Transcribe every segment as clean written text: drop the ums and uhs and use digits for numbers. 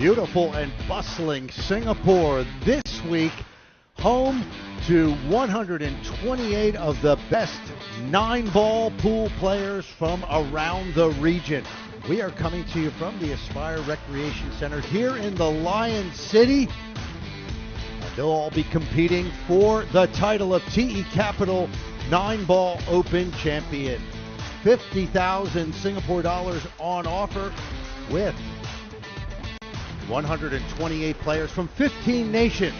beautiful and bustling Singapore this week, home to 128 of the best nine-ball pool players from around the region. We are coming to you from the Aspire Recreation Center here in the Lion City. And they'll all be competing for the title of TE Capital Nineball Open Champion. 50,000 Singapore dollars on offer with 128 players from 15 nations,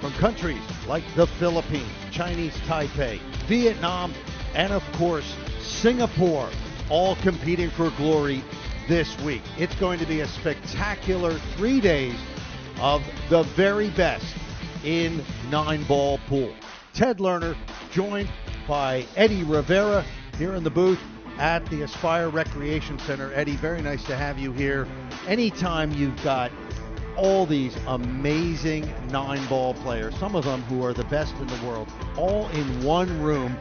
from countries like the Philippines, Chinese Taipei, Vietnam, and of course, Singapore, all competing for glory this week. It's going to be a spectacular 3 days of the very best in nine-ball pool. Ted Lerner, joined by Eddie Rivera here in the booth at the Aspire Recreation Center. Eddie, very nice to have you here. Anytime you've got all these amazing nine-ball players, some of them who are the best in the world, all in one room,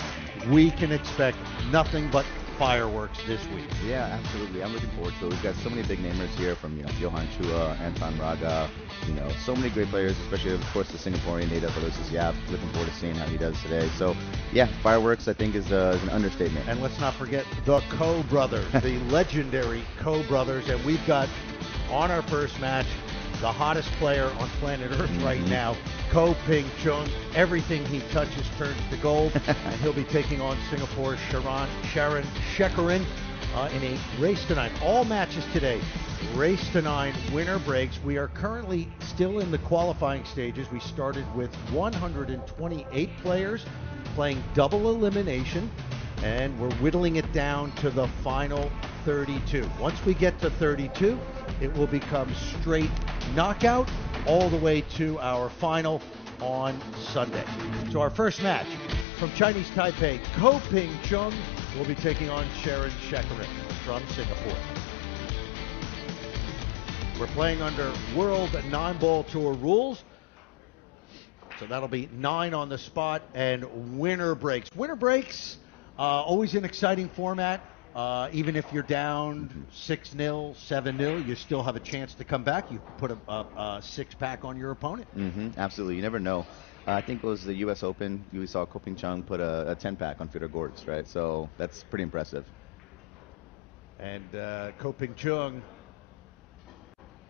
we can expect nothing but fireworks this week. Yeah, absolutely. I'm looking forward to it. We've got so many big namers here from, Johan Chua, Anton Raga, so many great players, especially, of course, the Singaporean native, Aloysius Yap. Looking forward to seeing how he does today. So, yeah, fireworks, I think, is an understatement. And let's not forget the Ko brothers, the legendary Ko brothers. And we've got, on our first match, the hottest player on planet Earth right now, Ko Ping Chung. Everything he touches turns to gold, and he'll be taking on Singapore's Sharon Shekaran in a race to 9. All matches today, race to 9, winner breaks. We are currently still in the qualifying stages. We started with 128 players playing double elimination, and we're whittling it down to the final 32. Once we get to 32, it will become straight knockout all the way to our final on Sunday. So our first match from Chinese Taipei, Ko Ping Chung will be taking on Sharon Shekaran from Singapore. We're playing under World Nineball Tour rules. So that'll be 9 on the spot and winner breaks. Winner breaks, always an exciting format. Even if you're down 6-0, 7-0, you still have a chance to come back. You put a six-pack on your opponent. Absolutely. You never know. I think it was the U.S. Open. You saw Ko Ping Chung put a 10-pack on Fedor Gortz, right? So that's pretty impressive. And Ko Ping Chung,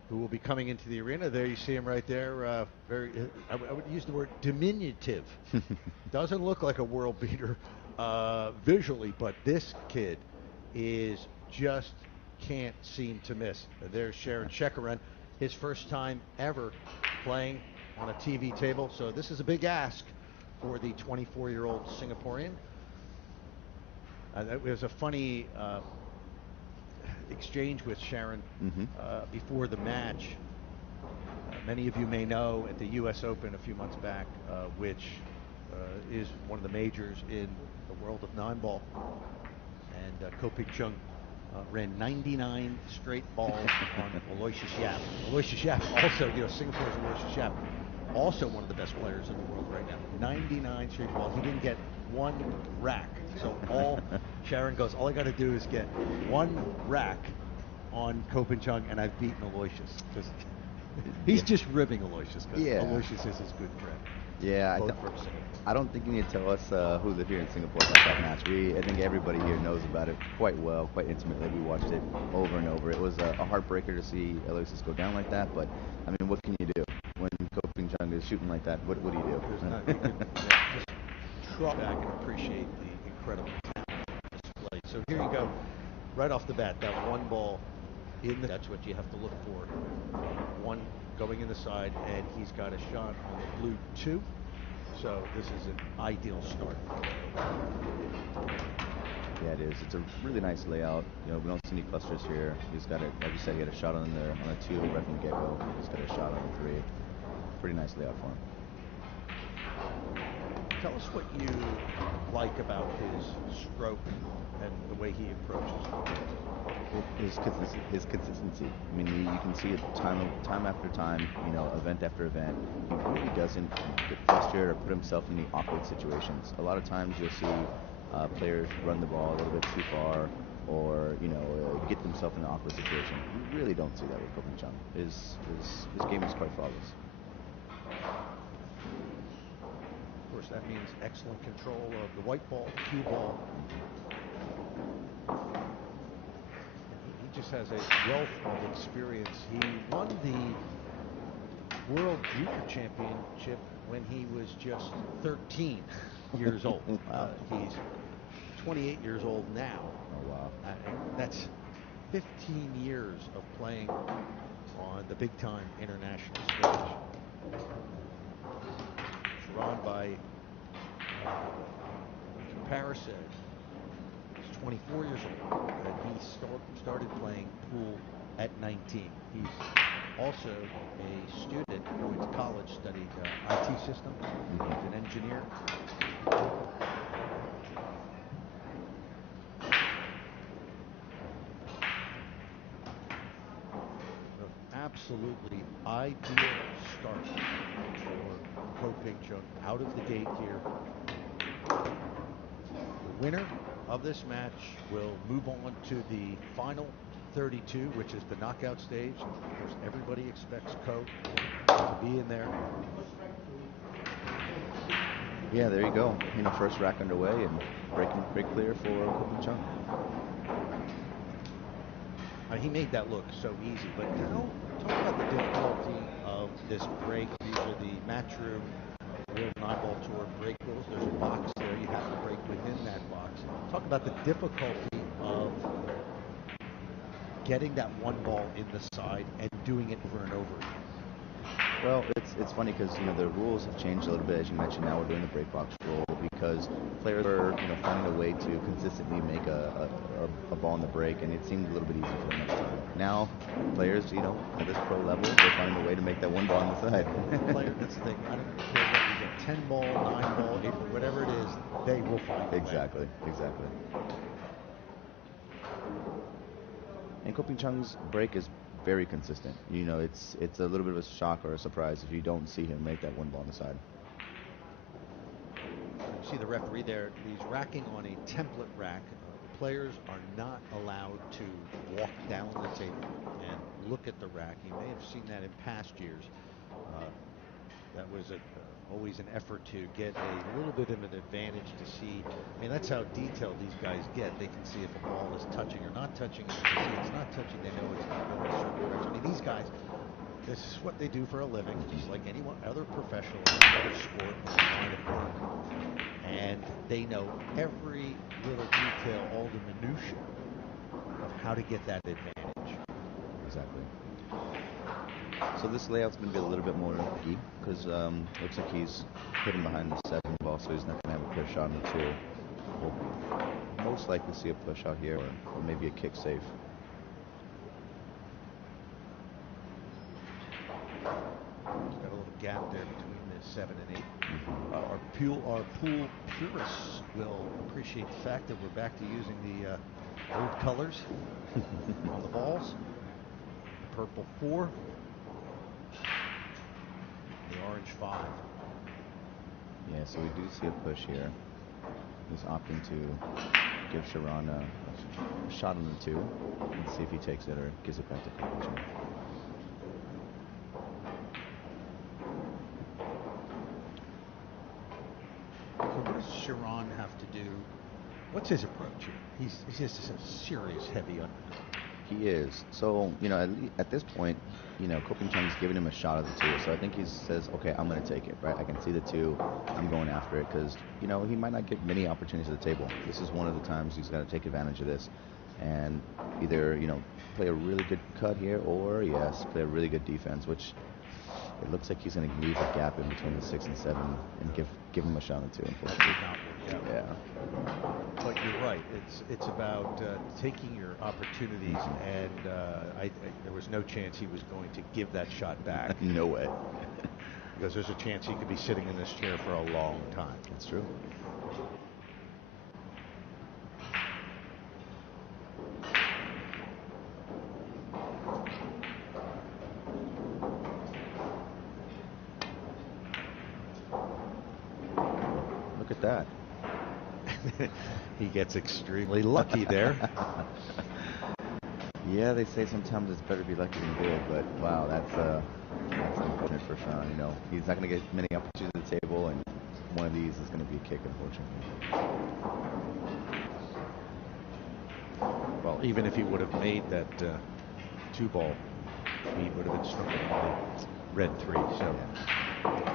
who will be coming into the arena. There you see him right there. I would use the word diminutive. Doesn't look like a world beater visually, but this kid is just can't seem to miss. There's Sharon Shekaran, his first time ever playing on a TV table, so this is a big ask for the 24-year-old Singaporean. It was a funny exchange with Sharon before the match. Many of you may know at the U.S. Open a few months back, which is one of the majors in the world of nine-ball. And Ko Ping Chung ran 99 straight balls on Aloysius Yap. Aloysius Yap also, Singapore's Aloysius Yap, also one of the best players in the world right now. 99 straight balls. He didn't get one rack. So Sharon goes, all I got to do is get one rack on Ko Ping Chung, and I've beaten Aloysius. He's just ribbing Aloysius, because Aloysius is his good friend. Yeah, I don't think you need to tell us who's here in Singapore about that match. I think everybody here knows about it quite well, quite intimately. We watched it over and over. It was a heartbreaker to see Aloysius go down like that, but I mean, what can you do when Ko Ping Chung is shooting like that? What do you do? Just drop back and appreciate the incredible talent display. So here you go, right off the bat, that one ball that's what you have to look for. One going in the side, and he's got a shot on the blue 2. So this is an ideal start. Yeah, it is. It's a really nice layout. We don't see any clusters here. He's got it, like you said, he had a shot on the 2 right from the get-go. He's got a shot on the 3. Pretty nice layout for him. Tell us what you like about his stroke and the way he approaches his consistency. I mean, you can see it time after time, event after event. He really doesn't get flustered or put himself in any awkward situations. A lot of times you'll see players run the ball a little bit too far, or get themselves in an awkward situation. You really don't see that with Ko Ping-chung. His game is quite flawless. Of course, that means excellent control of the white ball, the cue ball. He just has a wealth of experience. He won the World Junior Championship when he was just 13 years old. Wow. He's 28 years old now. Oh, wow. That's 15 years of playing on the big-time international stage. Sharon, by comparison, is 24 years old, and he started playing pool at 19. He's also a student who went to college, studied IT systems. He's an engineer. Absolutely ideal start for Ko Ping-chung out of the gate here. The winner of this match will move on to the final 32, which is the knockout stage. Of course, everybody expects Ko to be in there. Yeah, there you go. First rack underway and break clear for Ko Ping-chung. He made that look so easy, but now talk about the difficulty of this break. These are the Matchroom World Nineball Tour break rules. There's a box there. You have to break within that box. Talk about the difficulty of getting that one ball in the side and doing it for an over. Well, it's funny because the rules have changed a little bit. As you mentioned, now we're doing the break box rule because players are finding a way to consistently make a ball in the break, and it seemed a little bit easier for them at the time. Now players, at this pro level, they're finding a way to make that one ball on the side. That's the thing. I don't care what you get, 10 ball, 9 ball, 8 ball, whatever it is, they will find Exactly. And Ko Ping-chung's break is very consistent. It's a little bit of a shock or a surprise if you don't see him make that one ball on the side. You see the referee there, he's racking on a template rack. Players are not allowed to walk down the table and look at the rack. You may have seen that in past years. That was always an effort to get a little bit of an advantage to see. That's how detailed these guys get. They can see if a ball is touching or not touching. If they see it's not touching, they know it's not going in a certain direction. These guys, this is what they do for a living, just like any other professional in any other sport in the line of work. And they know every little detail, all the minutiae of how to get that advantage. Exactly. So this layout's going to be a little bit more risky because looks like he's hidden behind the 7 ball, so he's not going to have a clear shot on the 2. We'll most likely see a push out here or maybe a kick safe. Got a little gap there between the 7 and 8. Our pool purists will appreciate the fact that we're back to using the old colors on the balls. Purple 4. The orange 5. Yeah, so we do see a push here. He's opting to give Sharon a shot on the 2 and see if he takes it or gives it back to Ko Ping-chung. So what does Sharon have to do? What's his approach here? He's just a serious heavy underdog. He is. So, at this point, Ko Ping-chung's giving him a shot at the 2. So I think he says, okay, I'm going to take it, right? I can see the 2. I'm going after it because, he might not get many opportunities at the table. This is one of the times he's got to take advantage of this and either, play a really good cut here or, yes, play a really good defense, which it looks like he's going to leave a gap in between the 6 and 7 and give him a shot at the 2, unfortunately. That did not work out. Yeah. But you're right. It's about taking your opportunities, and there was no chance he was going to give that shot back. No way. Because there's a chance he could be sitting in this chair for a long time. That's true. Look at that. He gets extremely lucky there. Yeah, they say sometimes it's better to be lucky than good, but wow, that's unfortunate for Sean. You know, he's not going to get many opportunities at the table, and one of these is going to be a kick, unfortunately. Well, even if he would have made that 2-ball, he would have been stuck on the red 3. So. Yeah.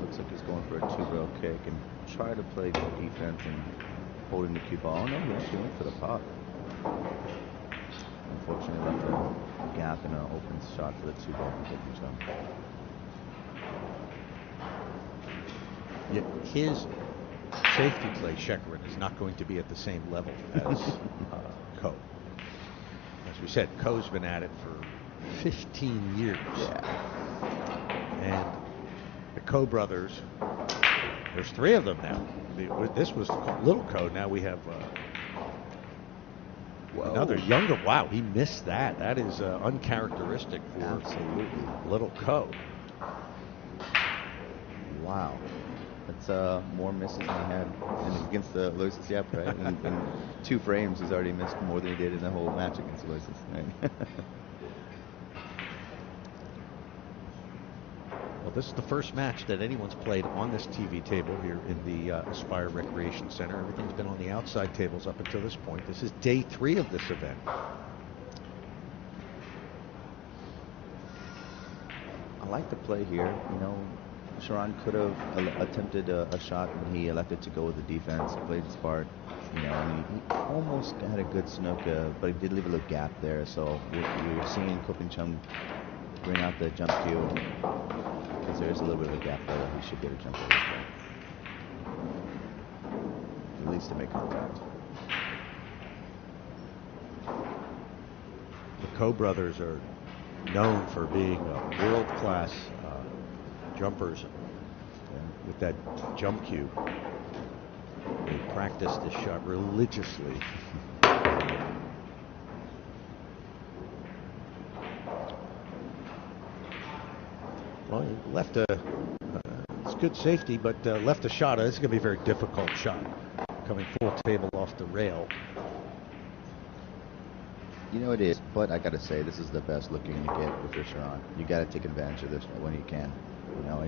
Looks like he's going for a 2-barrel kick and try to play good defense and holding the cue ball. Oh no, he actually went for the pot. Unfortunately, left a gap and an open shot for the 2-ball from Coach Chung. Yeah, his safety play, Shekerin, is not going to be at the same level as Ko. As we said, Ko's been at it for 15 years. Yeah. And the Ko brothers, there's 3 of them now. This was little Ko. Now we have another younger. Wow, he missed that. That is uncharacteristic for Absolutely. little Ko. Wow. That's more misses than he had against the Aloysius Yap, right? In 2 frames, he's already missed more than he did in the whole match against Aloysius, right? Well, this is the first match that anyone's played on this TV table here in the Aspire Recreation Center. Everything's been on the outside tables up until this point. This is day 3 of this event. I like the play here. You know, Sharon could have attempted a shot, but he elected to go with the defense. He played his part, you know, and he almost had a good snook, but he did leave a little gap there. So we're seeing Ko Ping-chung bring out the jump cue because there's a little bit of a gap there that he should be able to jump over as well. At least to make contact. The Ko brothers are known for being world-class jumpers with that jump cue. They practice this shot religiously. Well, he left it's good safety, but left a shot. This is going to be a very difficult shot. Coming full table off the rail. You know it is, but I gotta say this is the best looking you get if you're Sharon. You gotta take advantage of this when you can, you know,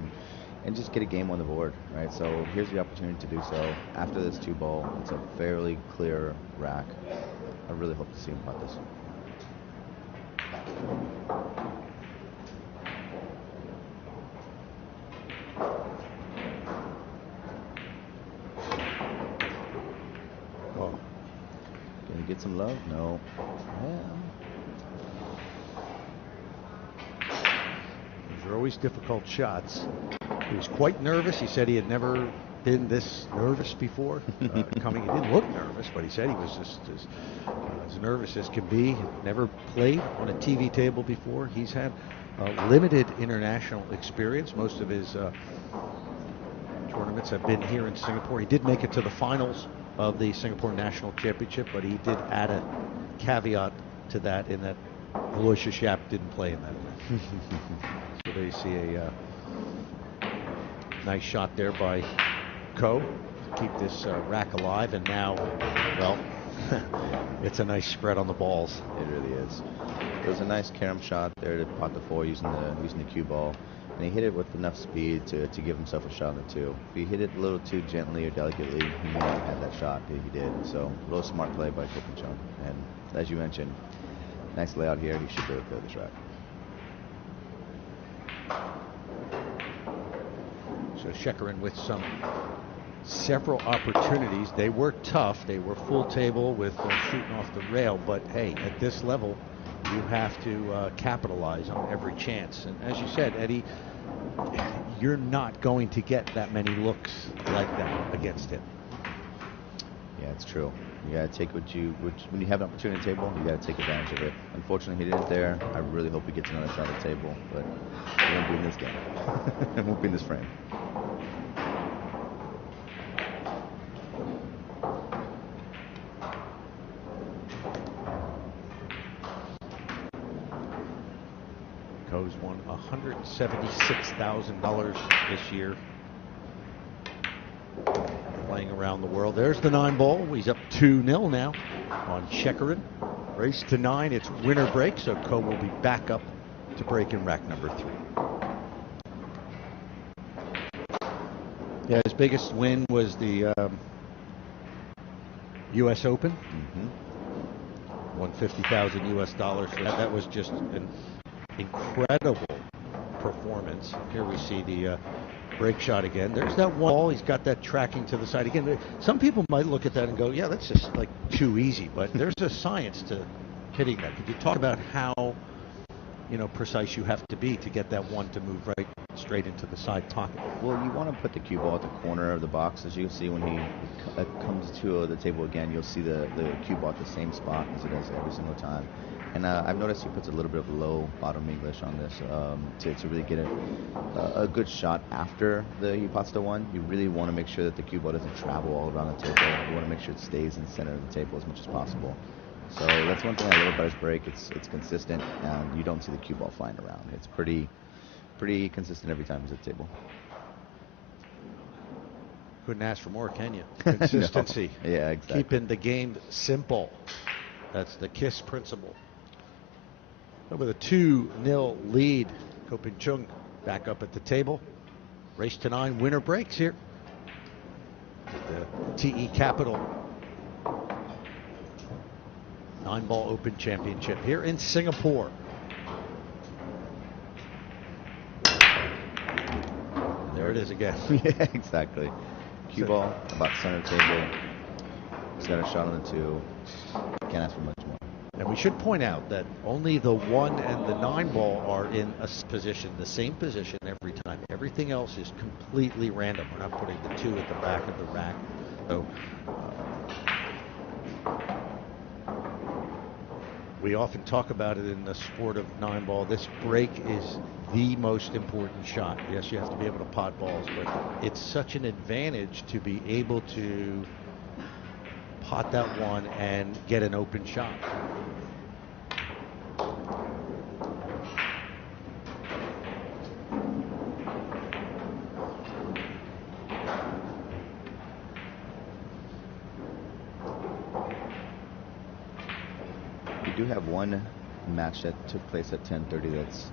and just get a game on the board, right? So here's the opportunity to do so. After this 2-ball, it's a fairly clear rack. I really hope to see him putt this. Oh. Can he get some love? No. Yeah. Those are always difficult shots. He was quite nervous. He said he had never been this nervous before coming. He didn't look nervous, but he said he was just as nervous as can be. Never played on a TV table before. He's had limited international experience. Most of his tournaments have been here in Singapore. He did make it to the finals of the Singapore National Championship, but he did add a caveat to that in that Aloysius Yap didn't play in that event. So there you see a nice shot there by Ko to keep this rack alive, and now, well, it's a nice spread on the balls. It really is. It was a nice carom shot there to pot the 4 using the cue ball, and he hit it with enough speed to give himself a shot in the 2. If he hit it a little too gently or delicately, he may not have had that shot, but he did. So a little smart play by Ko Ping-chung, and as you mentioned, nice layout here. He should be able to play this rack. So Shekerin with several opportunities. They were tough. They were full table with shooting off the rail. But hey, at this level, you have to capitalize on every chance. And as you said, Eddie, you're not going to get that many looks like that against him. Yeah, it's true. You gotta take when you have an opportunity at the table, you gotta take advantage of it. Unfortunately, he didn't there. I really hope he gets another shot at the table, but it won't be in this game. It won't be in this frame. Ko's won $176,000 this year. Playing around the world. There's the 9-ball. He's up 2-0 now on Chekarin. Race to 9. It's winner break, so Ko will be back up to break in rack number 3. Yeah, his biggest win was the U.S. Open. Won $50,000 US. So that was just an incredible performance. Here we see the break shot again. There's that one ball. He's got that tracking to the side again. Some people might look at that and go, yeah, that's just like too easy. But there's a science to hitting that. Could you talk about how precise you have to be to get that one to move right straight into the side pocket? Well, you want to put the cue ball at the corner of the box. As you see when he comes to the table again, you'll see the cue ball at the same spot as it does every single time. And I've noticed he puts a little bit of low bottom English on this to really get a good shot after he pots the one. You really want to make sure that the cue ball doesn't travel all around the table. You want to make sure it stays in the center of the table as much as possible. So that's one thing I love about his break. It's consistent, and you don't see the cue ball flying around. It's pretty consistent every time he's at the table. Couldn't ask for more, can you? Consistency. No. Yeah, exactly. Keeping the game simple. That's the KISS principle. With a 2-0 lead, Ko Ping-chung back up at the table. Race to 9, winner breaks here. The TE Capital 9-ball Open Championship here in Singapore. There it is again. Yeah, exactly. Cue ball, about center table. He's got a shot on the 2. Can't ask for much more. And we should point out that only the 1 and the 9-ball are in a position, the same position every time. Everything else is completely random. We're not putting the 2 at the back of the rack. So we often talk about it in the sport of 9-ball. This break is the most important shot. Yes, you have to be able to pot balls, but it's such an advantage to be able to pot that one and get an open shot. We do have one match that took place at 10:30 that's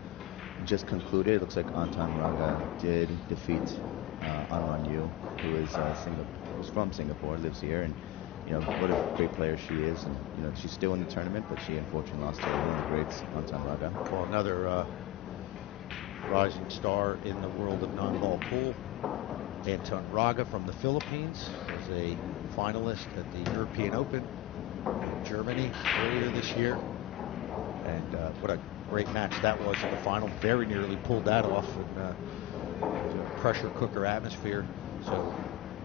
just concluded. It looks like Anton Raga did defeat Anwan Yu, who is from Singapore, lives here, and what a great player she is. And she's still in the tournament, but she unfortunately lost to one of the greats, Anton Raga. Well, another rising star in the world of 9-ball pool. Anton Raga from the Philippines was a finalist at the European Open in Germany earlier this year. And what a great match that was in the final. Very nearly pulled that off in a pressure cooker atmosphere. So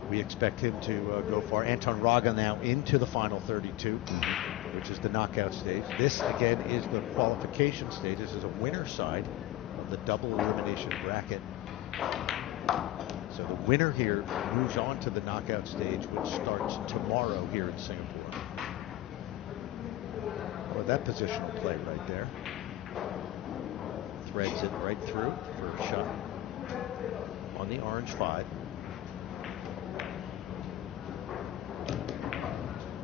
we expect him to go far. Anton Raga now into the final 32, which is the knockout stage. This, again, is the qualification stage. This is a winner side of the double elimination bracket. So the winner here moves on to the knockout stage, which starts tomorrow here in Singapore. Well, that positional play right there. Threads it right through for a shot on the orange 5.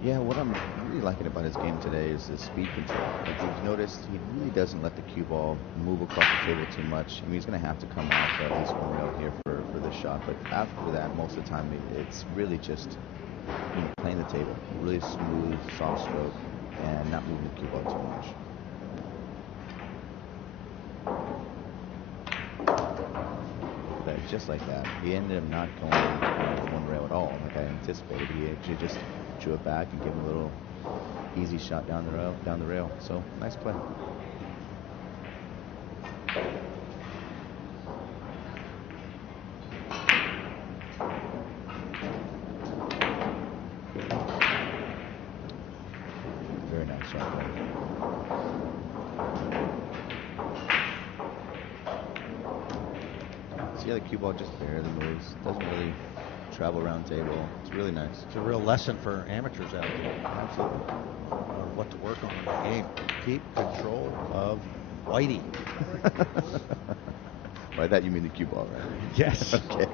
Yeah, what I'm really liking about his game today is his speed control. If you've noticed, he really doesn't let the cue ball move across the table too much. I mean, he's going to have to come off at least one rail here for this shot, but after that, most of the time, it's really just playing the table. Really smooth, soft stroke, and not moving the cue ball too much. Just like that. He ended up not going one rail at all like I anticipated. He actually just drew it back and gave him a little easy shot down the rail. So nice play. Very nice shot there. Yeah, the cue ball just barely moves. Doesn't really travel around table. It's really nice. It's a real lesson for amateurs out there. Absolutely. What to work on in the game. Keep control of Whitey. By that you mean the cue ball, right? Yes. Okay.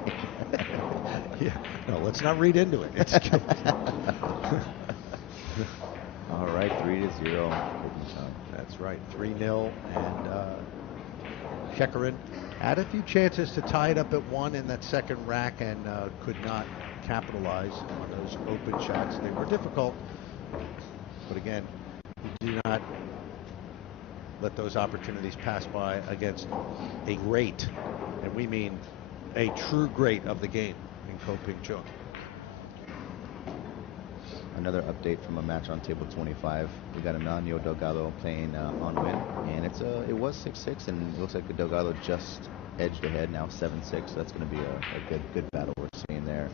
Yeah. No, let's not read into it. It's All right, 3-0. That's right, 3-0, and Chekarin had a few chances to tie it up at one in that second rack and could not capitalize on those open shots. They were difficult, but again, you do not let those opportunities pass by against a great, and we mean a true great of the game in Ko Ping Chung. Another update from a match on table 25. We got Emmanuel Delgado playing on win, and it was 6-6, and it looks like Delgado just edged ahead now 7-6. So that's going to be a good battle we're seeing there.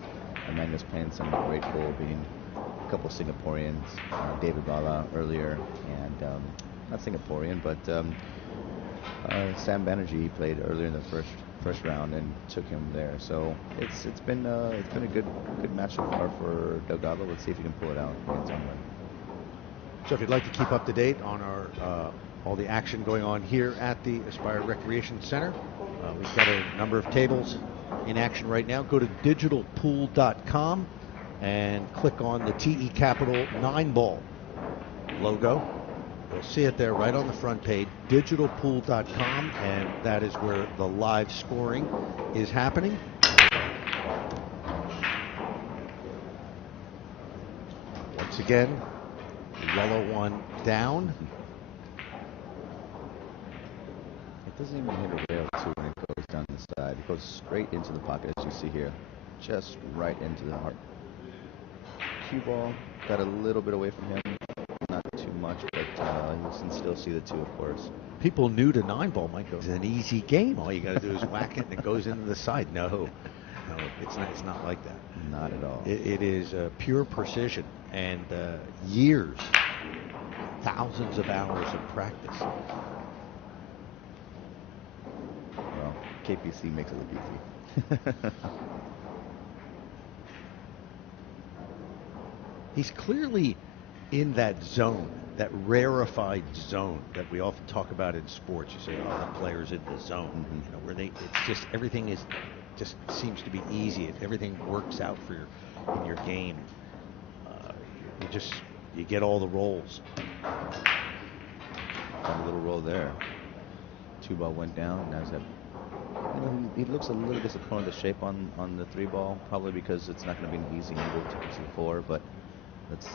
Emmanuel's playing some great pool, beating a couple Singaporeans, David Bala earlier, and not Singaporean, but Sam Banerjee played earlier in the first round and took him there. So it's been a good match so far for Delgado. Let's see if he can pull it out against Unwin. So if you'd like to keep up to date on our all the action going on here at the Aspire Recreation Center, we've got a number of tables in action right now. Go to digitalpool.com and click on the TE Capital Nineball logo. You'll see it there right on the front page, digitalpool.com, and that is where the live scoring is happening. Once again, yellow one down. It doesn't even hit a rail, too, when it goes down the side. It goes straight into the pocket, as you see here. Just right into the heart. Cue ball got a little bit away from him. Not too much, but you can still see the two, of course. People new to Nineball might go, it's an easy game. All you got to do is whack it and it goes into the side. No, it's not like that. Not at all. It is pure precision and years, thousands of hours of practice. Well, KPC makes it look easy. He's clearly in that zone, that rarefied zone that we often talk about in sports. You say, oh, the player's in the zone, you know, where it's just everything is just seems to be easy. Everything works out for in your game. You get all the rolls. Got a little roll there. Two ball went down. Now he looks a little disappointed with the shape on the three ball, probably because it's not going to be an easy move to four, but let's.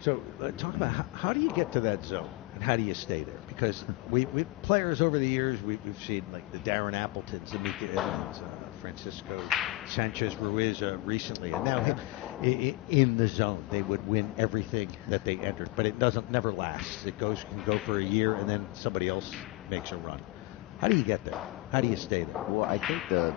So talk about how do you get to that zone and how do you stay there? Because we players over the years we've seen like the Darren Appletons, Zamika Evans, Francisco Sanchez Ruiz recently, and now in the zone they would win everything that they entered, but it never lasts. It can go for a year and then somebody else makes a run. How do you get there? How do you stay there? Well, I think the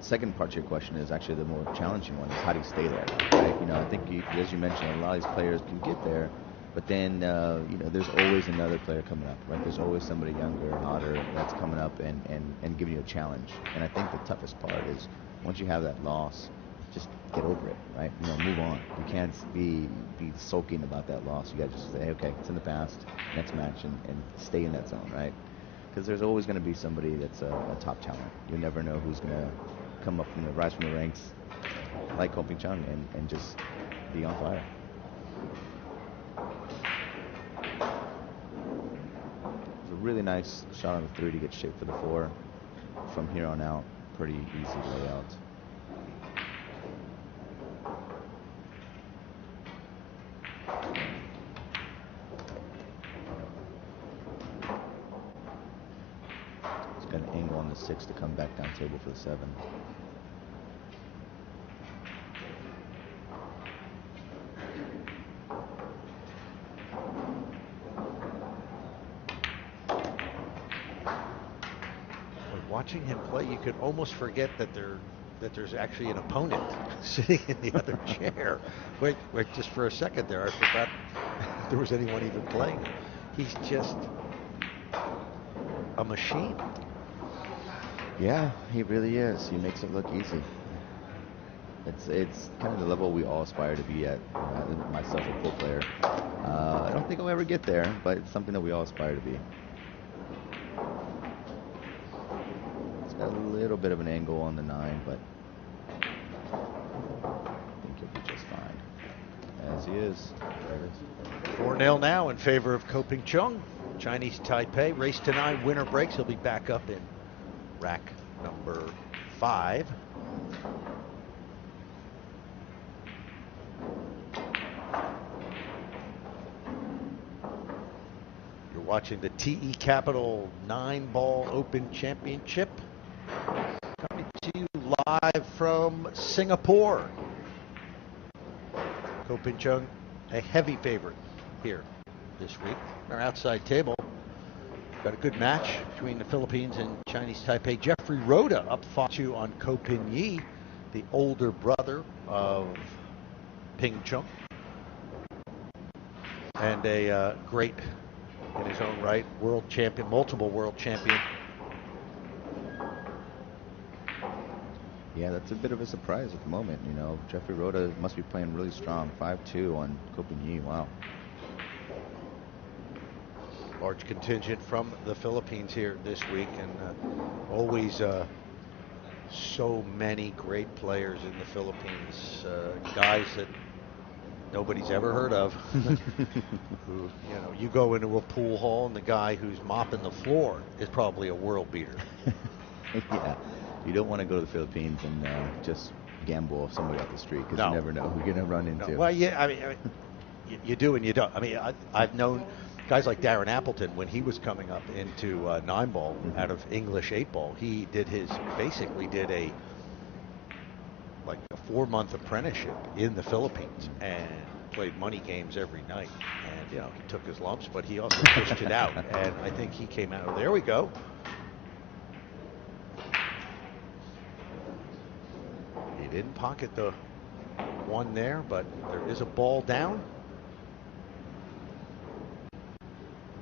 second part to your question is actually the more challenging one. Is how do you stay there? Right? You know, I think as you mentioned, a lot of these players can get there, but then there's always another player coming up, right? There's always somebody younger, hotter that's coming up and giving you a challenge. And I think the toughest part is once you have that loss, just get over it, right? You know, move on. You can't be sulking about that loss. You got to just say, okay, it's in the past. Next match, and stay in that zone, right? Because there's always going to be somebody that's a top talent. You never know who's going to come up rise from the ranks like Ko Ping Chung and just be on fire. It was a really nice shot on the three to get shape for the four. From here on out, pretty easy layout. Got an angle on the 6 to come back down table for the 7. Watching him play, you could almost forget that there's actually an opponent sitting in the other chair. Wait, just for a second there, I forgot there was anyone even playing. He's just a machine. Yeah, he really is. He makes it look easy. It's kind of the level we all aspire to be at. Myself, a pool player. I don't think I'll ever get there, but it's something that we all aspire to be. little bit of an angle on the 9, but I think he'll be just fine. As he is. There it is. 4-0 now in favor of Ko Ping Chung. Chinese Taipei, race to 9, winner breaks. He'll be back up in rack number 5. You're watching the TE Capital Nineball Open Championship. Coming to you live from Singapore. Ko Ping Chung, a heavy favorite here this week. Our outside table. Got a good match between the Philippines and Chinese Taipei. Jeffrey Rhoda up 5-2 on Ko Pin Yi, the older brother of Ping Chung. And a great, in his own right, world champion, multiple world champion. Yeah, that's a bit of a surprise at the moment. You know, Jeffrey Rhoda must be playing really strong. 5-2 on Ko Pin Yi. Wow. Large contingent from the Philippines here this week, and always so many great players in the Philippines. Guys that nobody's ever heard of. Who, you know, you go into a pool hall and the guy who's mopping the floor is probably a world beater. Yeah, you don't want to go to the Philippines and just gamble off somebody off the street, because you never know who you're going to run into. Well, yeah, I mean you do and you don't. I mean, I've known guys like Darren Appleton when he was coming up into 9-ball out of English 8-ball. He basically did a 4-month apprenticeship in the Philippines and played money games every night. And you know, he took his lumps, but he also dished it out. And I think he came out. There we go. He didn't pocket the one there, but there is a ball down.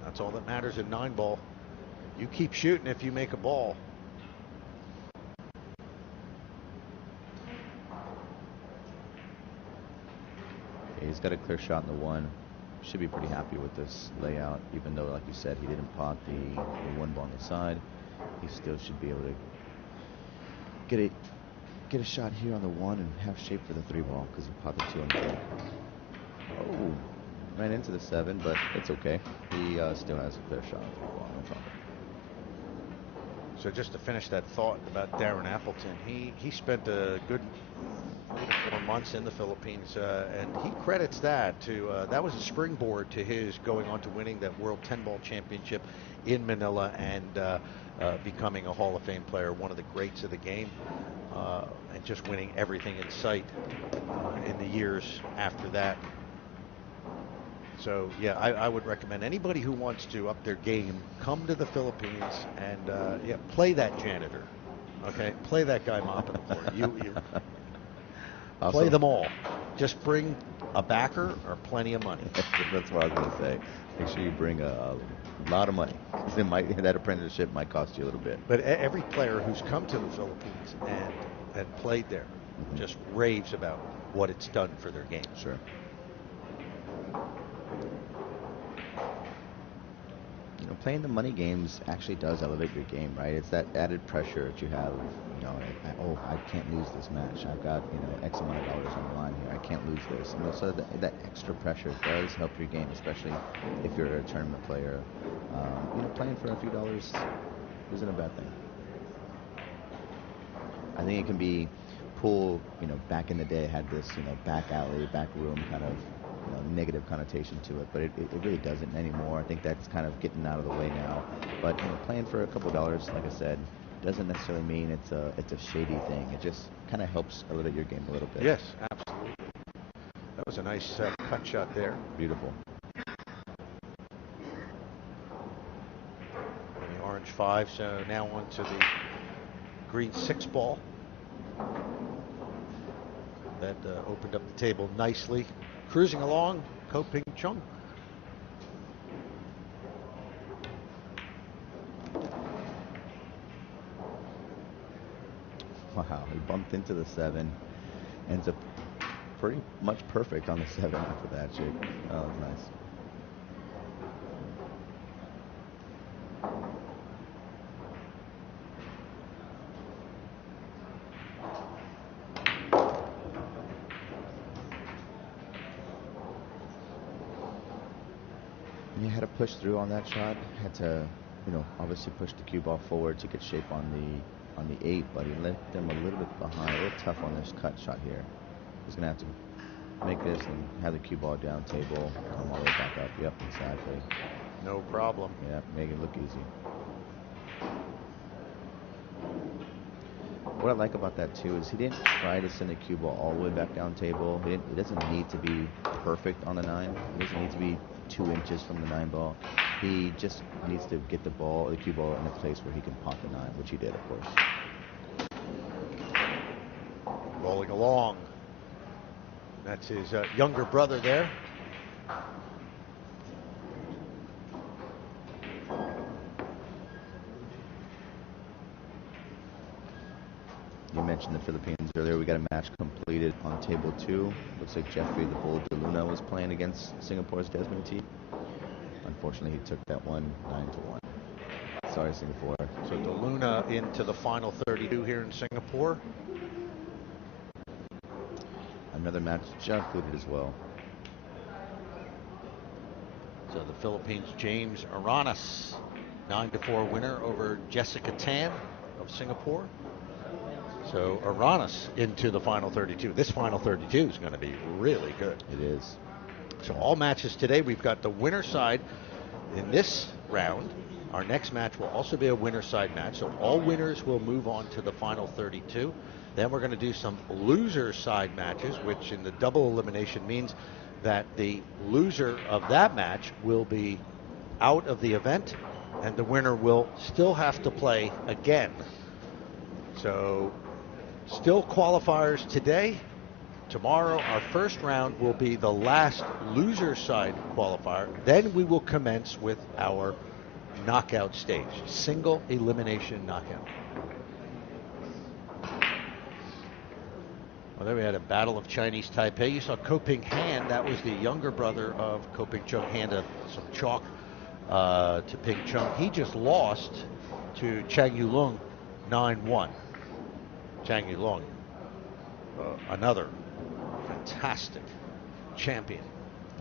That's all that matters in 9-ball. You keep shooting if you make a ball. Yeah, he's got a clear shot in the 1. Should be pretty happy with this layout, even though, like you said, he didn't pot the 1 ball on the side. He still should be able to get a shot here on the 1 and have shape for the 3 ball, because he pot the 2 on the 3. Oh, ran into the 7, but it's okay. He still has a clear shot on the 3 ball, no problem. So just to finish that thought about Darren Appleton, he spent a good 3 to 4 months in the Philippines, and he credits that to that was a springboard to his going on to winning that World 10-ball championship in Manila and becoming a Hall of Fame player, one of the greats of the game, and just winning everything in sight in the years after that. So, yeah, I would recommend anybody who wants to up their game, come to the Philippines and play that janitor. Okay? Play that guy mopping the floor. You play them all. Just bring a backer or plenty of money. That's what I was going to say. Make sure you bring a lot of money, because that apprenticeship might cost you a little bit. But every player who's come to the Philippines and played there just raves about what it's done for their game. Sure. You know, playing the money games actually does elevate your game, right? It's that added pressure that you have. You know, I can't lose this match. I've got, you know, X amount of dollars on the line here. I can't lose this. You know, so that extra pressure does help your game, especially if you're a tournament player. You know, playing for a few dollars isn't a bad thing. I think it can be pool. You know, back in the day, had this, you know, back alley, back room kind of, you know, negative connotation to it, but it really doesn't anymore. I think that's kind of getting out of the way now. But, you know, playing for a couple dollars, like I said, doesn't necessarily mean it's a shady thing. It just kind of helps elevate your game a little bit. Yes, absolutely. That was a nice cut shot there. Beautiful. The orange 5, so now on to the green 6 ball. That opened up the table nicely. Cruising along, Ko Ping Chung. Wow, he bumped into the 7. Ends up pretty much perfect on the 7 after that shape. Oh, that was nice. He had to push through on that shot. Had to, obviously push the cue ball forward to get shape on the 8, but he left them a little bit behind. A little tough on this cut shot here. He's gonna have to make this and have the cue ball down table, come all the way back up. Yep, exactly. No problem. Yeah, make it look easy. What I like about that too is he didn't try to send the cue ball all the way back down table. It doesn't need to be perfect on the 9. It doesn't need to be 2 inches from the 9 ball. He just needs to get the cue ball in a place where he can pot the 9, which he did, of course. Rolling along. That's his younger brother there. You mentioned the Philippines earlier. We got a match completed on table 2. Looks like Jeffrey the Bull de Luna was playing against Singapore's WNT. Unfortunately, he took that one 9-1. Sorry, Singapore. So de Luna into the final 32 here in Singapore. Another match concluded as well. So the Philippines' James Aranas, 9-4 winner over Jessica Tan of Singapore. So Aranas into the final 32. This final 32 is going to be really good. It is. So all matches today, we've got the winner side in this round. Our next match will also be a winner side match. So all winners will move on to the final 32. Then we're going to do some loser side matches, which in the double elimination means that the loser of that match will be out of the event, and the winner will still have to play again. So still qualifiers today. Tomorrow, our first round will be the last loser side qualifier. Then we will commence with our knockout stage, single elimination knockout. Well, there we had a battle of Chinese Taipei. You saw Ko Ping Han, that was the younger brother of Ko Ping Chung, handed some chalk to Ping Chung. He just lost to Chang Yulong 9-1. Chang Yulong, another fantastic champion.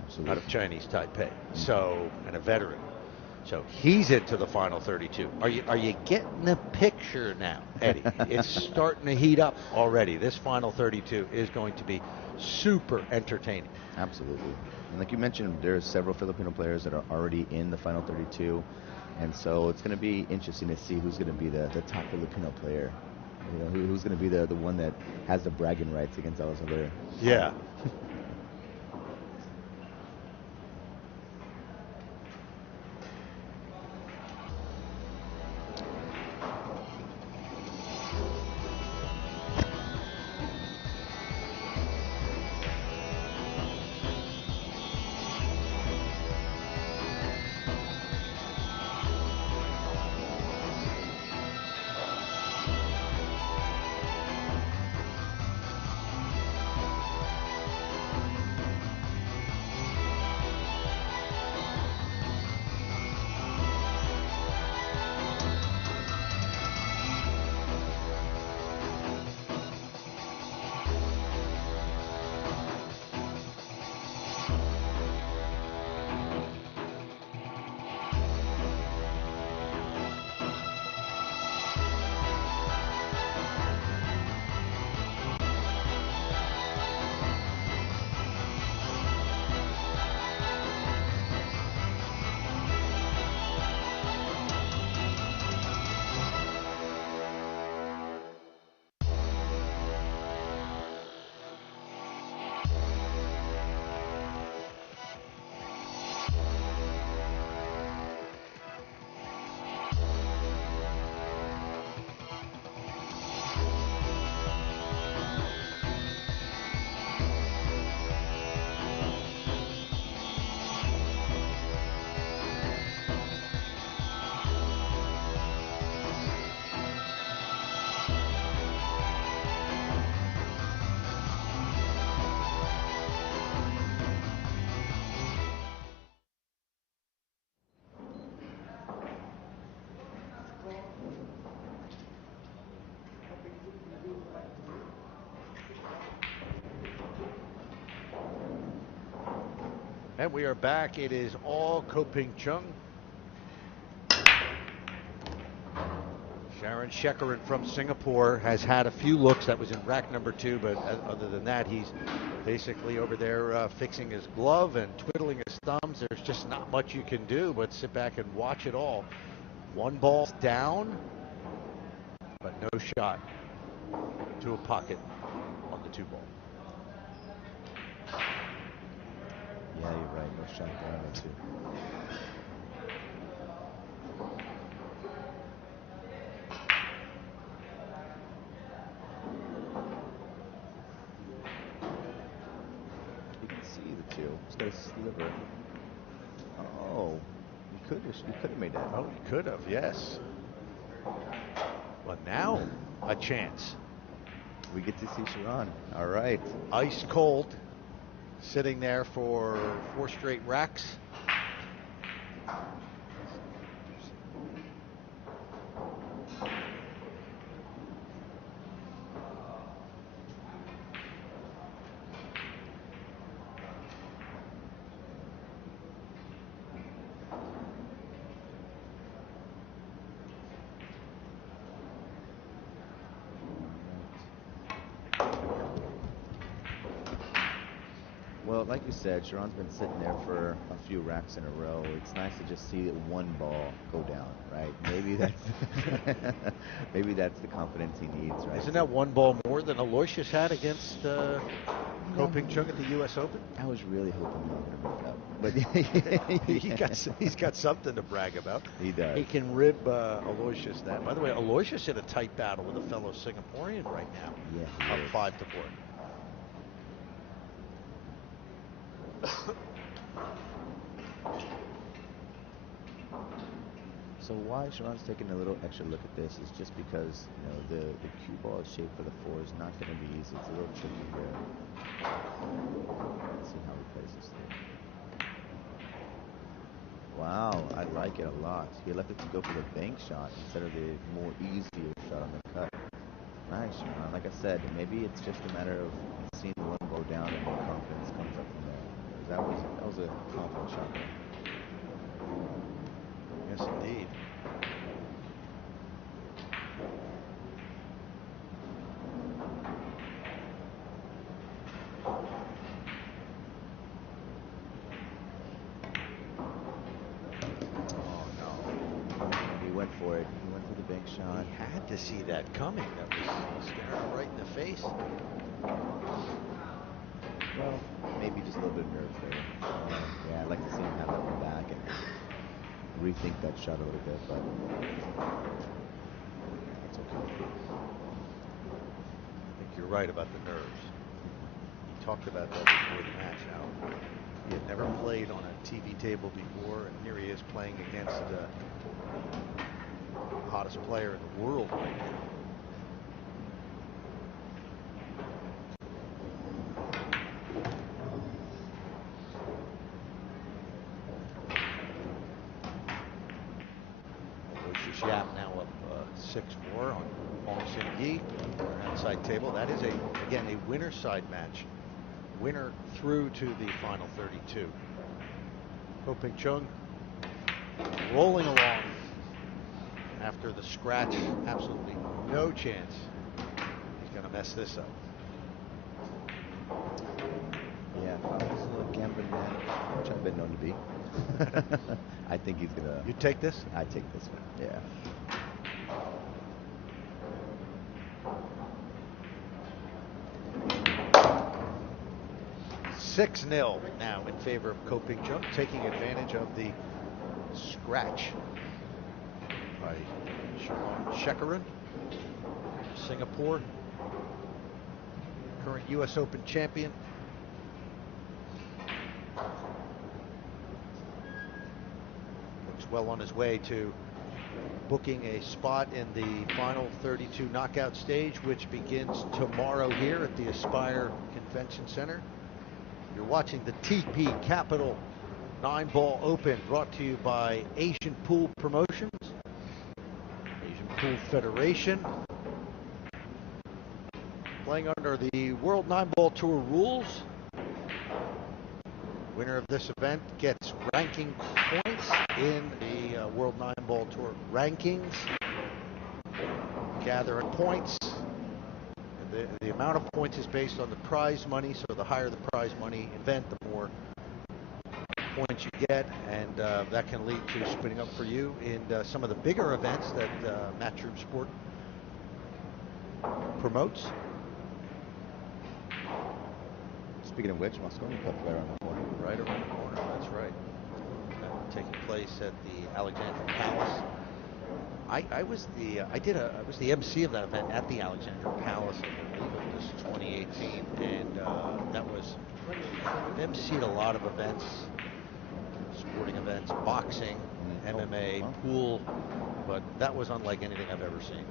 Absolutely. Out of Chinese Taipei. So, and a veteran. So he's into the final 32. Are you getting the picture now, Eddie? It's starting to heat up already. This final 32 is going to be super entertaining. Absolutely. And like you mentioned, there are several Filipino players that are already in the final 32. And so it's going to be interesting to see who's going to be the top Filipino player. Who's going to be the one that has the bragging rights against El Salvador. Yeah. And we are back. It is all Ko Ping Chung. Sharon Shekaran from Singapore has had a few looks. That was in rack number 2, but other than that, he's basically over there fixing his glove and twiddling his thumbs. There's just not much you can do but sit back and watch it all. One ball down, but no shot to a pocket on the 2 ball. Yeah, you're right. No shot there on the 2. You can see the 2. He's got a sliver. Oh, he could have made that. Oh, he could have, yes. Well, now a chance. We get to see Sharon. All right. Ice cold, sitting there for 4 straight racks. Well, like you said, Sharon's been sitting there for a few racks in a row. It's nice to just see that one ball go down, right? Maybe that's maybe that's the confidence he needs, right? Isn't that 1 ball more than Aloysius had against Ko Ping Chung at the U.S. Open? I was really hoping he was going to make up, but he's got something to brag about. He does. He can rib Aloysius that. By the way, Aloysius in a tight battle with a fellow Singaporean right now. Yeah, up 5-4. So why Sharon's taking a little extra look at this is just because, you know, the cue ball shape for the 4 is not going to be easy. It's a little tricky here. Let's see how he plays this through. Wow, I like it a lot. He elected to go for the bank shot instead of the more easier shot on the cut. Nice, Sharon. Like I said, maybe it's just a matter of seeing the 1 ball down and more confidence comes up from there. That was a confident shot there. Yes, indeed. Oh, no. He went for it. He went for the bank shot. He had to see that coming. That was staring him right in the face. Well, maybe just a little bit of nerves there. Yeah, I'd like to see him have that one back and rethink that shot a little bit, but that's okay. I think you're right about the nerves. He talked about that before the match, how he had never played on a TV table before, and here he is playing against the hottest player in the world right now. Yap now up 6-4 on Hong Sin Yi, their outside table. That is again a winner side match. Winner through to the final 32. Ko Ping Chung rolling along after the scratch. Absolutely no chance he's going to mess this up. Yeah, if I was a gambling man, which I've been known to be, I think he's gonna. You take this? I take this one. Yeah. 6-0 now in favor of Ko Ping Chung, taking advantage of the scratch by Sharon Shekaran, Singapore, current U.S. Open champion. Looks well on his way to booking a spot in the final 32 knockout stage, which begins tomorrow here at the Aspire Convention Center. You're watching the TP Capital Nineball Open, brought to you by Asian Pool Promotions, Asian Pool Federation, playing under the World Nineball Tour rules. Winner of this event gets ranking points in the World Nineball Tour rankings. Gathering points. The amount of points is based on the prize money, so the higher the prize money event, the more points you get, and that can lead to splitting up for you in some of the bigger events that Matchroom Sport promotes. Speaking of which, Moscone Cup right around the corner. Right around the corner, that's right. Taking place at the Alexandra Palace. I was the MC of that event at the Alexandra Palace. I believe it was 2018, and that was I've MC'd a lot of events, sporting events, boxing, MMA, pool, but that was unlike anything I've ever seen.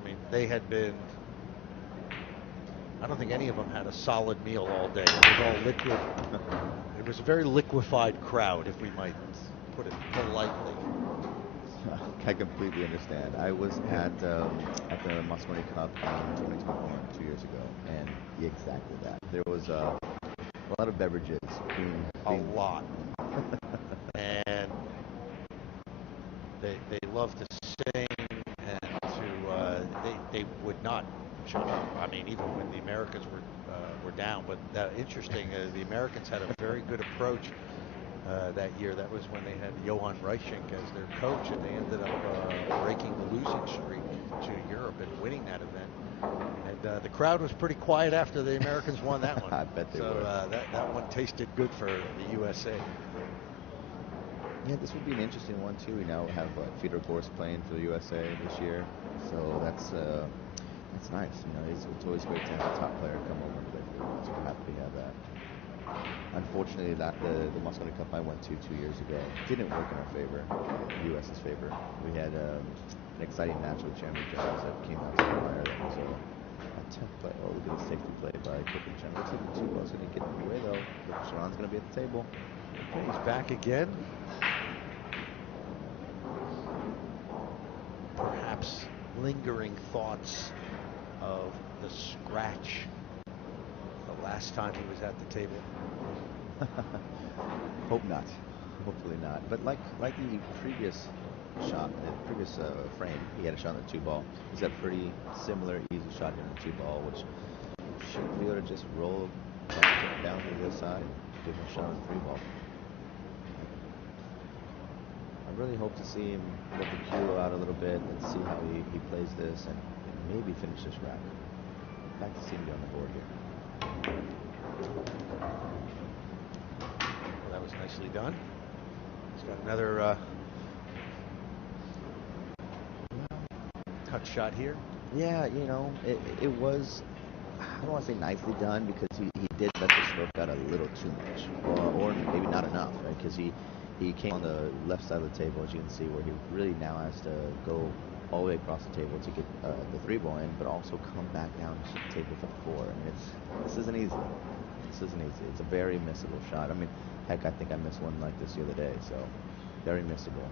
I mean, they had been. I don't think any of them had a solid meal all day. It was all liquid. It was a very liquefied crowd, if we might put it politely. I completely understand. I was at the Moscone Cup in 2021, 2 years ago, and exactly that. There was a lot of beverages. A lot. And they love to sing, and they would not shut up. I mean, even when the Americans were down. But interesting, the Americans had a very good approach that year. That was when they had Johan Reichink as their coach, and they ended up breaking the losing streak to Europe and winning that event. And the crowd was pretty quiet after the Americans won that one. I bet they were. So that one tasted good for the USA. Yeah, this would be an interesting one too. We now have Fedor Gorst playing for the USA this year, so that's nice. You know, it's always great to have a top player come over and play for you. So we're happy to have that. Unfortunately, the Moscone Cup I went to 2 years ago didn't work in our favor, the U.S.'s favor. We had an exciting match with Jeremy Jones that came out to the wire. That was a tough play. Oh, look at the safety play by Copeland Chen. Looks like the 2-0's going to get in the way, though. Sharon's going to be at the table. Okay, he's back again. Perhaps lingering thoughts of the scratch the last time he was at the table. Hope not. Hopefully not. But like the previous shot, the previous frame, he had a shot on the 2-ball. He's got a pretty similar, easy shot here on the 2-ball, which should be able to just roll down to the other side, give him a shot on the 3-ball. I really hope to see him let the cue out a little bit and see how he plays this and maybe finish this rack. Back to seeing him on the board here. Well, that was nicely done. He's got another cut shot here. Yeah, you know, it was, I don't want to say nicely done, because he did let the stroke out a little too much, or maybe not enough, right? Because he came on the left side of the table, as you can see, where he really now has to go all the way across the table to get the 3-ball in, but also come back down to the table for the 4. And this isn't easy. This isn't easy. It's a very missable shot. I mean, heck, I think I missed one like this the other day, so very missable.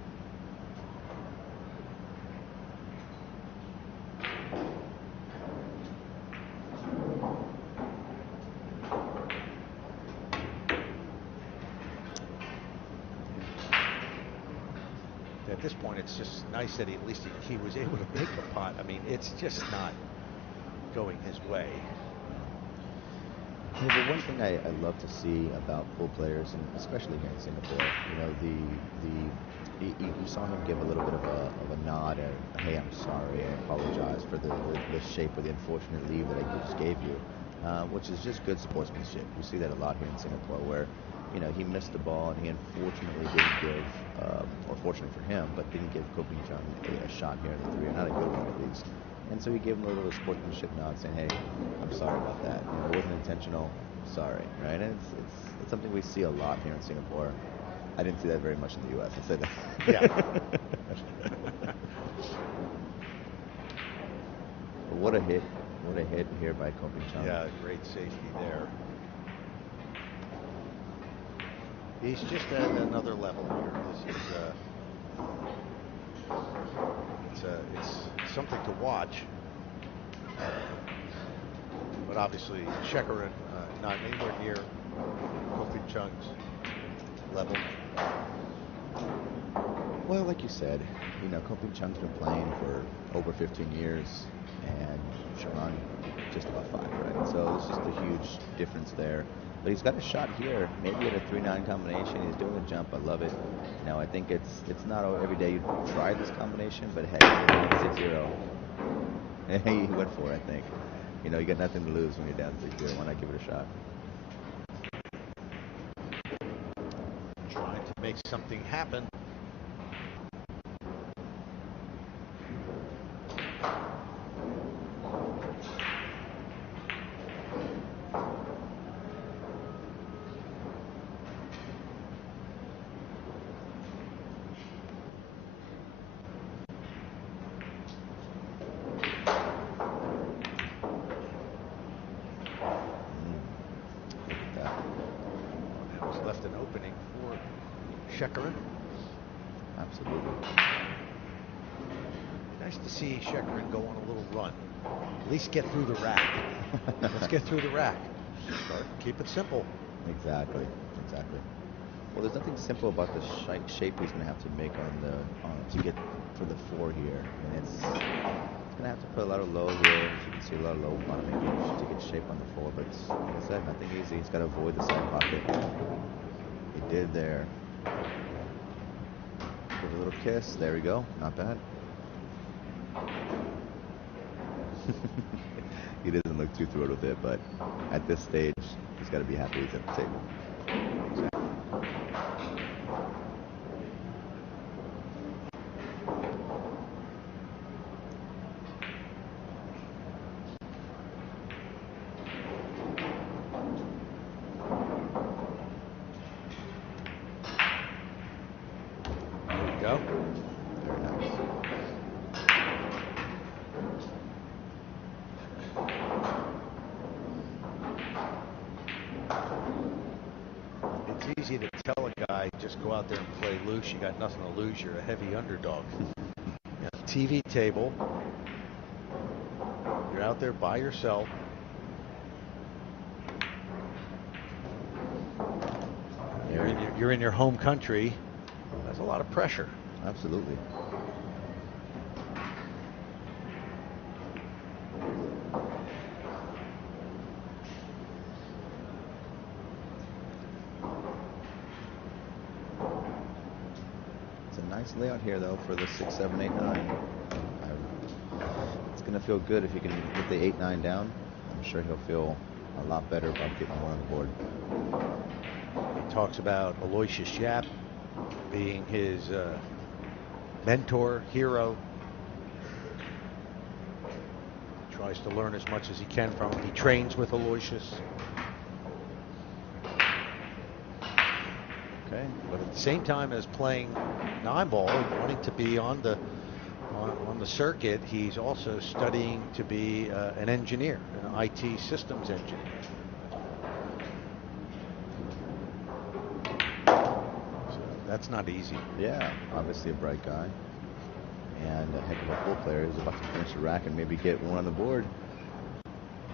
At this point, it's just nice that at least he was able to make the pot. I mean, it's just not going his way. Yeah, but one thing I love to see about pool players, and especially here in Singapore, you know, you saw him give a little bit of a nod, and hey, I'm sorry, I apologize for the shape of the unfortunate leave that I just gave you, which is just good sportsmanship. We see that a lot here in Singapore, where, you know, he missed the ball, and he unfortunately didn't give, or fortunately for him, but didn't give Kobe Chung a shot here in the 3, or not a good one at least. And so he gave him a little sportsmanship nod, saying, "Hey, I'm sorry about that. You know, it wasn't intentional. Sorry." Right? And it's something we see a lot here in Singapore. I didn't see that very much in the U.S. I'll say that. Yeah. What a hit! What a hit here by Kobe Chung. Yeah, great safety there. He's just at another level here. This is it's something to watch. But obviously, Chekarin not anywhere near Kofi Chung's level? Well, like you said, Ko Chung's been playing for over 15 years, and Sharon just about 5, right? So there's just a huge difference there. But he's got a shot here, maybe at a 3-9 combination. He's doing the jump. I love it. I think it's not every day you try this combination, but heck, 6-0. He went for it, I think. You got nothing to lose when you're down 6-0. Why not give it a shot? Trying to make something happen. Left an opening for Shekaran. Absolutely. Nice to see Shekaran go on a little run. At least get through the rack. Let's get through the rack. Keep it simple. Exactly. Well, there's nothing simple about the shape he's going to have to make to get for the 4 here. It's going to have to put a lot of low here. As you can see, a lot of low bottom engage to get shape on the 4. But like I said, nothing easy. He's got to avoid the side pocket. He did there. Give a little kiss. There we go. Not bad. He doesn't look too thrilled with it, but at this stage, he's got to be happy he's at the table. Easy to tell a guy, just go out there and play loose. You got nothing to lose. You're a heavy underdog. TV table. You're out there by yourself. You're in your home country. That's a lot of pressure. Absolutely. Nice layout here, though, for the 6, 7, 8, 9. It's going to feel good if he can get the 8, 9 down. I'm sure he'll feel a lot better about getting one on the board. He talks about Aloysius Yap being his mentor, hero. Tries to learn as much as he can from him. He trains with Aloysius. Okay, but at the same time as playing Nineball and wanting to be on the circuit, he's also studying to be an engineer, an IT systems engineer. So that's not easy. Yeah, obviously a bright guy and a heck of a pool player. He's about to finish the rack and maybe get one on the board.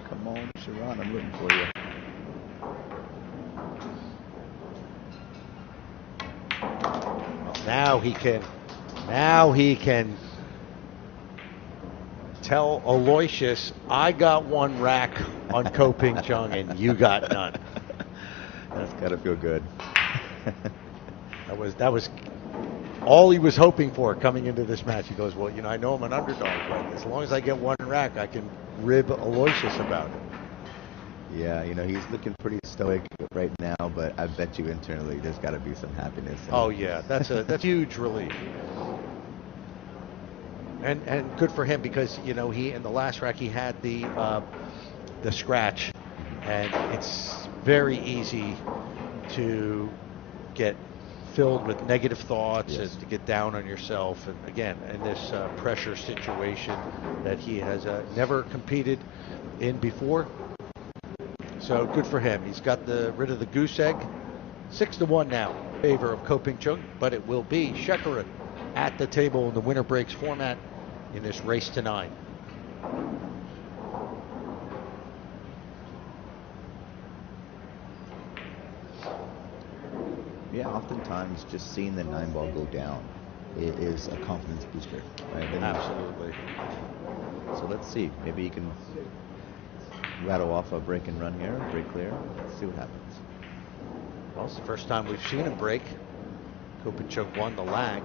Come on, Sharon, I'm rooting for you. Now he can tell Aloysius, I got one rack on Ko Ping Chung and you got none. That's gotta feel good. That was all he was hoping for coming into this match. He goes, well, I know I'm an underdog, but as long as I get one rack, I can rib Aloysius about it. Yeah, he's looking pretty stoic right now, but I bet you internally there's got to be some happiness. Oh yeah, that's huge relief. And good for him because he in the last rack he had the scratch, and it's very easy to get filled with negative thoughts and to get down on yourself. And again, in this pressure situation that he has never competed in before. So good for him. He's got rid of the goose egg. 6-1 now in favor of Ko Ping Chung, but it will be Shekaran at the table in the winner breaks format in this race to 9. Yeah, oftentimes just seeing the 9-ball go down is a confidence booster, right? Then Absolutely. So let's see. Maybe he can rattle off a break and run here, break clear. Let's see what happens. Well, it's the first time we've seen him break. Kopachuk won the lag.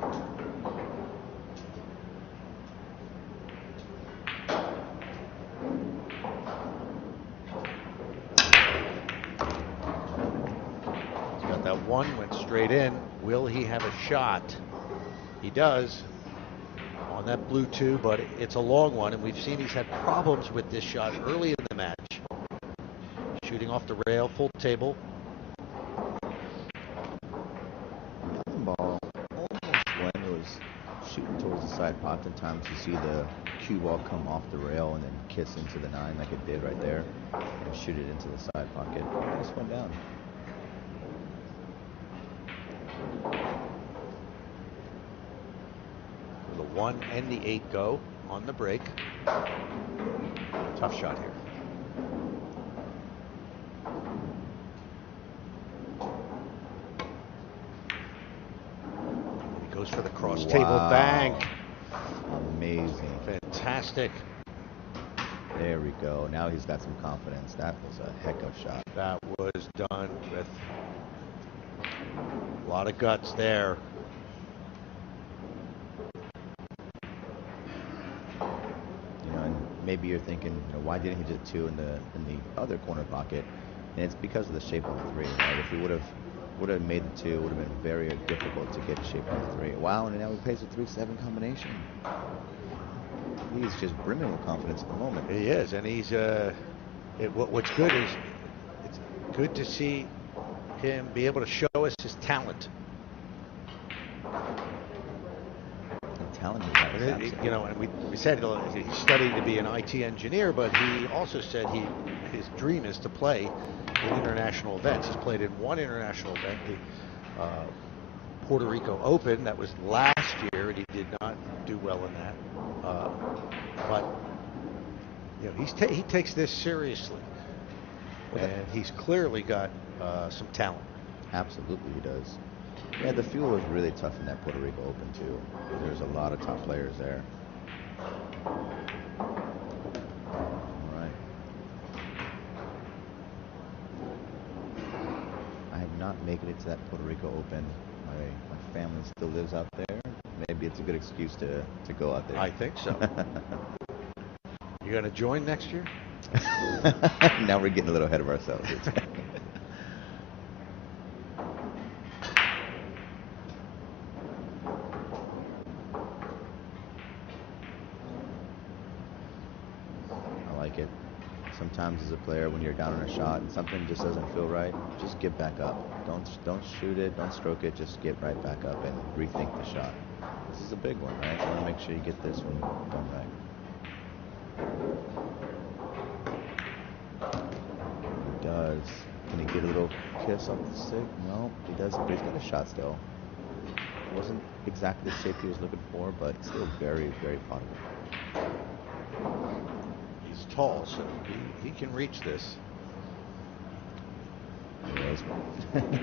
He's got that one, went straight in. Will he have a shot? He does on that blue two, but it's a long one, and we've seen he's had problems with this shot early in the match. Shooting off the rail, full table. Ball almost when it was shooting towards the side. Oftentimes you see the cue ball come off the rail and then kiss into the 9 like it did right there and shoot it into the side pocket. Nice one down. The 1 and the 8 go on the break. Tough shot here. He goes for the cross table bank. Amazing. Fantastic. There we go. Now he's got some confidence. That was a heck of a shot. That was done with a lot of guts there. And maybe you're thinking, why didn't he just 2 in the other corner pocket? And it's because of the shape of the 3, right? If he would have made the 2, it would have been very difficult to get shape on the 3. Wow, and now he plays a 3-7 combination. He's just brimming with confidence at the moment. He is, and he's what's good is it's good to see him be able to show us his talent. Talent, and we said he studied to be an IT engineer, but he also said his dream is to play in international events. He's played in one international event, the Puerto Rico Open. That was last year, and he did not do well in that. But he takes this seriously, and he's clearly got some talent. Absolutely, he does. Yeah, the field was really tough in that Puerto Rico Open too. There's a lot of top players there. All right. I have not made it to that Puerto Rico Open. My family still lives out there. Maybe it's a good excuse to go out there. I think so. You going to join next year? Now we're getting a little ahead of ourselves. I like it. Sometimes as a player, when you're down on a shot and something just doesn't feel right, just get back up. Don't shoot it, don't stroke it, just get right back up and rethink the shot. This is a big one, right? You want to make sure you get this one done right. He does. Can he get a little kiss off the stick? No, he doesn't, but he's got a shot still. It wasn't exactly the shape he was looking for, but still very, very potable. He's tall, so he can reach this.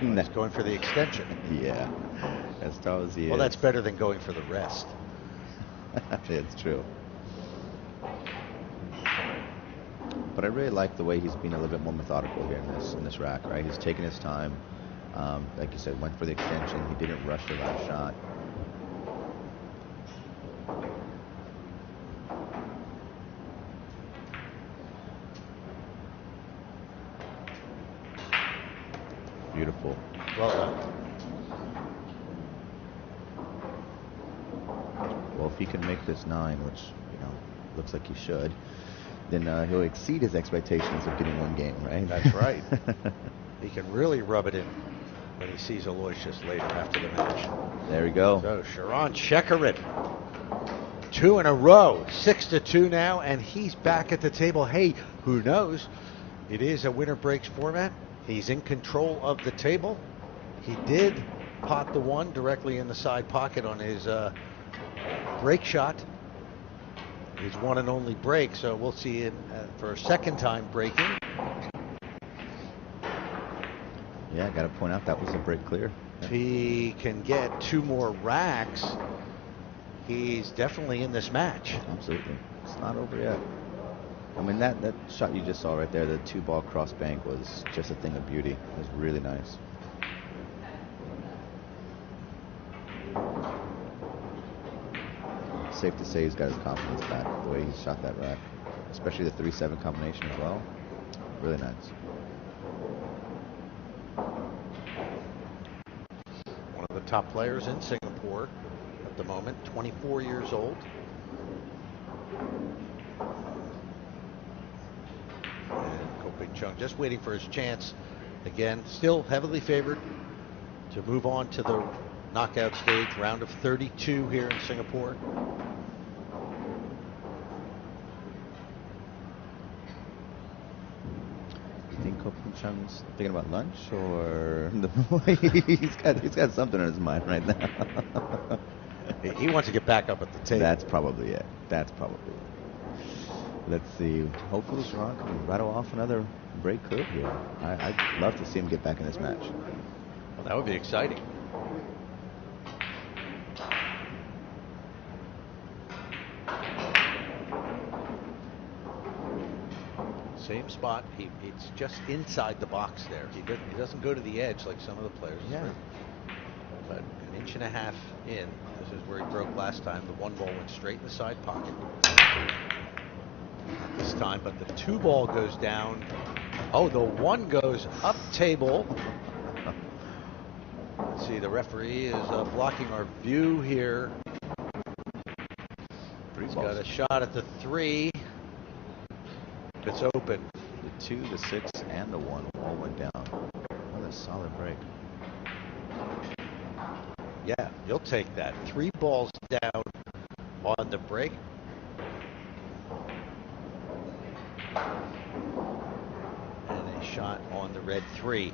He's going for the extension. Yeah, as tall as he is. Well, that's better than going for the rest. It's true. But I really like the way he's being a little bit more methodical here in this rack, right? He's taking his time. Like you said, went for the extension. He didn't rush the last shot. Beautiful. Well done. Well, if he can make this 9, which looks like he should, then he'll exceed his expectations of getting 1 game, right? That's right. He can really rub it in when he sees Aloysius later after the match. There we go. So Sharon Chekarin, 2 in a row, 6-2 now, and he's back at the table. Hey, who knows? It is a winner breaks format. He's in control of the table. He did pot the 1 directly in the side pocket on his break shot. His 1 and only break, so we'll see him for a second time breaking. Yeah, I got to point out that was a break clear. If he can get 2 more racks, he's definitely in this match. Absolutely. It's not over yet. I mean, that shot you just saw right there, the 2-ball cross bank, was just a thing of beauty. It was really nice. Safe to say he's got his confidence back the way he shot that rack, especially the 3-7 combination as well. Really nice. One of the top players in Singapore at the moment, 24 years old. And Ko Ping Chung just waiting for his chance. Again, still heavily favored to move on to the knockout stage, round of 32 here in Singapore. You think Ko Ping Chung's thinking about lunch, or he's got something on his mind right now? He wants to get back up at the table. That's probably it. That's probably it. Let's see. Hopefully Sharon can rattle off another break good here. I'd love to see him get back in this match. Well, that would be exciting. Same spot. It's just inside the box there. He doesn't go to the edge like some of the players. Yeah. But 1.5 inches in. This is where he broke last time. The 1 ball went straight in the side pocket. Not this time, but the 2 ball goes down. Oh, the 1 goes up table. Let's see, the referee is blocking our view here. He's got a shot at the 3. It's open. The 2, the 6, and the 1 all went down. Another solid break. Yeah, you'll take that. 3 balls down on the break. And a shot on the red 3.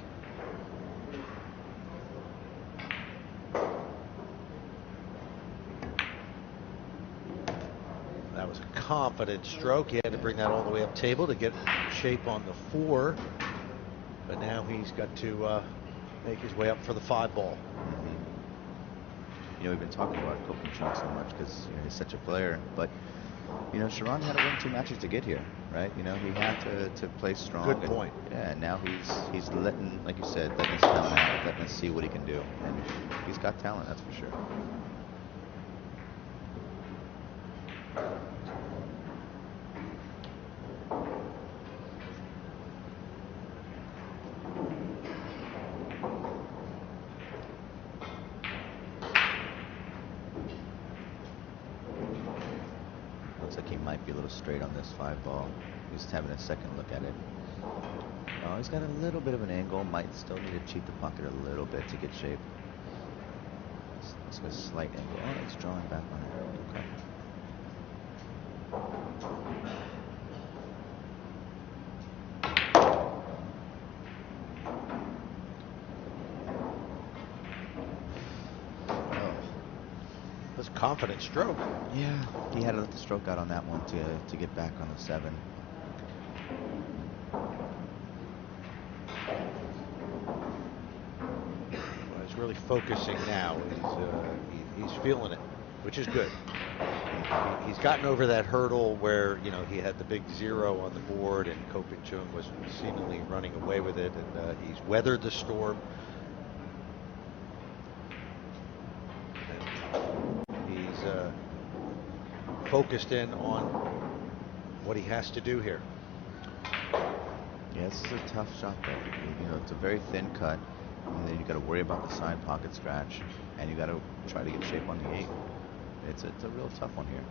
That was a confident stroke. He had to bring that all the way up table to get shape on the 4. But now he's got to make his way up for the 5 ball. You know, we've been talking about Ko Ping Chung so much because he's such a player, but you know, Sharon had to win 2 matches to get here, right? You know, he had to play strong. Good point. And now he's letting, like you said, letting his talent out, letting us see what he can do, and he's got talent, that's for sure. Looks like he might be a little straight on this 5 ball. He's having a second look at it. Oh, he's got a little bit of an angle. Might still need to cheat the pocket a little bit to get shape. It's a slight angle. Oh, it's drawing back on it. Okay. That's a confident stroke. Yeah, he had to let the stroke out on that one to get back on the 7. Well, he's really focusing now. He's feeling it, which is good. He's gotten over that hurdle where, you know, he had the big 0 on the board and Ko Ping Chung was seemingly running away with it, and he's weathered the storm. He's focused in on what he has to do here. Yeah, this is a tough shot though. You know, it's a very thin cut, and then you got to worry about the side pocket scratch, and you got to try to get shape on the 8. It's a real tough one here.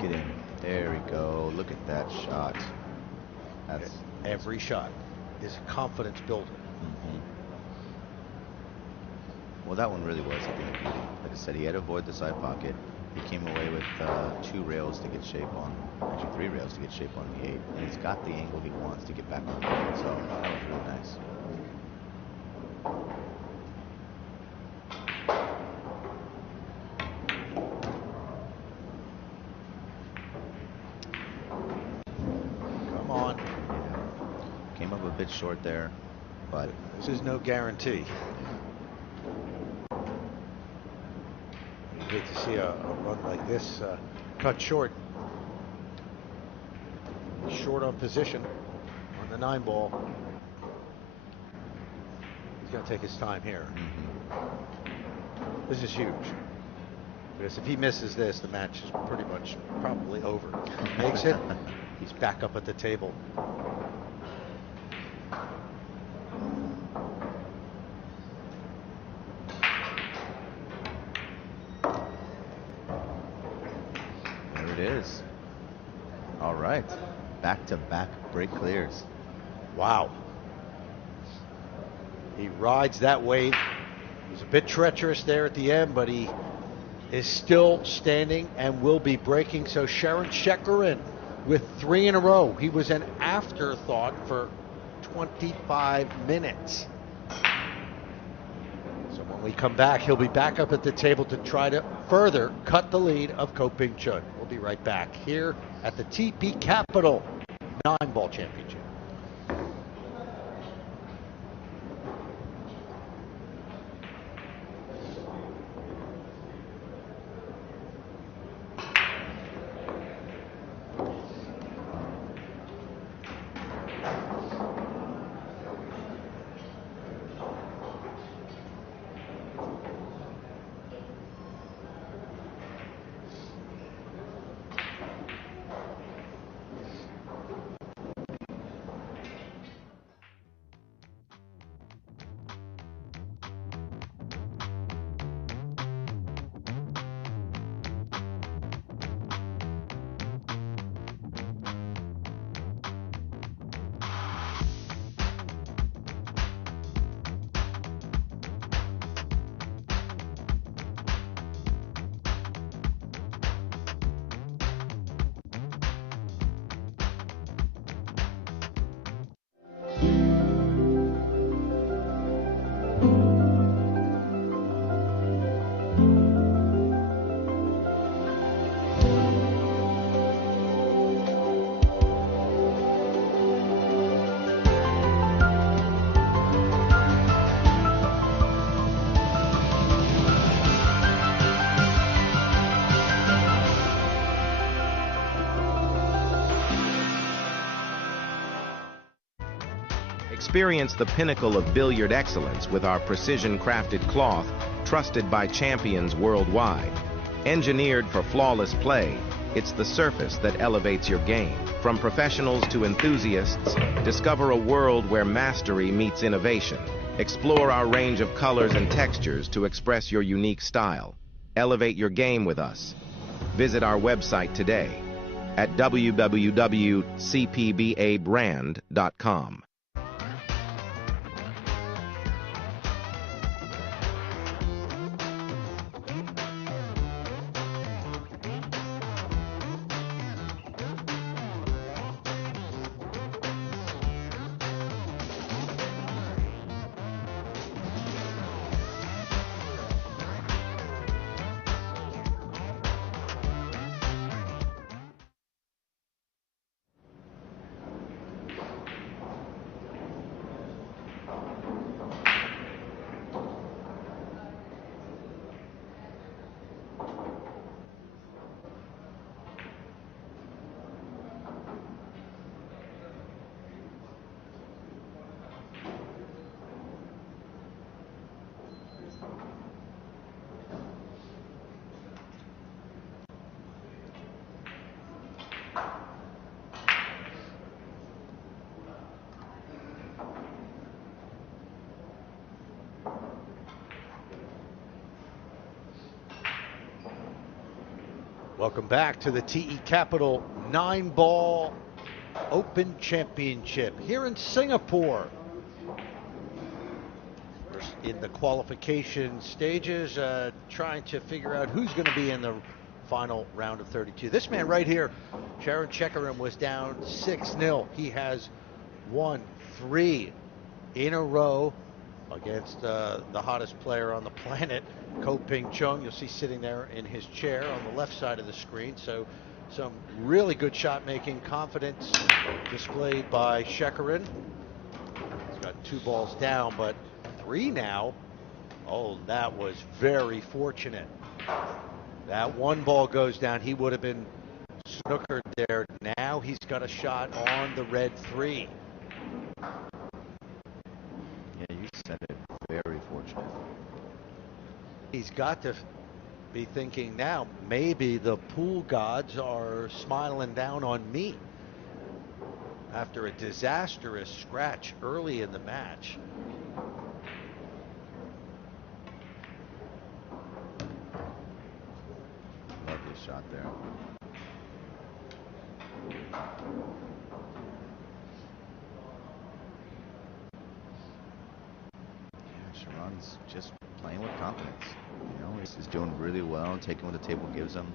Get in. There we go. Look at that shot. That's every shot is a confidence builder. Well, that one really was a thing of beauty. Like I said, he had to avoid the side pocket. He came away with 2 rails to get shape on. Actually, 3 rails to get shape on the 8. And he's got the angle he wants to get back on the 8. So that was really nice. bit short there, but this is no guarantee. You hate to see a run like this cut short. Short on position on the 9-ball. He's going to take his time here. This is huge. Because if he misses this, the match is pretty much probably over. If he makes it, he's back up at the table. There it is. All right. Back-to-back break clears. Wow. He rides that wave. It was a bit treacherous there at the end, but he is still standing and will be breaking. So Sharon Shekarin with 3 in a row. He was an afterthought for 25 minutes. So when we come back, he'll be back up at the table to try to further cut the lead of Ko Ping Chun. We'll be right back here at the TP Capital 9-ball championship. Experience the pinnacle of billiard excellence with our precision-crafted cloth, trusted by champions worldwide. Engineered for flawless play, it's the surface that elevates your game. From professionals to enthusiasts, discover a world where mastery meets innovation. Explore our range of colors and textures to express your unique style. Elevate your game with us. Visit our website today at www.cpbabrand.com. Welcome back to the TE Capital 9-ball Open Championship here in Singapore. We're in the qualification stages, trying to figure out who's going to be in the final round of 32. This man right here, Sharon Shekarin, was down 6-0. He has won 3 in a row against the hottest player on the planet, Ko Ping Chun. You'll see sitting there in his chair on the left side of the screen. So some really good shot making, confidence displayed by Shekarin. 2 balls down, but 3 now. Oh, that was very fortunate. That 1 ball goes down. He would have been snookered there. Now he's got a shot on the red 3. Yeah, you said it. Very fortunate. He's got to be thinking now, maybe the pool gods are smiling down on me after a disastrous scratch early in the match. Lovely shot there. Sharon's just playing with confidence. You know, he's doing really well, taking what the table gives him.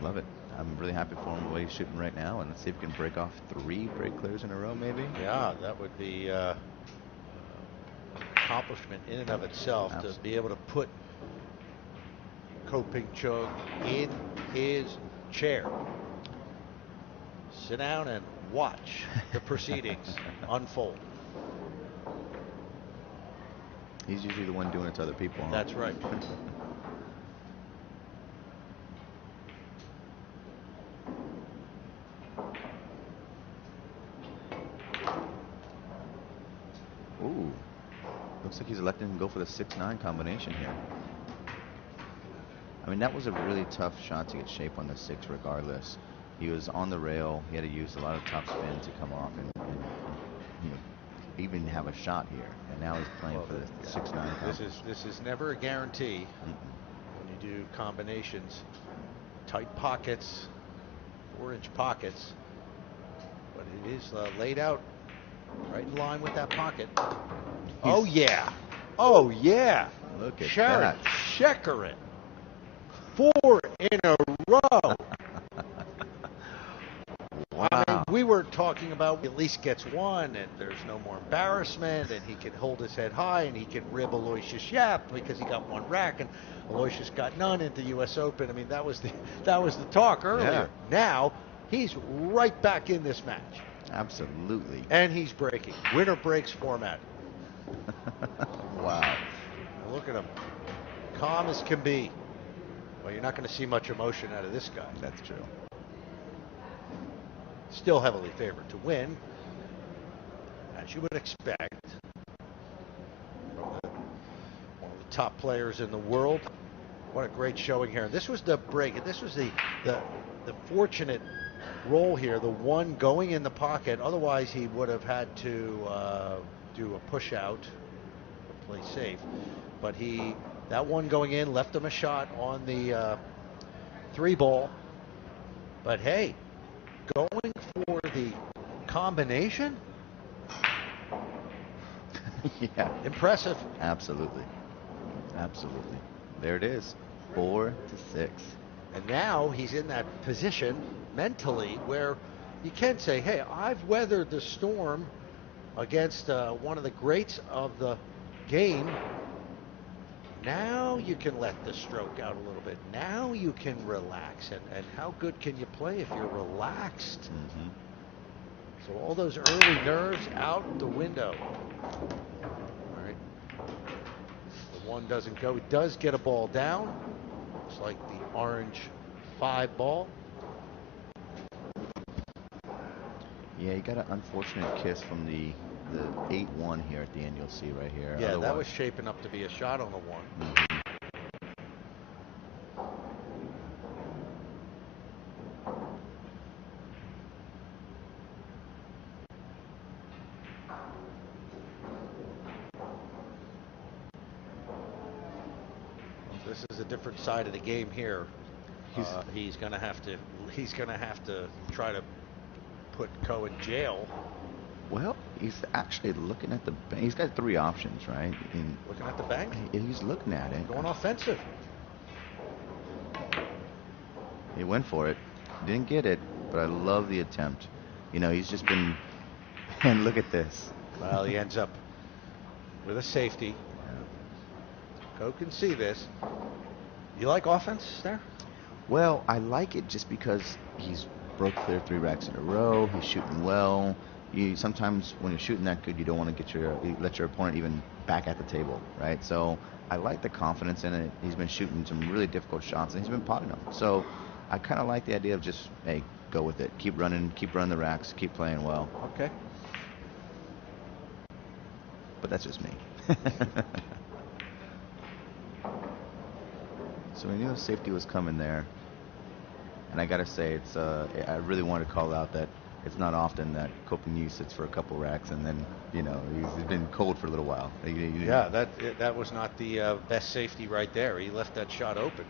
Love it. I'm really happy for him the way he's shooting right now, and let's see if he can break off 3 break clears in a row, maybe. Yeah, that would be an accomplishment in and of itself. Absolutely. To be able to put Ko Ping Chung in his chair. Sit down and watch the proceedings unfold. He's usually the one doing it to other people. Huh? That's right. Ooh. Looks like he's electing to go for the 6-9 combination here. I mean, that was a really tough shot to get shape on the 6 regardless. He was on the rail. He had to use a lot of top spin to come off and you know, even have a shot here. And now he's playing for the 6-9. This is never a guarantee when you do combinations. Tight pockets, 4-inch pockets, but it is laid out right in line with that pocket. Oh yeah, oh yeah. Look at Sharon that. Shekaran, 4 in a row. Wow. I mean, we were talking about he at least gets 1, and there's no more embarrassment, and he can hold his head high, and he can rib Aloysius Yap because he got 1 rack, and Aloysius got none at the U.S. Open. I mean, that was the talk earlier. Yeah. Now he's right back in this match. Absolutely. And he's breaking. Winner breaks format. Wow. Now look at him. Calm as can be. Well, you're not going to see much emotion out of this guy. That's true. Still heavily favored to win, as you would expect. One of the top players in the world. What a great showing here. This was the break, and this was the fortunate roll here. The 1 going in the pocket. Otherwise, he would have had to do a push out, play safe. But that 1 going in left him a shot on the 3 ball. But hey, going for the combination? Yeah. Impressive. Absolutely. Absolutely. There it is. 4-6. And now he's in that position mentally where you can say, hey, I've weathered the storm against one of the greats of the game. Now you can let the stroke out a little bit. Now you can relax. And how good can you play if you're relaxed? Mm-hmm. So all those early nerves out the window. All right. The 1 doesn't go. He does get a ball down. Looks like the orange 5 ball. Yeah, he got an unfortunate kiss from the 8-1 here at the end. You'll see right here. Yeah, Otherwise, that was shaping up to be a shot on the 1. Mm-hmm. This is a different side of the game here. He's gonna have to try to put Ko in jail. Well, he's actually looking at the bank. He's got 3 options, right? Looking at the bank? He's looking at it. Going offensive. He went for it. Didn't get it, but I love the attempt. You know, he's just been... And look at this. Well, he ends up with a safety. Yeah. Ko can see this. You like offense there? Well, I like it just because he's broke clear 3 racks in a row. He's shooting well. you sometimes when you're shooting that good, you don't want to you let your opponent even back at the table, right? So I like the confidence in it. He's been shooting some really difficult shots, and he's been potting them. So I kind of like the idea of just, hey, go with it. Keep running the racks, keep playing well. Okay. But that's just me. So we knew safety was coming there. And I gotta say, I really want to call out that it's not often that Kopenieuw sits for a couple racks and then, he's been cold for a little while. Yeah, that was not the best safety right there. He left that shot open.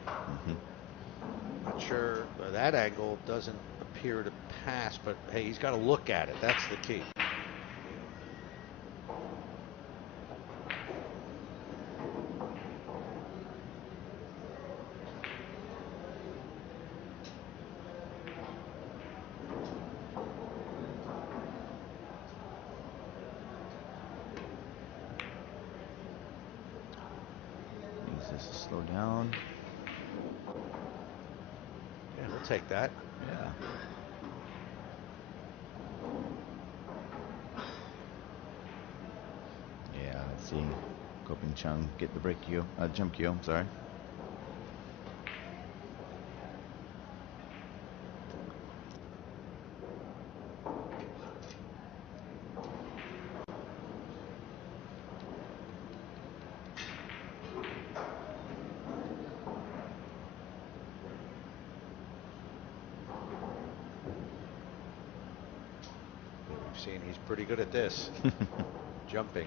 Not sure that angle doesn't appear to pass, but hey, he's got to look at it. That's the key. Slow down. Yeah, we'll take that. Yeah. Yeah, let's see. Kopenieuw get the jump cue, I'm sorry. Seen he's pretty good at this. Jumping.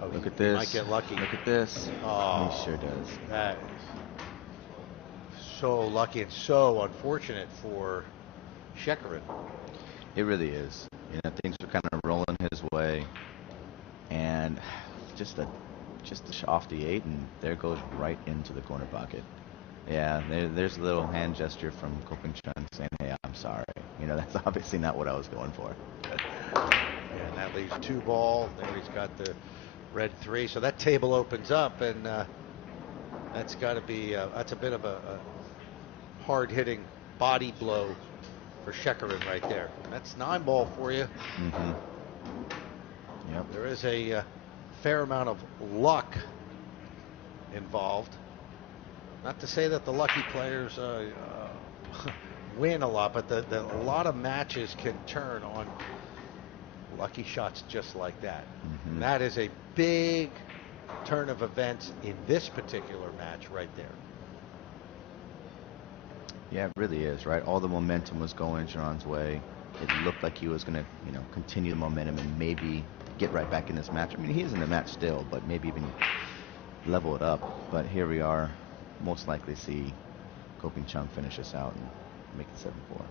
Oh, look at this. He might get lucky. Look at this. Oh, he sure does. That is so lucky and so unfortunate for Shekerin. It really is. Things are kind of rolling his way, and just off the 8, and there goes right into the corner pocket. Yeah, there's a little hand gesture from Kopenieuw saying, "Hey, I'm sorry." That's obviously not what I was going for. Yeah, and that leaves 2 ball. There he's got the red 3, so that table opens up, and that's got to be that's a bit of a hard-hitting body blow for Shekerin right there. That's 9-ball for you. Yep. There is a fair amount of luck involved. Not to say that the lucky players win a lot, but a lot of matches can turn on lucky shots just like that. And that is a big turn of events in this particular match right there. Yeah, it really is, right? All the momentum was going Sharon's way. It looked like he was going to, continue the momentum and maybe get right back in this match. I mean, he is in the match still, but maybe even level it up. But here we are, most likely see Kopenieuw finish us out and make it 7-4.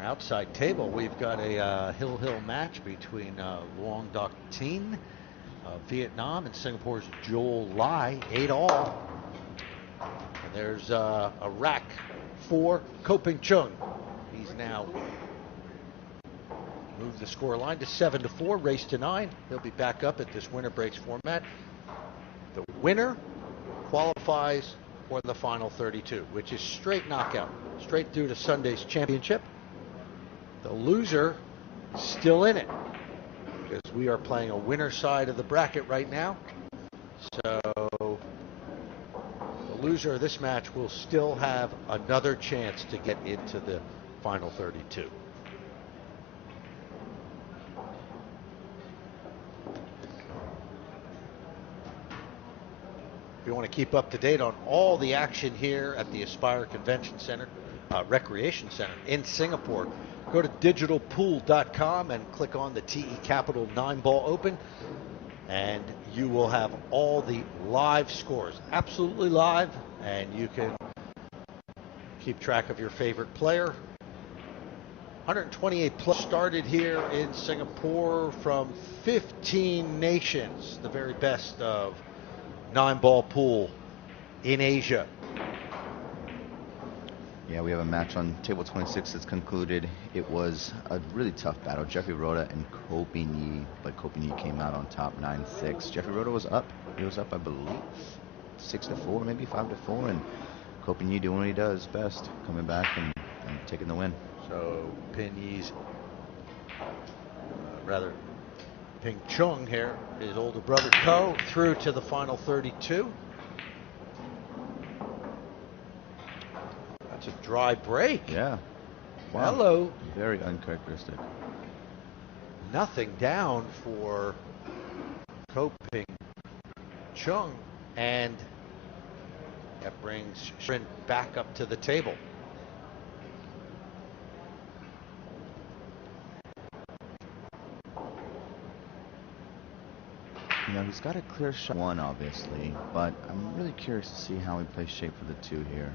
Outside table, we've got a hill match between Luong Doc Tin of Vietnam and Singapore's Joel Lai, 8-all. And there's a rack for Kopenieuw. He's now moved the score line to 7-4, race to 9. He'll be back up at this winner breaks format. The winner qualifies for the final 32, which is straight knockout, straight through to Sunday's championship. The loser still in it because we are playing a winner side of the bracket right now. So the loser of this match will still have another chance to get into the final 32. If you want to keep up to date on all the action here at the Aspire Convention Center, Recreation Center in Singapore, go to digitalpool.com and click on the TE Capital 9-ball open, and you will have all the live scores, absolutely live, and you can keep track of your favorite player. 128 plus started here in Singapore from 15 nations, the very best of 9-ball pool in Asia. Yeah, we have a match on table 26 that's concluded. It was a really tough battle. Jeffrey Rhoda and Kopini, but Kopini came out on top 9-6. Jeffrey Rhoda was up. He was up, I believe, 6-4, maybe 5-4, and Kopini doing what he does best, coming back and taking the win. So Pinyi's, rather, Ping Chung here, his older brother Ko, through to the final 32. That's a dry break. Yeah. Wow. Hello. Very uncharacteristic. Nothing down for Ko Ping Chung, and that brings Shin back up to the table. You know, he's got a clear shot one, obviously, but I'm really curious to see how he plays shape for the two here.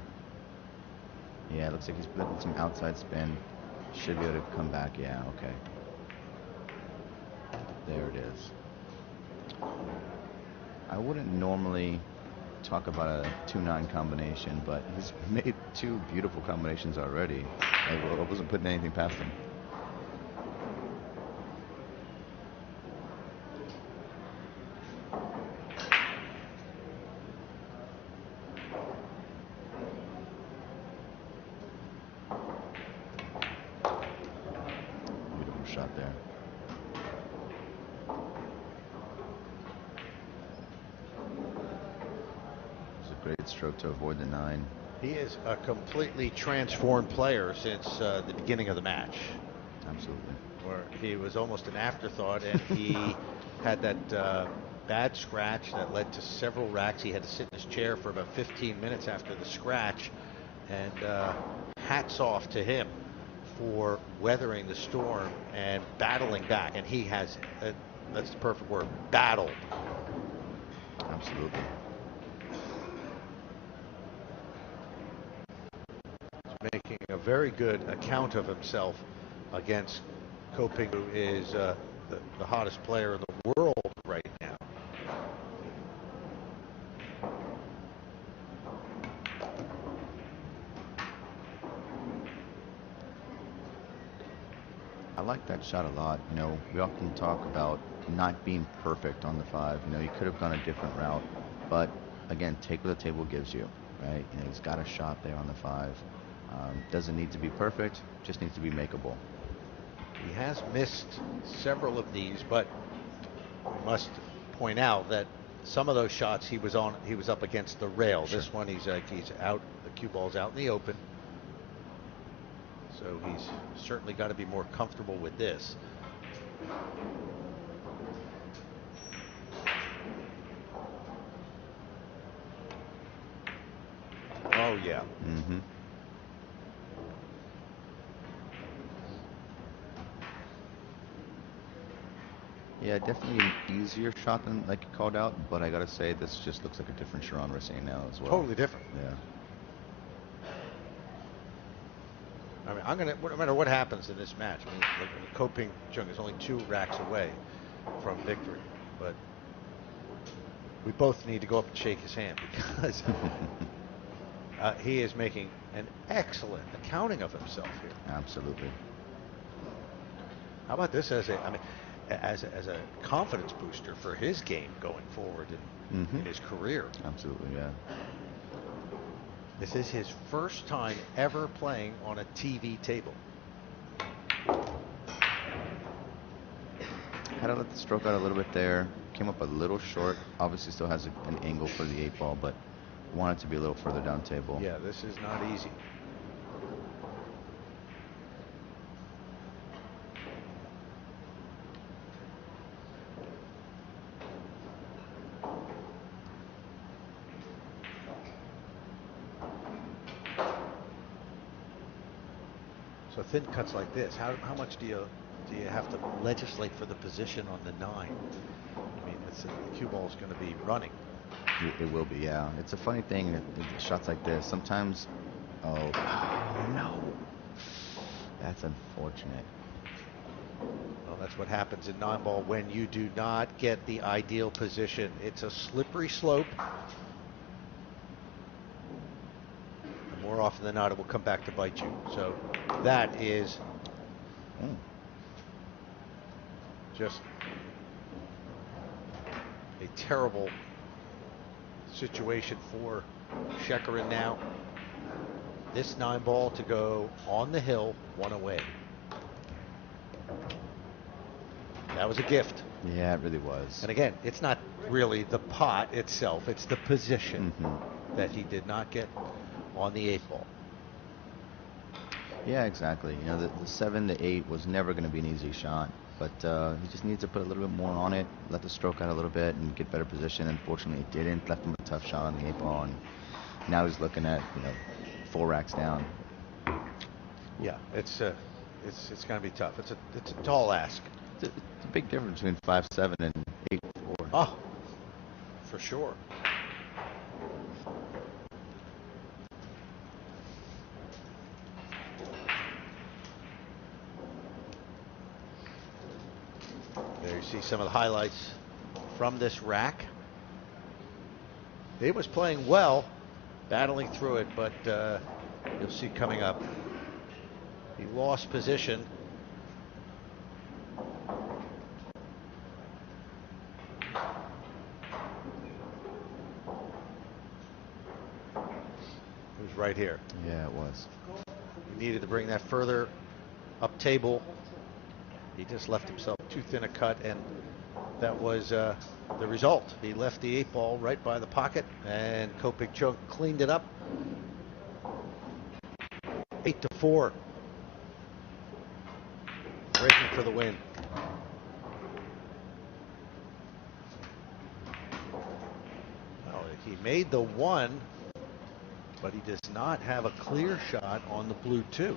Yeah, it looks like he's putting some outside spin. Should be able to come back. Yeah, okay. There it is. I wouldn't normally talk about a 2-9 combination, but he's made two beautiful combinations already. I wasn't putting anything past him. Beautiful shot there. It's a great stroke to avoid the 9. He is a completely transformed player since the beginning of the match. Absolutely. Where he was almost an afterthought, and he had that bad scratch that led to several racks. He had to sit in his chair for about 15 minutes after the scratch, and hats off to him for weathering the storm and battling back. And he has, that's the perfect word, battled. Absolutely. Making a very good account of himself against Ko Ping, who is the hottest player in the world right now. I like that shot a lot. You know, we often talk about not being perfect on the 5. You know, he could have gone a different route, but again, take what the table gives you, right? You know, he's got a shot there on the 5. Doesn't need to be perfect, just needs to be makeable. He has missed several of these, but we must point out that some of those shots he was up against the rail. Sure. This one he's out, the cue ball's out in the open. So he's certainly got to be more comfortable with this. Oh yeah. Mm-hmm. Yeah, definitely an easier shot than like you called out, but I gotta say this just looks like a different Sharon we're seeing now as well. Totally different. Yeah. I mean, no matter what happens in this match, I mean, Ko Ping Chung is only 2 racks away from victory, but we both need to go up and shake his hand because he is making an excellent accounting of himself here. Absolutely. How about this as a confidence booster for his game going forward in his career? Absolutely, yeah. This is his first time ever playing on a TV table. Had to let the stroke out a little bit there. Came up a little short. Obviously still has an angle for the 8 ball, but wanted to be a little further down table. Yeah, this is not easy. So thin cuts like this, how much do you have to legislate for the position on the 9? I mean, the cue ball is going to be running. It will be, yeah. It's a funny thing, shots like this, sometimes, oh no. That's unfortunate. Well, that's what happens in Nineball when you do not get the ideal position. It's a slippery slope. more often than not, it will come back to bite you. So that is just a terrible situation for Shekerin now. This 9-ball to go on the hill, one away. That was a gift. Yeah, it really was. And again, it's not really the pot itself, it's the position that he did not get on the 8-ball. Yeah, exactly. You know, the 7 to 8 was never going to be an easy shot, but he just needs to put a little bit more on it, let the stroke out a little bit, and get better position. Unfortunately, it didn't. Left him a tough shot on the 8-ball, and now he's looking at 4 racks down. Yeah, it's going to be tough. It's a tall ask. It's a big difference between 5-7 and 8-4. Oh, for sure. There you see some of the highlights from this rack. He was playing well, battling through it, but you'll see coming up, he lost position. It was right here. Yeah, it was. He needed to bring that further up table. He just left himself too thin a cut, and that was the result. He left the 8-ball right by the pocket, and Ko Ping-chung cleaned it up. 8-4. Breaking for the win. Well, he made the 1, but he does not have a clear shot on the blue 2.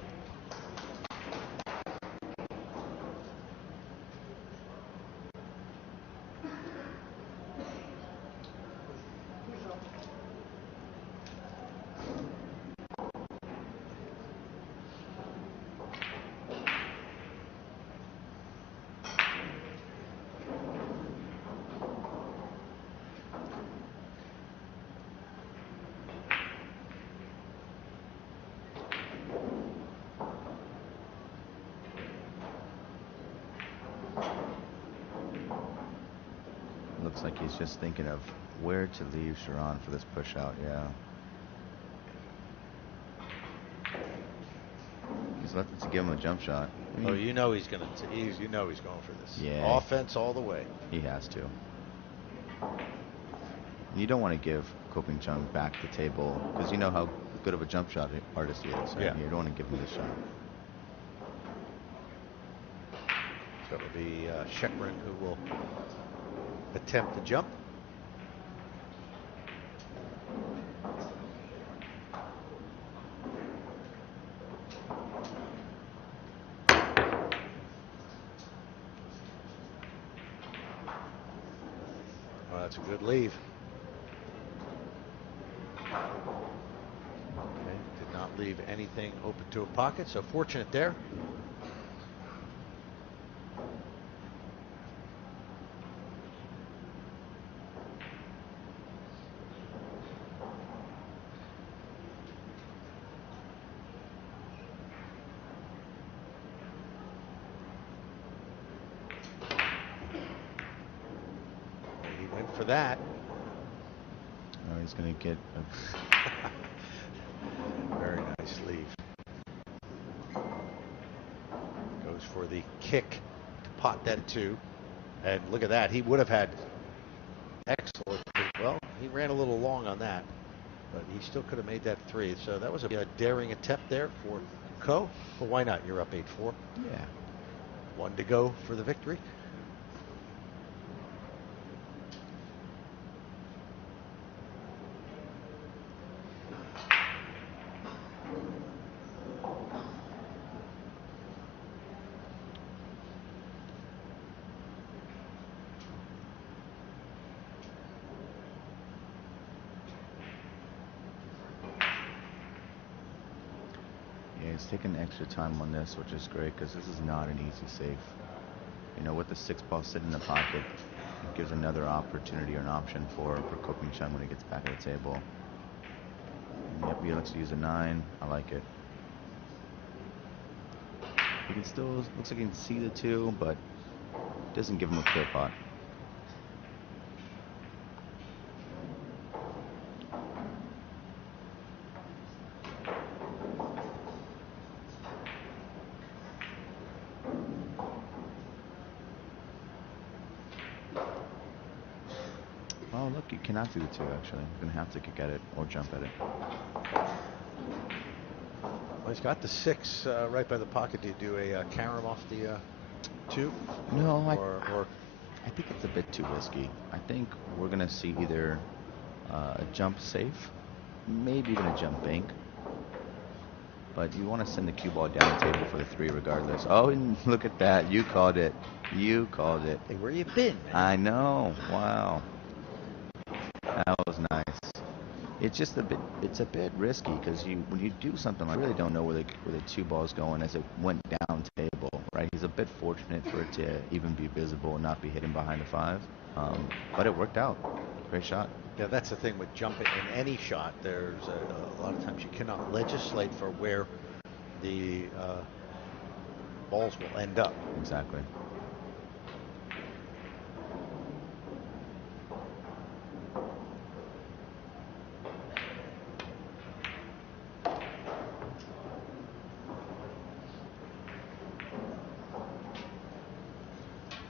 Looks like he's just thinking of where to leave Sharon for this push out. Yeah. He's left to give him a jump shot. Oh, you know he's going for this. Yeah. Offense all the way. He has to. You don't want to give Ko Ping-chung back the table because you know how good of a jump shot artist he is. Right? Yeah. You don't want to give him the shot. So it'll be Shekerin who will attempt the jump. Oh, that's a good leave. Okay, did not leave anything open to a pocket, so fortunate there. For that. Oh, he's going to get a very nice leave. Goes for the kick to pot that 2. And look at that. He would have had excellent. Well, he ran a little long on that, but he still could have made that 3. So that was a daring attempt there for Ko. But why not? You're up 8-4. Yeah. 1 to go for the victory. He's taking extra time on this, which is great because this is not an easy save. You know, with the 6-ball sitting in the pocket, it gives another opportunity or an option for Ko Ping-chung when he gets back at the table. Yep, he likes to use a 9. I like it. He can still, looks like he can see the 2, but doesn't give him a clear pot. Oh, look, you cannot do the 2, actually. You're going to have to kick at it or jump at it. Well, he's got the 6 right by the pocket. Do you do a carom off the 2? No, or I think it's a bit too risky. I think we're going to see either a jump safe, maybe even a jump bank. But you want to send the cue ball down the table for the 3 regardless. Oh, and look at that. You called it. You called it. Hey, where you been, man? I know. Wow. That was nice. It's just it's a bit risky because when you do something like, I really don't know where the 2 ball's going as it went down table, right? He's a bit fortunate for it to even be visible and not be hidden behind the 5. But it worked out. Great shot. Yeah, that's the thing with jumping in any shot. There's a lot of times you cannot legislate for where the balls will end up. Exactly.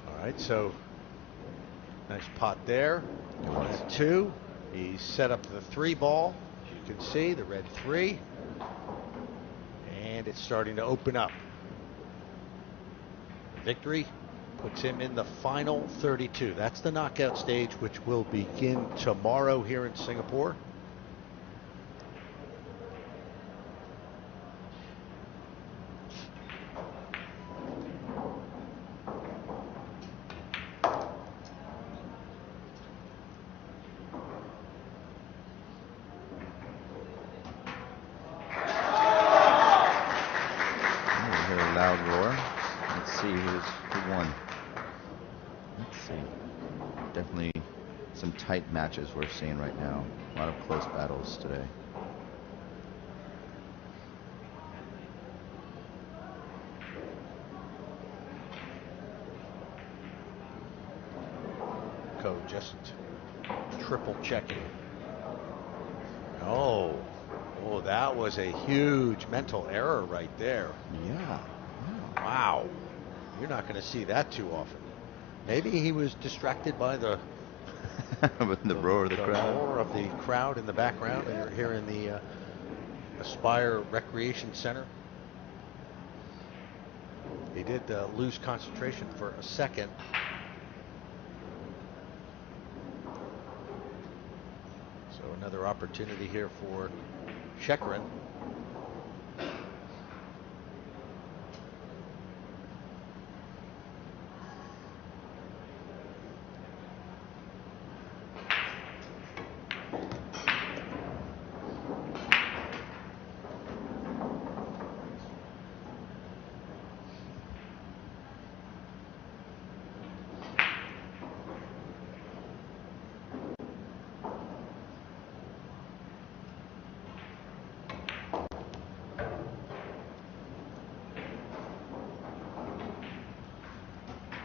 All right, so nice pot there. On that 2, he set up the 3 ball. As you can see, the red 3. And it's starting to open up. The victory puts him in the final 32. That's the knockout stage, which will begin tomorrow here in Singapore. Some tight matches we're seeing right now. A lot of close battles today. Code just triple checking. Oh, that was a huge mental error right there. Yeah. Wow. You're not going to see that too often. Maybe he was distracted by the the roar of the crowd. Roar of the crowd in the background here in the Aspire Recreation Center. He did lose concentration for a second. So another opportunity here for Chekrin.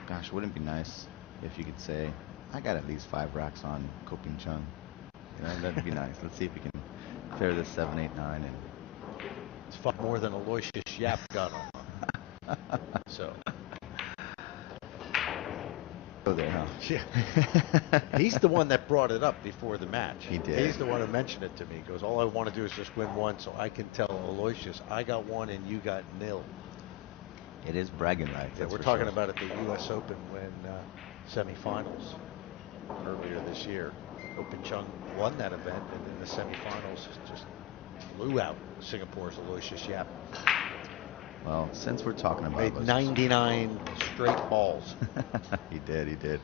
Gosh, wouldn't it be nice if you could say, I got at least 5 racks on Koping Chung. You know, that'd be nice. Let's see if we can clear this 7, 8, 9. And it's far more than Aloysius Yap got on. So. Go there, huh? Yeah. He's the one that brought it up before the match. He did. He's the one who mentioned it to me. He goes, all I want to do is just win one so I can tell Aloysius I got 1 and you got 0. It is bragging rights. Yeah, we're talking about at the U.S. Open when semifinals earlier this year. Koping Chung won that event, and then the semifinals just blew out Singapore's Aloysius Yap. Well, since we're talking about made 99 straight balls. He did.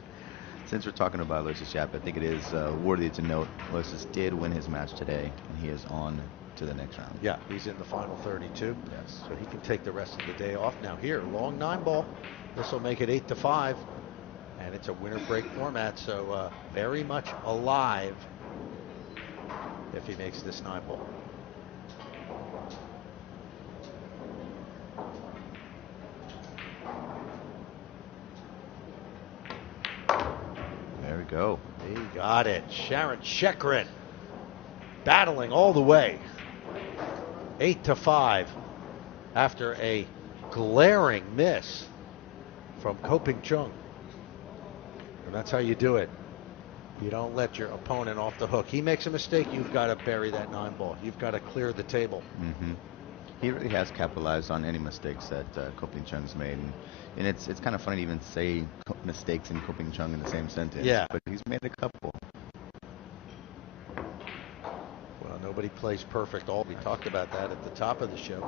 Since we're talking about Aloysius Yap, I think it is worthy to note Aloysius did win his match today, and he is on to the next round. Yeah, he's in the final 32. Yes. So he can take the rest of the day off. Now here, long 9-ball. This will make it 8-5. And it's a winner break format, so very much alive if he makes this 9-ball. go. He got it. Sharon Chekrin battling all the way. 8-5 after a glaring miss from Ko Ping Chung. And that's how you do it. You don't let your opponent off the hook. He makes a mistake, you've got to bury that 9-ball. You've got to clear the table. He really has capitalized on any mistakes that Ko Ping Chung's made. And it's kind of funny to even say mistakes and Ko Ping Chung in the same sentence. Yeah. But he's made a couple. Well, nobody plays perfect. We talked about that at the top of the show.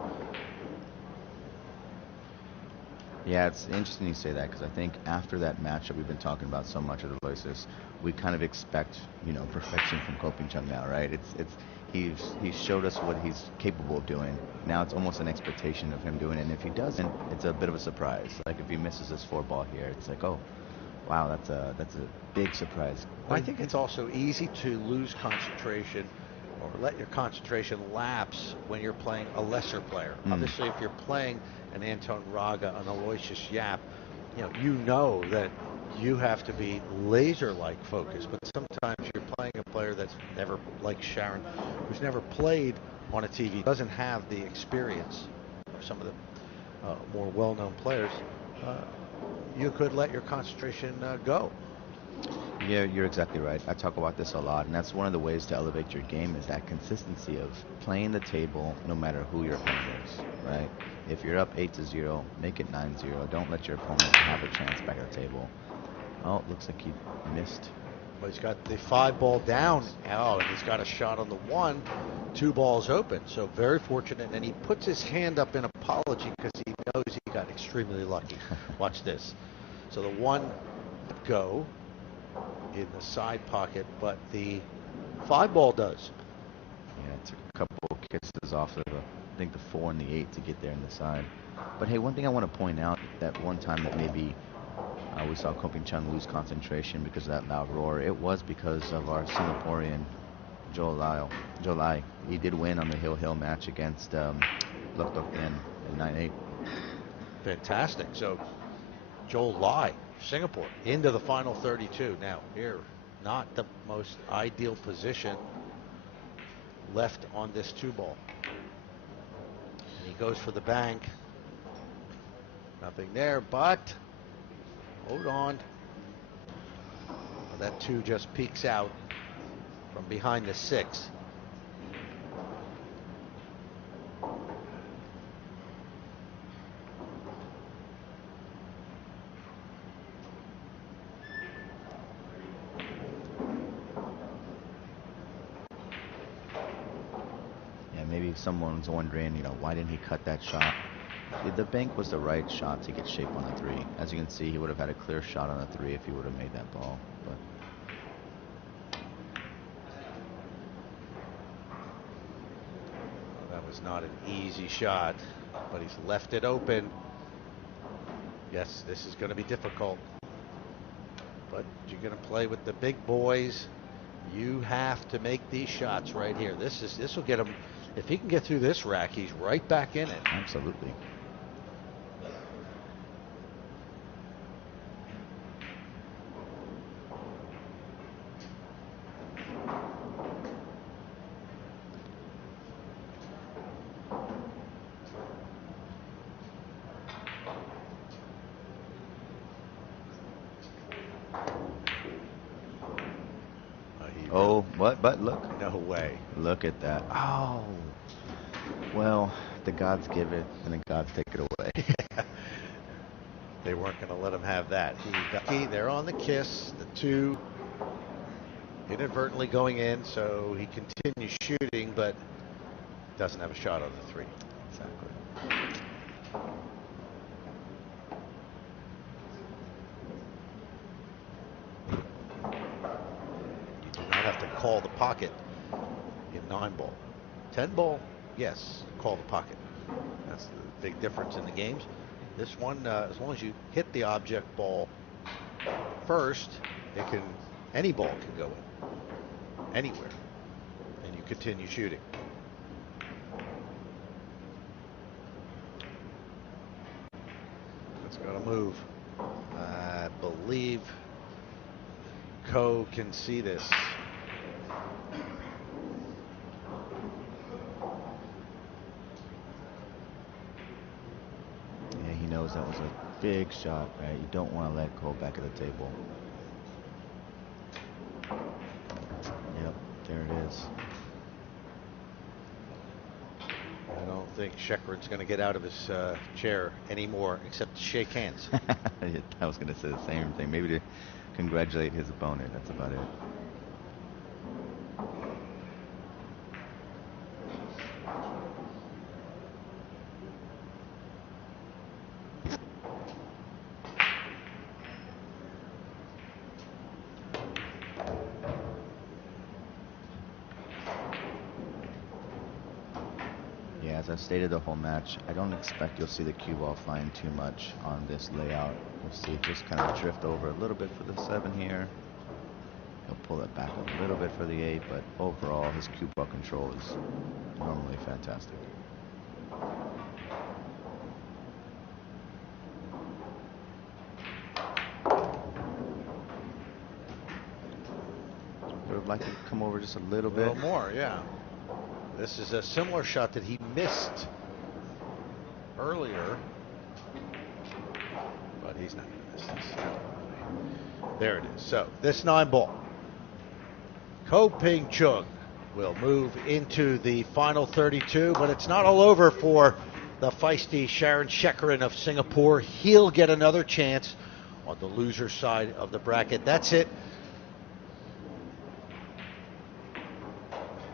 Yeah, it's interesting you say that, because I think after that match that we've been talking about so much at Aloysius, we kind of expect, perfection from Ko Ping Chung now, right? He's showed us what he's capable of doing. Now it's almost an expectation of him doing it. And if he doesn't, it's a bit of a surprise. Like if he misses this 4-ball here, it's like, oh, wow, that's a big surprise. I think it's also easy to lose concentration or let your concentration lapse when you're playing a lesser player. Obviously, if you're playing an Anton Raga, an Aloysius Yap, you know that you have to be laser-like focused. But sometimes you're playing a player that's never, like Sharon, who's never played on a TV, doesn't have the experience of some of the more well-known players. You could let your concentration go. Yeah, you're exactly right. I talk about this a lot, and that's one of the ways to elevate your game, is that consistency of playing the table no matter who your opponent is, right? If you're up 8-0, make it 9-0. Don't let your opponent have a chance back at the table. Oh, looks like he missed. Well, he's got the 5-ball down. Oh, and he's got a shot on the 1. 2 balls open. So very fortunate. And he puts his hand up in apology because he knows he got extremely lucky. Watch this. So the 1 go in the side pocket, but the 5-ball does. Yeah, it took a couple kisses off of I think the 4 and the 8 to get there in the side. But hey, one thing I want to point out, that one time that maybe we saw Ko Ping Chung lose concentration because of that loud roar, it was because of our Singaporean Joe Lai. He did win on the Hill match against Loc Doc Tien in 9-8. Fantastic. So Joel Lai, Singapore, into the final 32. Now here, not the most ideal position left on this 2-ball. And he goes for the bank. Nothing there, but hold on. Well, that 2 just peeks out from behind the 6. Maybe someone's wondering, why didn't he cut that shot? The bank was the right shot to get shape on the 3. As you can see, he would have had a clear shot on the 3 if he would have made that ball. But that was not an easy shot, but he's left it open. Yes, this is going to be difficult, but you're going to play with the big boys. You have to make these shots right here. This will get him. If he can get through this rack, he's right back in it. Absolutely. Oh, what? But look. No way. Look at that. Oh. Well, the gods give it and the gods take it away. They weren't going to let him have that. They're on the kiss. The 2 inadvertently going in, so he continues shooting, but doesn't have a shot on the 3. Exactly. You do not have to call the pocket in 9-ball. 10-ball, yes, call the pocket. That's the big difference in the games. This one, as long as you hit the object ball first, any ball can go in, anywhere, and you continue shooting. It's got to move. I believe Ko can see this. Yeah, he knows that was a big shot, right? You don't want to let Ko back at the table. Yep, there it is. I don't think Shekerin's going to get out of his chair anymore, except to shake hands. I was going to say the same thing. Maybe to congratulate his opponent. That's about it. As I've stated the whole match, I don't expect you'll see the cue ball flying too much on this layout. You'll see it just kind of drift over a little bit for the 7 here. He'll pull it back a little bit for the 8, but overall his cue ball control is normally fantastic. Would have liked to come over just a little bit. A little more, yeah. This is a similar shot that he missed earlier, but he's not going to miss this. There it is. So this 9-ball, Ko Ping-chung will move into the final 32, but it's not all over for the feisty Sharon Shekerin of Singapore. He'll get another chance on the loser side of the bracket. That's it.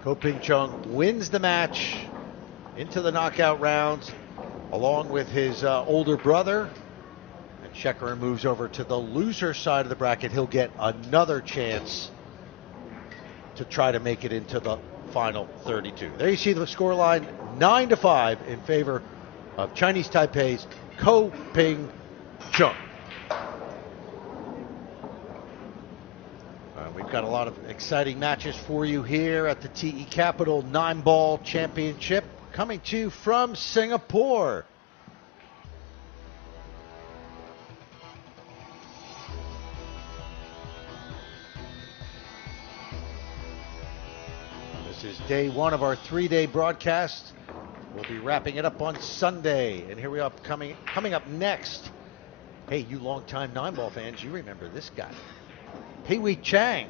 Ko Ping-chung wins the match into the knockout rounds along with his older brother. And Shekerin moves over to the loser side of the bracket. He'll get another chance to try to make it into the final 32. There you see the scoreline, 9-5 in favor of Chinese Taipei's Ko Ping-chung. We've got a lot of exciting matches for you here at the TE Capital 9-ball championship, coming to you from Singapore. This is day 1 of our 3-day broadcast. We'll be wrapping it up on Sunday. And here we are coming up next. Hey, you longtime 9-ball fans, you remember this guy. Pei-Wei Chang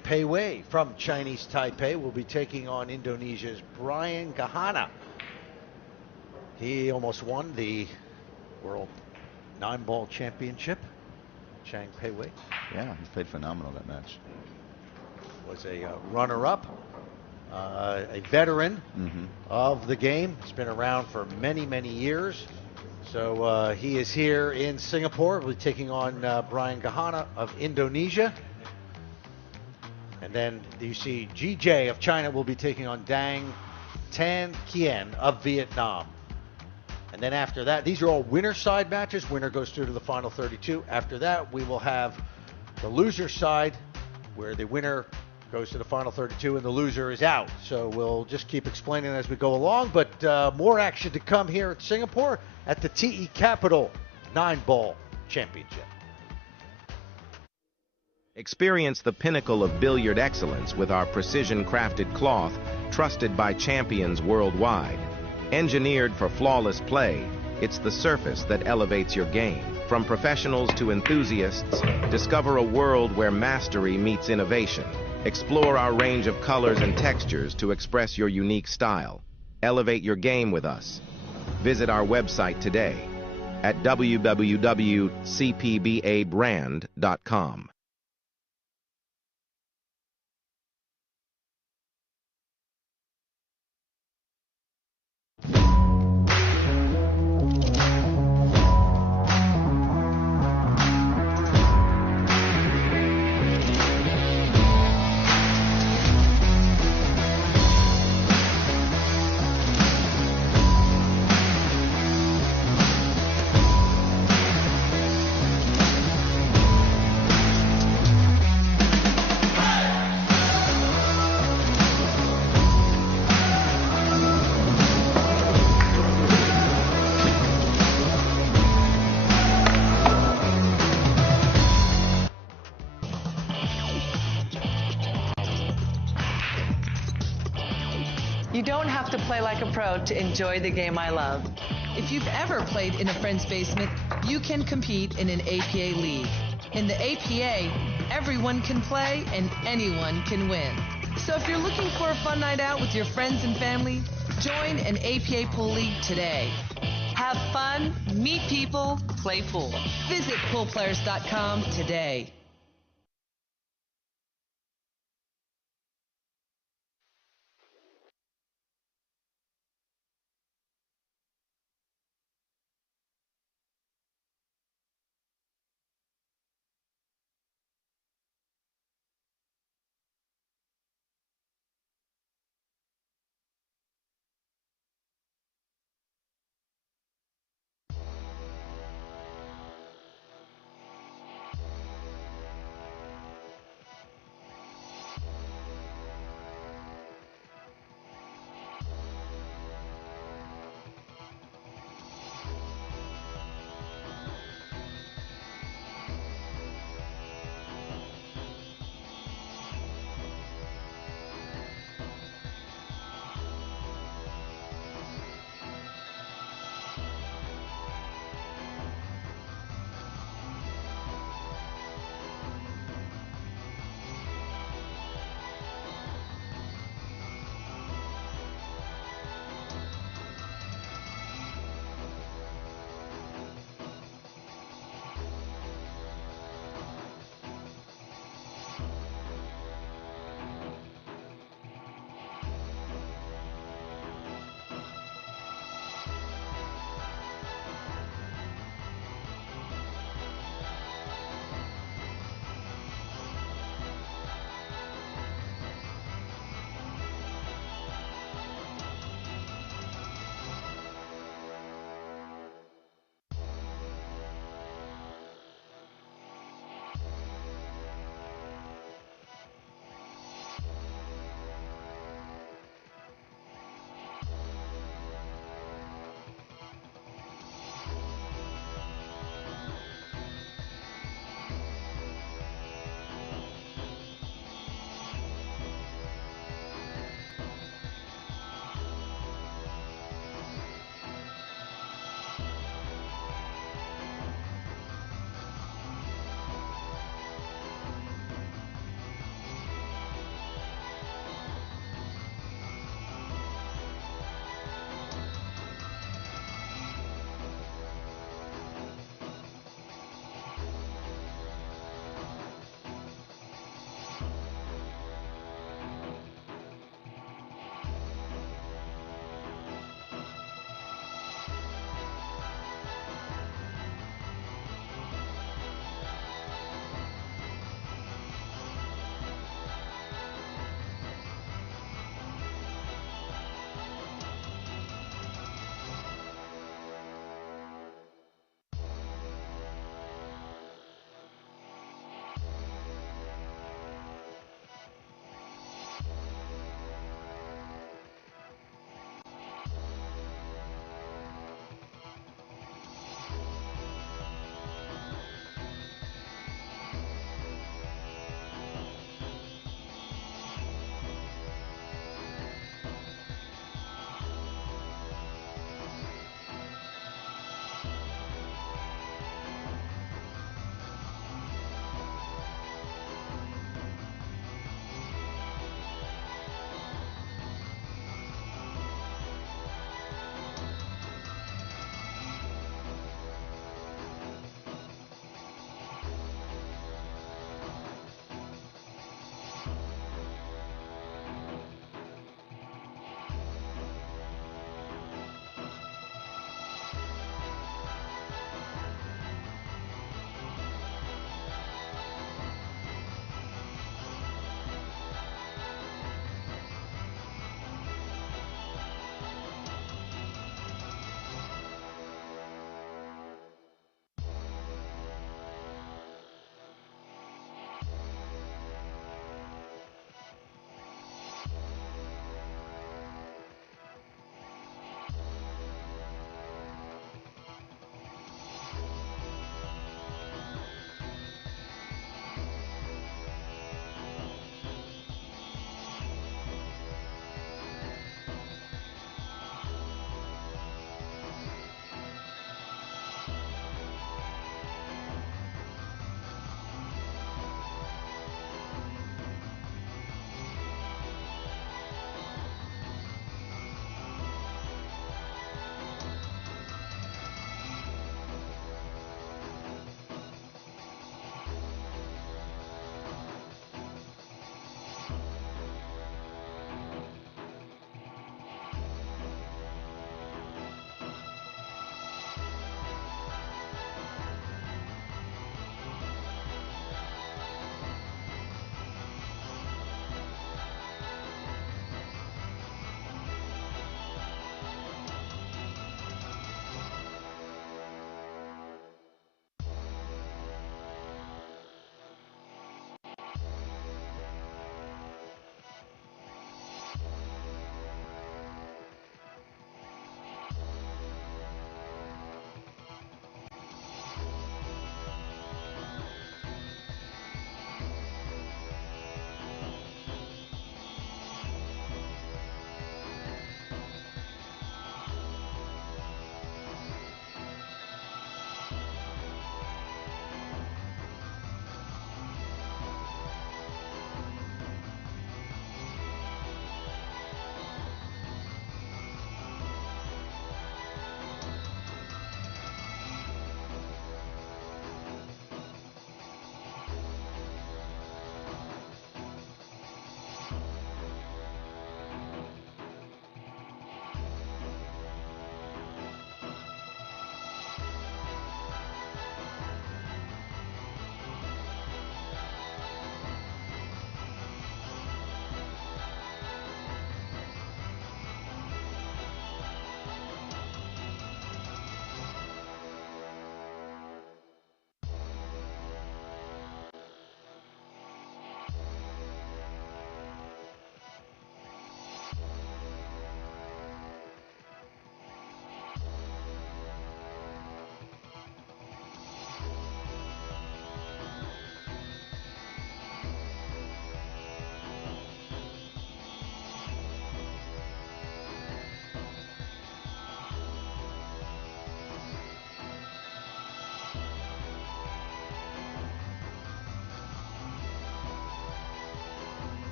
Pei-Wei from Chinese Taipei will be taking on Indonesia's Brian Gahana. He almost won the World 9-ball championship. Chang Pei-Wei. Yeah, he played phenomenal that match. Was a runner-up, a veteran of the game. He's been around for many, many years. So he is here in Singapore. We'll be taking on Brian Gahana of Indonesia. And then you see GJ of China will be taking on Dang Tan Kien of Vietnam. And then after that, these are all winner side matches. Winner goes through to the final 32. After that, we will have the loser side where the winner goes to the final 32 and the loser is out. So we'll just keep explaining as we go along. But more action to come here at Singapore at the TE Capital 9-ball championship. Experience the pinnacle of billiard excellence with our precision-crafted cloth, trusted by champions worldwide. Engineered for flawless play, it's the surface that elevates your game. From professionals to enthusiasts, discover a world where mastery meets innovation. Explore our range of colors and textures to express your unique style. Elevate your game with us. Visit our website today at www.cpbabrand.com. You don't have to play like a pro to enjoy the game I love. If you've ever played in a friend's basement, you can compete in an APA league. In the APA, everyone can play and anyone can win. So if you're looking for a fun night out with your friends and family, join an APA pool league today. Have fun, meet people, play pool. Visit poolplayers.com today.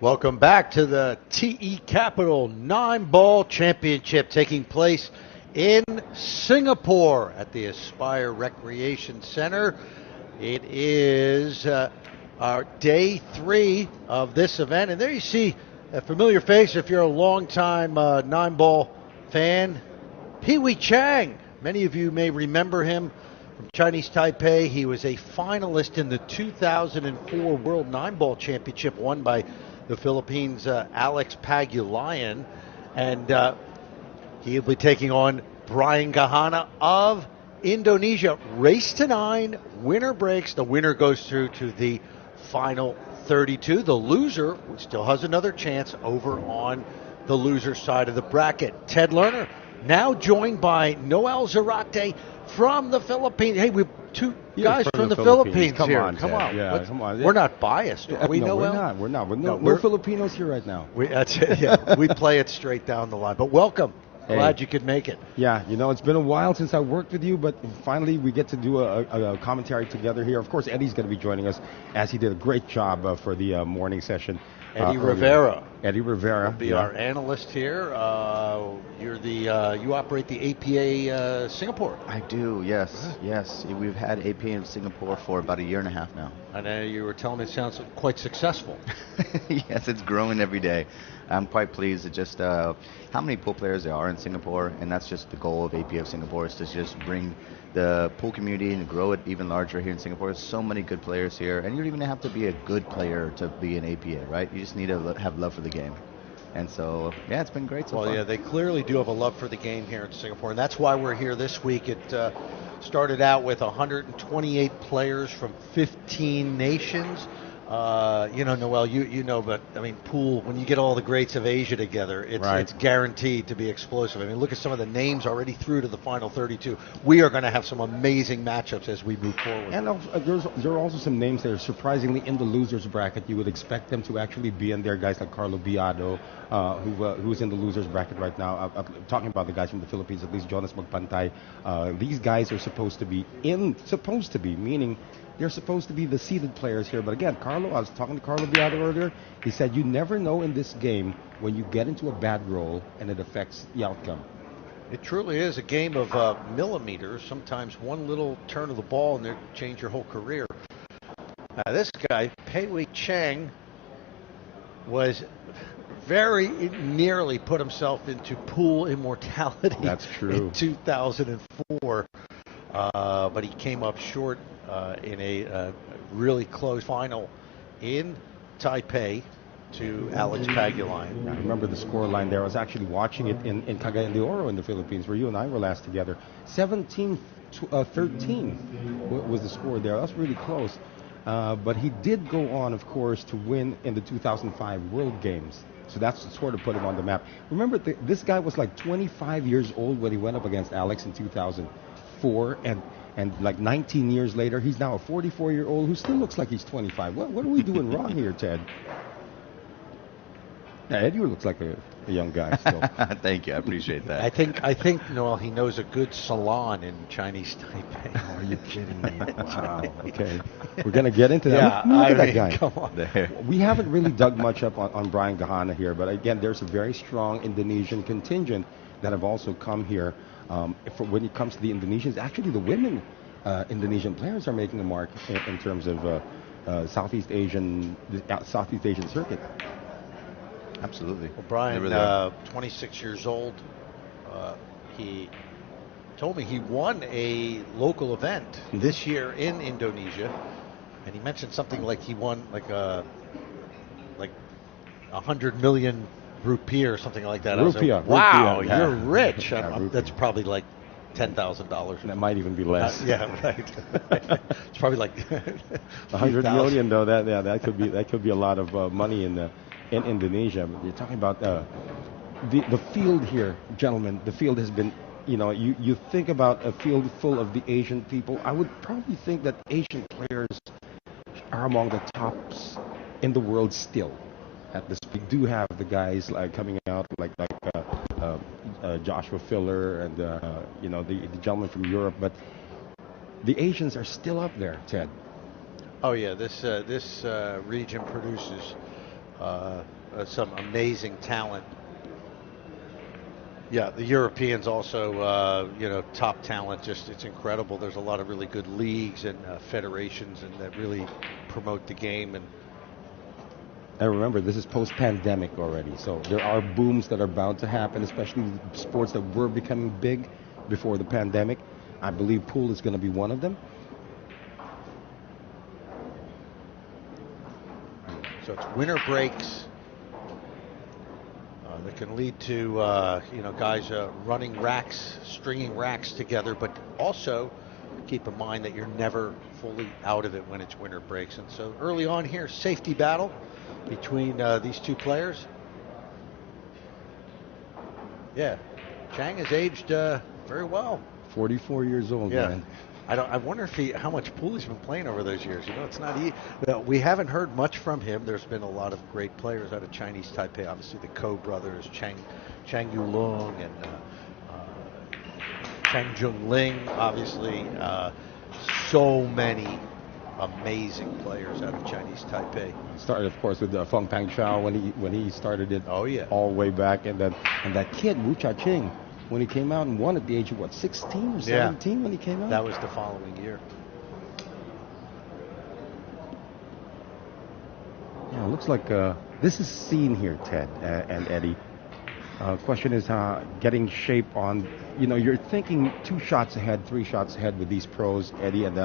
Welcome back to the TE Capital Nineball Championship taking place in Singapore at the Aspire Recreation Center. It is our day 3 of this event, and there you see a familiar face if you're a longtime Nineball fan, Pee Wee Chang. Many of you may remember him from Chinese Taipei. He was a finalist in the 2004 World Nineball Championship won by the Philippines' Alex Pagulayan, and he'll be taking on Brian Gahana of Indonesia. Race to 9, winner breaks. The winner goes through to the final 32. The loser still has another chance over on the loser side of the bracket. Ted Lerner now joined by Noel Zarate from the Philippines. Hey, we've two guys from the Philippines come here. On, come Ted. on. Yeah, come on. We're not biased, are we, no, Noel? We're not. We're Filipinos here right now. That's it. Yeah, we play it straight down the line. But welcome. Glad you could make it. Yeah, it's been a while since I worked with you, but finally we get to do a commentary together here. Of course, Eddie's going to be joining us, as he did a great job for the morning session. Eddie Rivera. Eddie Rivera will be our analyst here. You operate the APA Singapore. I do, yes. We've had APA in Singapore for about a year and a half now. I know you were telling me it sounds quite successful. Yes, it's growing every day. I'm quite pleased at just how many pool players there are in Singapore, and that's just the goal of APA of Singapore, is to just bring the pool community and grow it even larger here in Singapore. There's so many good players here, and you don't even have to be a good player to be an APA, right? You just need to have love for the game. And so, yeah, it's been great so far. Well, yeah, they clearly do have a love for the game here in Singapore, and that's why we're here this week. It started out with 128 players from 15 nations. Noel, you know, but I mean, pool, when you get all the greats of Asia together, it's guaranteed to be explosive. I mean, look at some of the names already through to the final 32. We are going to have some amazing matchups as we move forward. And there are also some names that are surprisingly in the losers bracket. You would expect them to actually be in there. Guys like Carlo Biado, who's in the losers bracket right now. I'm talking about the guys from the Philippines, at least Jonas Magpantay. These guys are supposed to be, meaning they're supposed to be the seeded players here. But again, I was talking to Carlo Biado earlier. He said you never know in this game when you get into a bad roll and it affects the outcome. It truly is a game of millimeters. Sometimes one little turn of the ball and they change your whole career. Now this guy, Pei Wei Chang, was very nearly put himself into pool immortality. That's true. In 2004, but he came up short in a really close final in Taipei to Alex Pagulayan. I remember the score line there. I was actually watching it in Cagayan de Oro in the Philippines, where you and I were last together. 17-13 was the score there. That's really close. But he did go on, of course, to win in the 2005 World Games. So that's sort of put him on the map. Remember, this guy was like 25 years old when he went up against Alex in 2004, and like 19 years later, he's now a 44-year-old who still looks like he's 25. What are we doing wrong here, Ted? Yeah, Ed, you looks like a young guy still. Thank you, I appreciate that. I think Noel, he knows a good salon in Chinese Taipei. Are you kidding me? Wow. Okay, we're gonna get into that. Yeah, look at that guy. Come on. There. We haven't really dug much up on Brian Gahana here, but again, there's a very strong Indonesian contingent that have also come here. When it comes to the Indonesians, actually the women Indonesian players are making a mark in terms of Southeast Asian circuit. Absolutely. Well, Brian, really 26 years old, he told me he won a local event this year in Indonesia, and he mentioned something like he won like 100 million rupiah or something like that. Rupiah. I was like, wow, Rupiah, you're rich. Yeah, that's probably like $10,000. That might even be less. Yeah, right. It's probably like 100 million, though. That could be a lot of money in Indonesia. You're talking about the field here, gentlemen. The field has been, you think about a field full of the Asian people. I would probably think that Asian players are among the tops in the world still. At this, we do have the guys like coming out like Joshua Filler and the gentleman from Europe, but the Asians are still up there, Ted. Oh yeah, this region produces some amazing talent. Yeah, the Europeans also, top talent. Just it's incredible. There's a lot of really good leagues and federations, and that really promote the game. And remember, this is post-pandemic already, so there are booms that are bound to happen, especially sports that were becoming big before the pandemic. I believe pool is going to be one of them. So it's winter breaks that can lead to guys running racks, stringing racks together, but also keep in mind that you're never fully out of it when it's winter breaks. And so early on here, safety battle between these two players. Yeah, Chang has aged very well. 44 years old, yeah. Man. I wonder how much pool he's been playing over those years. It's not easy. We haven't heard much from him. There's been a lot of great players out of Chinese Taipei. Obviously, the Ko brothers, Chang Yulong and Chang Jungling. Obviously, so many amazing players out of Chinese Taipei. Started, of course, with Feng Pang Chao when he started it. Oh yeah, all the way back, and that kid Wu Cha Ching, when he came out and won at the age of 16 or 17 when he came out. That was the following year. Yeah, it looks like this is seen here, Ted and Eddie. Question is getting shape on. You're thinking 2 shots ahead, 3 shots ahead with these pros, Eddie, and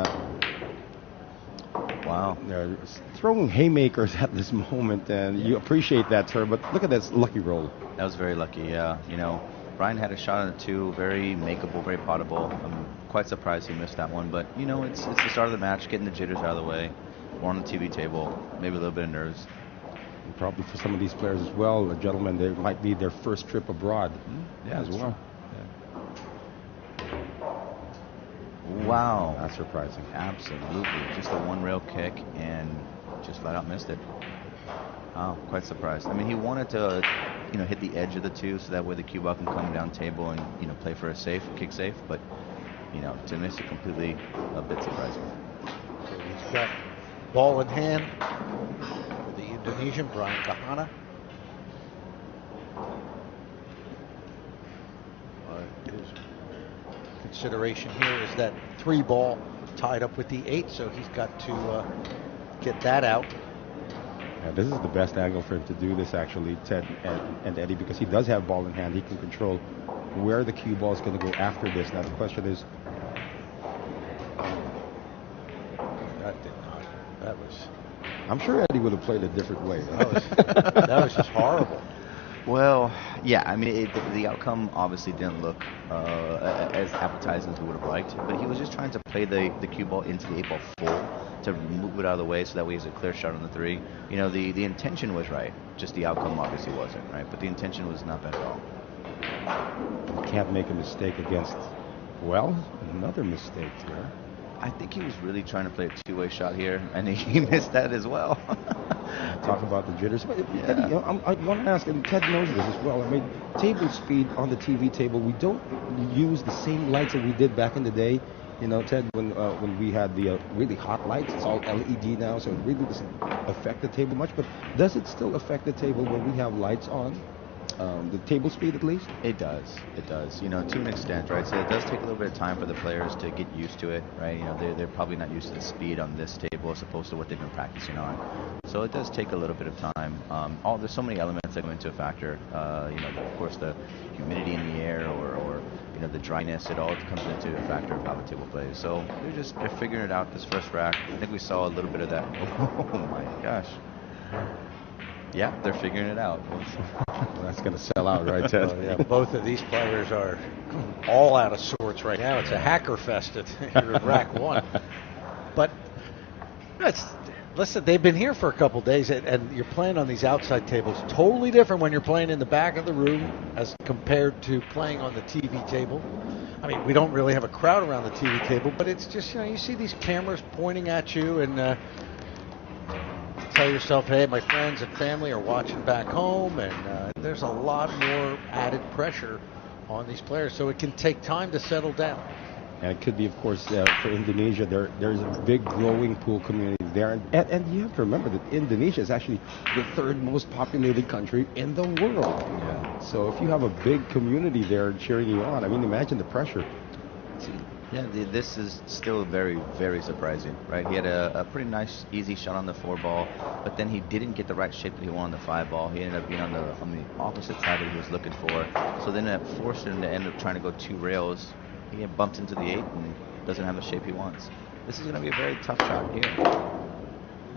wow, they're throwing haymakers at this moment, and you appreciate that, sir. But look at this lucky roll. That was very lucky, yeah. Brian had a shot on it too, very makeable, very potable. I'm quite surprised he missed that one, but it's the start of the match, getting the jitters out of the way. We're on the TV table, maybe a little bit of nerves. And probably for some of these players as well, gentlemen, they might be their first trip abroad. Yeah, as well. Yeah. Wow. That's surprising. Absolutely. Just a one rail kick and just flat out missed it. Wow, quite surprised. I mean, he wanted to, hit the edge of the two so that way the cue ball can come down table and, play for a kick safe. But, to miss it completely, a bit surprising. So he's got ball in hand. The Indonesian, Brian Kahana. His consideration here is that 3 ball tied up with the 8, so he's got to get that out. Yeah, this is the best angle for him to do this, actually, Ted and Eddie, because he does have ball in hand. He can control where the cue ball is going to go after this. Now, the question is... That was... I'm sure Eddie would have played a different way. That was just horrible. Well, yeah, I mean, the outcome obviously didn't look as appetizing as we would have liked, but he was just trying to play the cue ball into the 8 ball full to move it out of the way so that way he's a clear shot on the 3. The intention was right, just the outcome obviously wasn't, right? But the intention was not bad at all. You can't make a mistake against, well, another mistake here. I think he was really trying to play a 2-way shot here, and he missed that as well. Talk about the jitters. But Yeah. Eddie, I want to ask, and Ted knows this as well. I mean, table speed on the TV table, we don't use the same lights that we did back in the day. Ted, when we had the really hot lights, it's all LED now, so it really doesn't affect the table much. But does it still affect the table when we have lights on? The table speed, at least? It does. It does. To an extent, right? So it does take a little bit of time for the players to get used to it, right? They're probably not used to the speed on this table as opposed to what they've been practicing on. So it does take a little bit of time. There's so many elements that go into a factor. Of course, the humidity in the air or the dryness. It all comes into a factor of how the table plays. So they're figuring it out this first rack. I think we saw a little bit of that. Oh my gosh. Yeah, they're figuring it out. Well, that's going to sell out, right, Ted? Yeah, both of these players are all out of sorts right now. It's a hacker fest here in rack 1. But listen, they've been here for a couple days, and you're playing on these outside tables. Totally different when you're playing in the back of the room as compared to playing on the TV table. I mean, we don't really have a crowd around the TV table, but it's just, you see these cameras pointing at you, and tell yourself, hey, my friends and family are watching back home, and there's a lot more added pressure on these players, so it can take time to settle down. And it could be, of course, for Indonesia, there's a big growing pool community there. And you have to remember that Indonesia is actually the third most populated country in the world. Yeah. So if you have a big community there cheering you on, I mean, imagine the pressure. Yeah, this is still very, very surprising, right? He had a pretty nice, easy shot on the 4-ball, but then he didn't get the right shape that he wanted on the 5-ball. He ended up being on the opposite side that he was looking for. So then that forced him to end up trying to go 2 rails. He had bumped into the 8 and doesn't have the shape he wants. This is going to be a very tough shot here.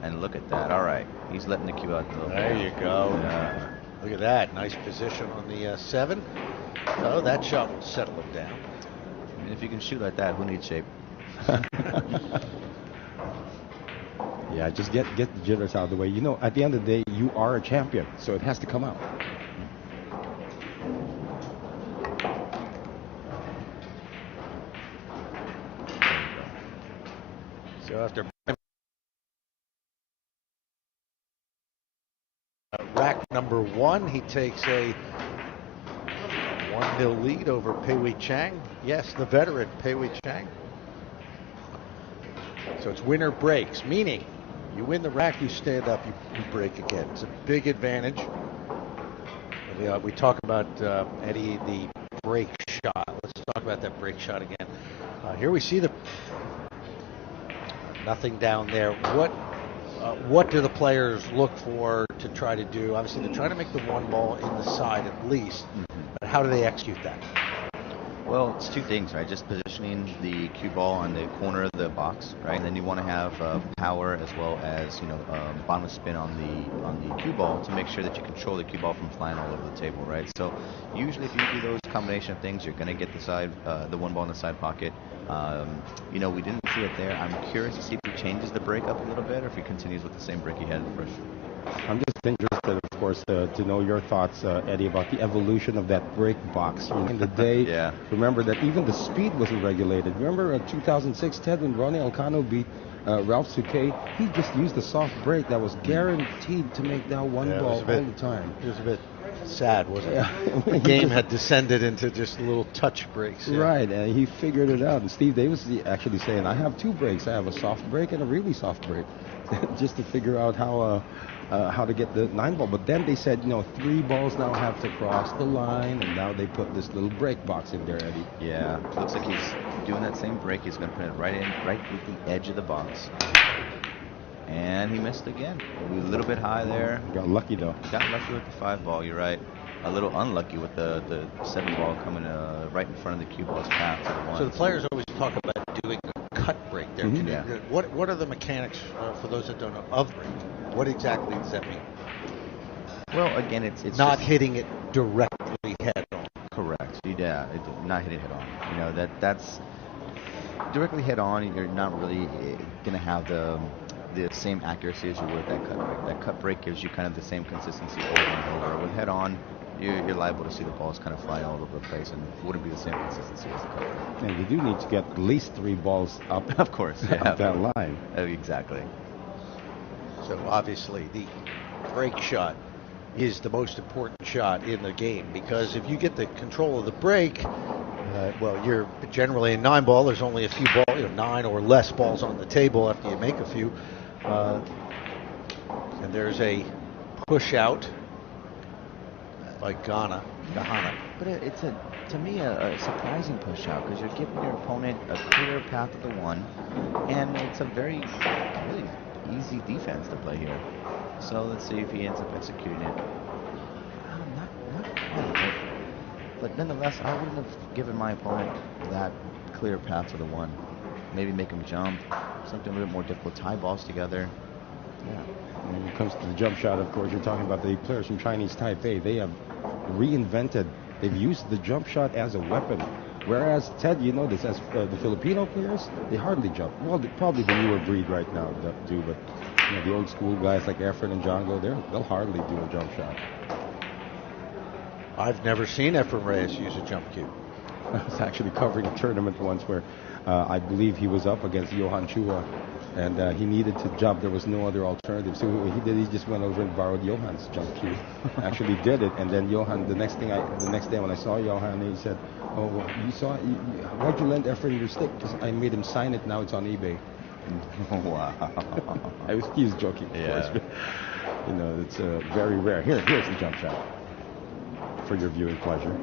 And look at that. All right, he's letting the cue out a little bit. There you go. Look at that. Nice position on the 7. So that shot will settle it down. And if you can shoot like that, who needs shape? Yeah, just get the jitters out of the way. You know, at the end of the day, you are a champion, so it has to come out. So after rack number 1, he takes a 1-0 lead over Pei Wei Chang. Yes, the veteran Pei Wei Chang. So it's winner breaks, meaning you win the rack, you stand up, you break again. It's a big advantage. We talk about, Eddie, the break shot. Let's talk about that break shot again. Here we see nothing down there. What do the players look for to try to do? Obviously, they're trying to make the 1 ball in the side at least. But how do they execute that? Well, it's 2 things, right? Just positioning the cue ball on the corner of the box, right? And then you want to have power as well as, bottom spin on the cue ball to make sure that you control the cue ball from flying all over the table, right? So usually if you do those combination of things, you're going to get the 1 ball in the side pocket. We didn't see it there. I'm curious to see if he changes the break up a little bit or if he continues with the same break he had at first. I'm just interested, of course, to know your thoughts, Eddie, about the evolution of that break box. In the day, Yeah. Remember that even the speed wasn't regulated. Remember 2006, Ted, when Ronnie Elcano beat Ralph Souquet? He just used a soft break that was guaranteed to make that 1 ball all the time. It was a bit sad, wasn't it? Yeah. The game had descended into just little touch breaks. Yeah. Right, and he figured it out. And Steve Davis is actually saying, I have 2 breaks. I have a soft break and a really soft break, just to figure out how to get the 9 ball. But then they said, 3 balls now have to cross the line, and now they put this little break box in there, Eddie. Yeah, looks like he's doing that same break. He's going to put it right with the edge of the box. And he missed again. A little bit high there. Got lucky, though. Got lucky with the 5 ball, you're right. A little unlucky with the 7 ball coming right in front of the cue ball's path to the 1. So the players always talk about doing a cut break there. Mm-hmm. What are the mechanics, for those that don't know, of break? What exactly does that mean? Well, again, it's not just hitting it directly head on. Correct. Yeah, not hitting head on. That's directly head on. You're not really going to have the same accuracy as you would with that cut break. That cut break gives you kind of the same consistency over and over. With head on, you're liable to see the balls kind of flying all over the place and wouldn't be the same consistency as the cut break. And you do need to get at least 3 balls up. Of course, yeah. Up that line. Exactly. So obviously the break shot is the most important shot in the game, because if you get the control of the break, you're generally in 9 ball. There's only a few balls, 9 or less balls on the table after you make a few, and there's a push out by Gahana. But it's to me a surprising push out, because you're giving your opponent a clear path to the 1, and it's a really easy defense to play here. So let's see if he ends up executing it. Not quite, but nonetheless, I wouldn't have given my opponent that clear path to the 1. Maybe make him jump, something a little bit more difficult, tie balls together. Yeah. When it comes to the jump shot, of course, you're talking about the players from Chinese Taipei. They have they've used the jump shot as a weapon. Whereas, Ted, you know this, as the Filipino players, they hardly jump. Well, probably the newer breed right now do, but the old school guys like Efren and Django, they'll hardly do a jump shot. I've never seen Efren Reyes use a jump cue. I was actually covering a tournament once where I believe he was up against Johan Chua, and he needed to jump. There was no other alternative. So he did. He just went over and borrowed Johan's jump cue. Actually did it, and then Johan. The next day when I saw Johan, he said, "Oh, you saw? Why'd you lend Efren your stick? Because I made him sign it. Now it's on eBay." Wow. He's joking, of course. But, you know, it's very rare. Here's the jump shot for your viewing pleasure.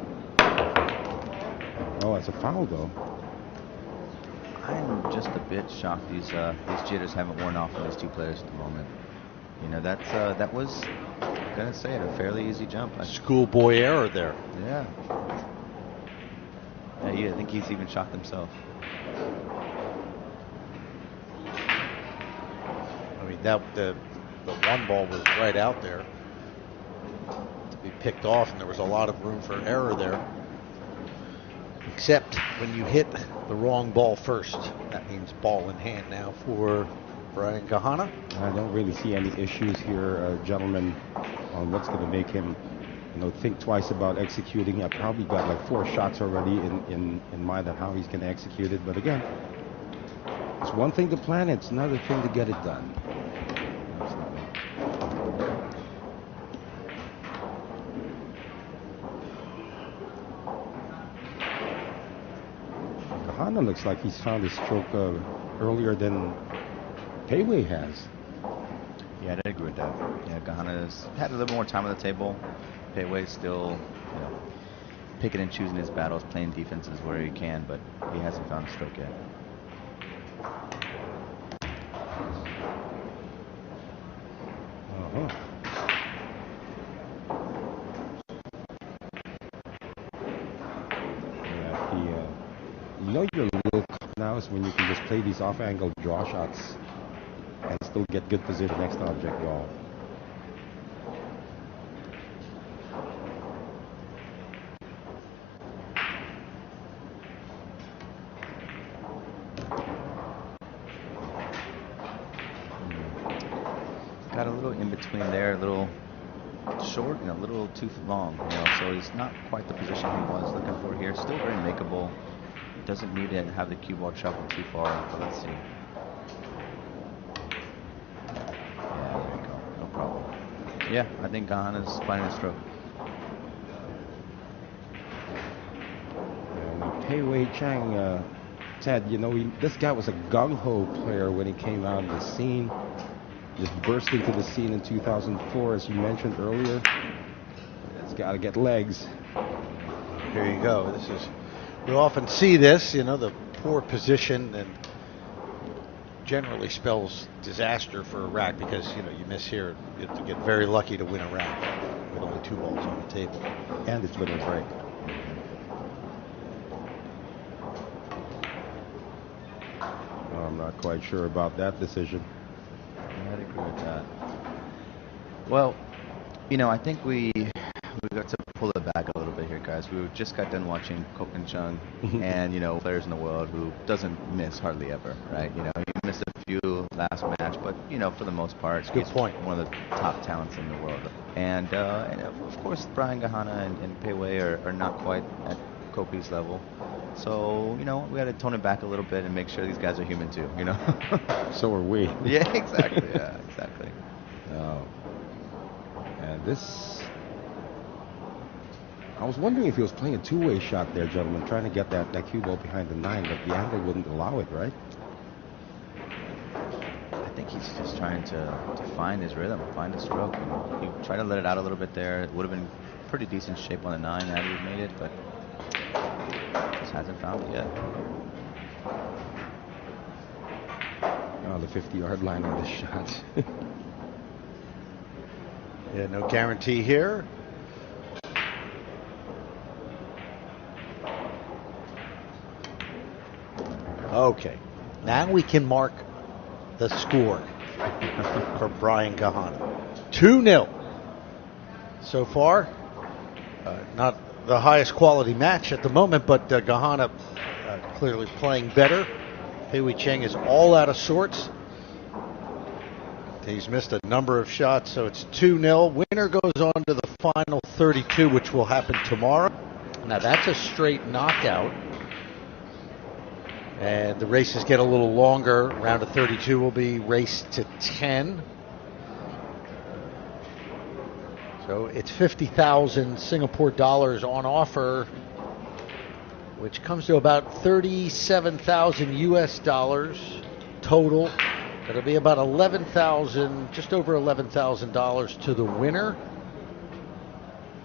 Oh, it's a foul though. I'm just a bit shocked these jitters haven't worn off on these two players at the moment. You know, that was, I'm gonna say it, a fairly easy jump. Schoolboy error there. Yeah. Yeah, I think he's even shocked himself. I mean, the one ball was right out there to be picked off, and there was a lot of room for error there. Except when you hit the wrong ball first. That means ball in hand now for Brian Gahana. I don't really see any issues here, gentlemen, on what's going to make him, think twice about executing. I probably got like 4 shots already in mind on how he's going to execute it. But again, it's one thing to plan it, it's another thing to get it done. Gahana looks like he's found his stroke earlier than Pei Wei has. Yeah, I agree with that. Yeah, Gahana's had a little more time on the table. Pei Wei's still, picking and choosing his battles, playing defenses where he can, but he hasn't found a stroke yet. You're a little now is when you can just play these off-angle draw shots and still get good position next to object ball. Got a little in between there, a little short and a little too long, so he's not quite the position he was looking for here. Still very makeable. Doesn't need to have the cue ball travel too far, but let's see. Yeah, there we go. No problem. Yeah, I think Gahana's finding a stroke. And Pei Wei Chang, Ted, this guy was a gung-ho player when he came out of the scene. Just burst into the scene in 2004, as you mentioned earlier. It's got to get legs. Here you go. We often see this, the poor position, and generally spells disaster for a rack because, you miss here. You have to get very lucky to win a rack with only 2 balls on the table. And it's winner break. I'm not quite sure about that decision. I'd agree with that. Well, I think we got to pull it back a little bit here, guys. We just got done watching Ko and Chung, and players in the world who doesn't miss hardly ever, right? He missed a few last match, but for the most part, good point. One of the top talents in the world. And of course, Brian Gahana and Pei Wei are not quite at Kopi's level. So, we got to tone it back a little bit and make sure these guys are human too, So are we. Yeah, exactly. Yeah, exactly. And this, I was wondering if he was playing a 2-way shot there, gentlemen, trying to get that cue ball behind the 9, but the angle wouldn't allow it, right? I think he's just trying to find his rhythm, find his stroke. He tried to let it out a little bit there. It would have been pretty decent shape on the 9 had he made it, but just hasn't found it yet. Oh, the 50-yard line on this shot. Yeah, no guarantee here. Okay, now we can mark the score for Brian Gahana. 2-0 so far. Not the highest quality match at the moment, but Gahana clearly playing better. Pei Wei Chang is all out of sorts. He's missed a number of shots, so it's 2-0. Winner goes on to the final 32, which will happen tomorrow. Now that's a straight knockout. And the races get a little longer. Round of 32 will be raced to 10. So it's 50,000 Singapore dollars on offer, which comes to about 37,000 US dollars total. That'll be about 11,000, just over $11,000 to the winner.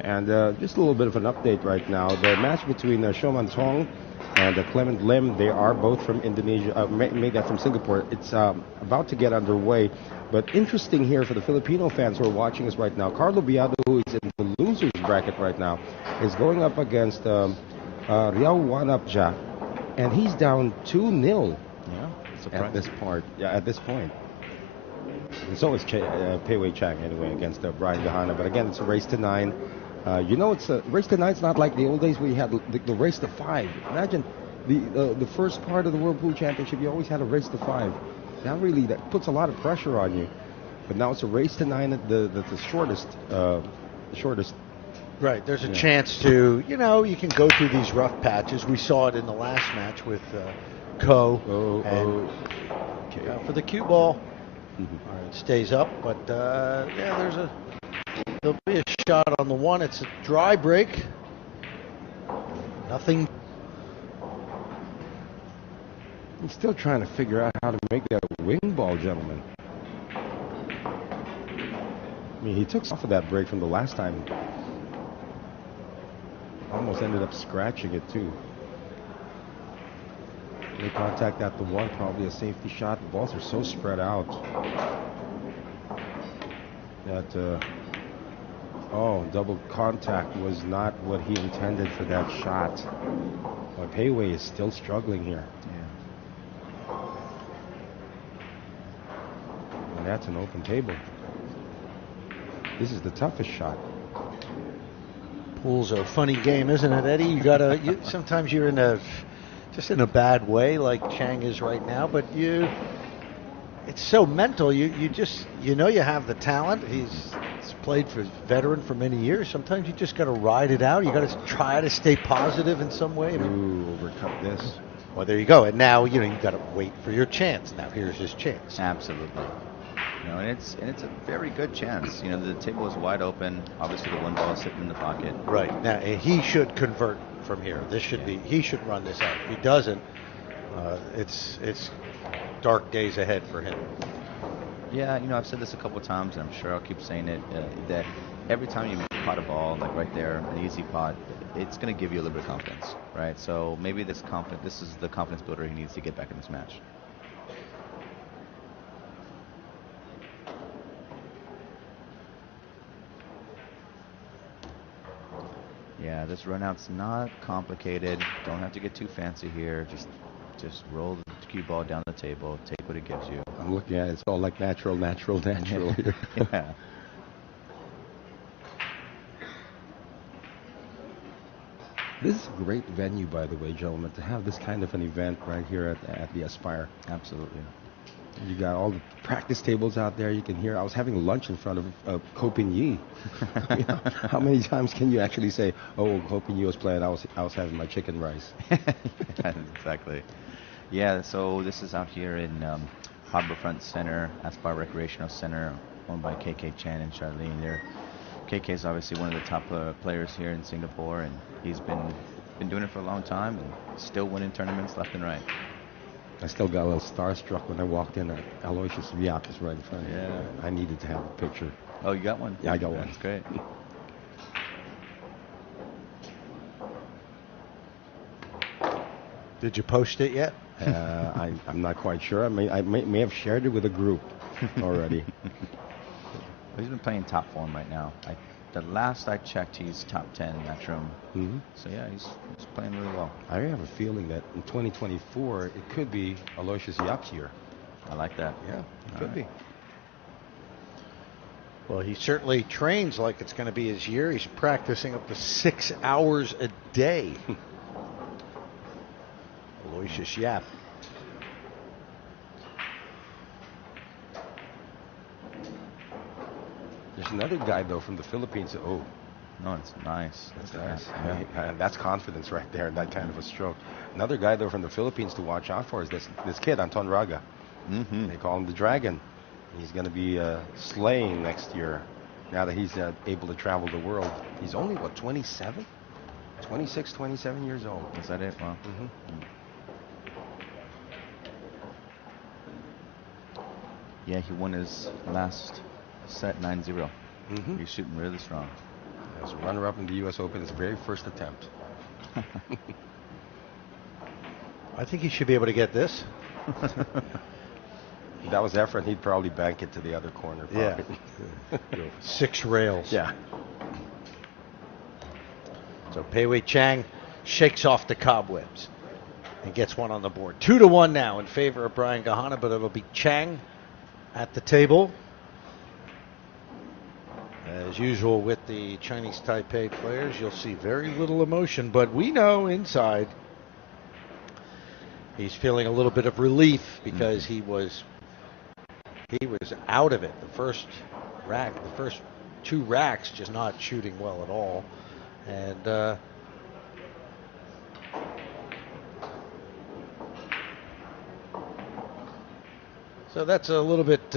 And just a little bit of an update right now. The match between Shoman Tong and Clement Lim, they are both from Indonesia, made from Singapore. It's about to get underway. But interesting here for the Filipino fans who are watching us right now, Carlo Biado, who is in the losers bracket right now, is going up against Riau Wanapja, and he's down 2-0. Yeah, at this part. Yeah, at this point. And so is Pei Wei Chang anyway against Brian Gahana. But again, it's a race to 9. It's a race to 9. It's not like the old days where you had the race to 5. Imagine the first part of the World Pool Championship. You always had a race to 5. That puts a lot of pressure on you. But now it's a race to 9. The shortest. Right. There's a chance to, you can go through these rough patches. We saw it in the last match with Ko. For the cue ball. All right, it stays up, but there'll be a shot on the one. It's a dry break. Nothing. I'm still trying to figure out how to make that wing ball, gentlemen. I mean, he took off of that break from the last time. Almost ended up scratching it too. They contact at the one, probably a safety shot. The balls are so spread out that double contact was not what he intended for that shot. But Pei Wei is still struggling here. Yeah. And that's an open table. This is the toughest shot. Pool's a funny game, isn't it, Eddie? Sometimes you're just in a bad way, like Chang is right now, but it's so mental. You have the talent. He's played for veteran for many years. Sometimes you just got to ride it out. You got to try to stay positive in some way. Overcome this. Well, there you go. And now you got to wait for your chance. Now here's his chance. Absolutely. And it's a very good chance. The table is wide open. Obviously, the one ball is sitting in the pocket. Right. Now he should convert from here. He should run this out. If he doesn't, it's dark days ahead for him. Yeah, I've said this a couple times, and I'm sure I'll keep saying it, that every time you pot a ball, like right there, an easy pot, it's going to give you a little bit of confidence, right? So maybe this is the confidence builder he needs to get back in this match. Yeah, this run out's not complicated. Don't have to get too fancy here. Just roll the cue ball down the table. Take what it gives you. I'm looking at it. It's all like natural here. Yeah. This is a great venue, by the way, gentlemen, to have this kind of an event right here at the Aspire. Absolutely. You got all the practice tables out there. You can hear. I was having lunch in front of Ko Pin Yi. How many times can you actually say, "Oh, Ko Pin Yi was playing. I was having my chicken rice." Exactly. Yeah. So this is out here in Harborfront Center, Aspire Recreational Center, owned by KK Chan and Charlene. KK is obviously one of the top players here in Singapore, and he's been doing it for a long time and still winning tournaments left and right. I still got a little starstruck when I walked in. Aloysius Viak is right in front of me. Yeah. I needed to have a picture. Oh, you got one? Yeah, I got one. That's great. Did you post it yet? I'm not quite sure. I may have shared it with a group already. He's been playing top form right now. The last I checked, he's top 10 match room. Mm-hmm. So yeah, he's playing really well. I have a feeling that in 2024 it could be Aloysius Yap's year. I like that. Yeah, it could be. Well, he certainly trains like it's going to be his year. He's practicing up to 6 hours a day. Aloysius Yap. There's another guy, though, from the Philippines. Oh, No, it's nice. that's nice. That's confidence right there, that kind of a stroke. Another guy, though, from the Philippines to watch out for is this kid, Anton Raga. They call him the Dragon. He's going to be slaying next year now that he's able to travel the world. He's only, what, 27? 26, 27 years old. Is that it? Wow. Yeah, he won his last set 9-0. He's shooting really strong. As a runner-up in the U.S. Open, his very first attempt. I think he should be able to get this. If that was Efren, he'd probably bank it to the other corner pocket. Yeah. 6 rails. Yeah. So Pei Wei Chang shakes off the cobwebs and gets one on the board. 2-1 now in favor of Brian Gahana, but it'll be Chang at the table. As usual with the Chinese Taipei players, you'll see very little emotion, but we know inside he's feeling a little bit of relief because he was out of it. The first 2 racks, just not shooting well at all. And so that's a little bit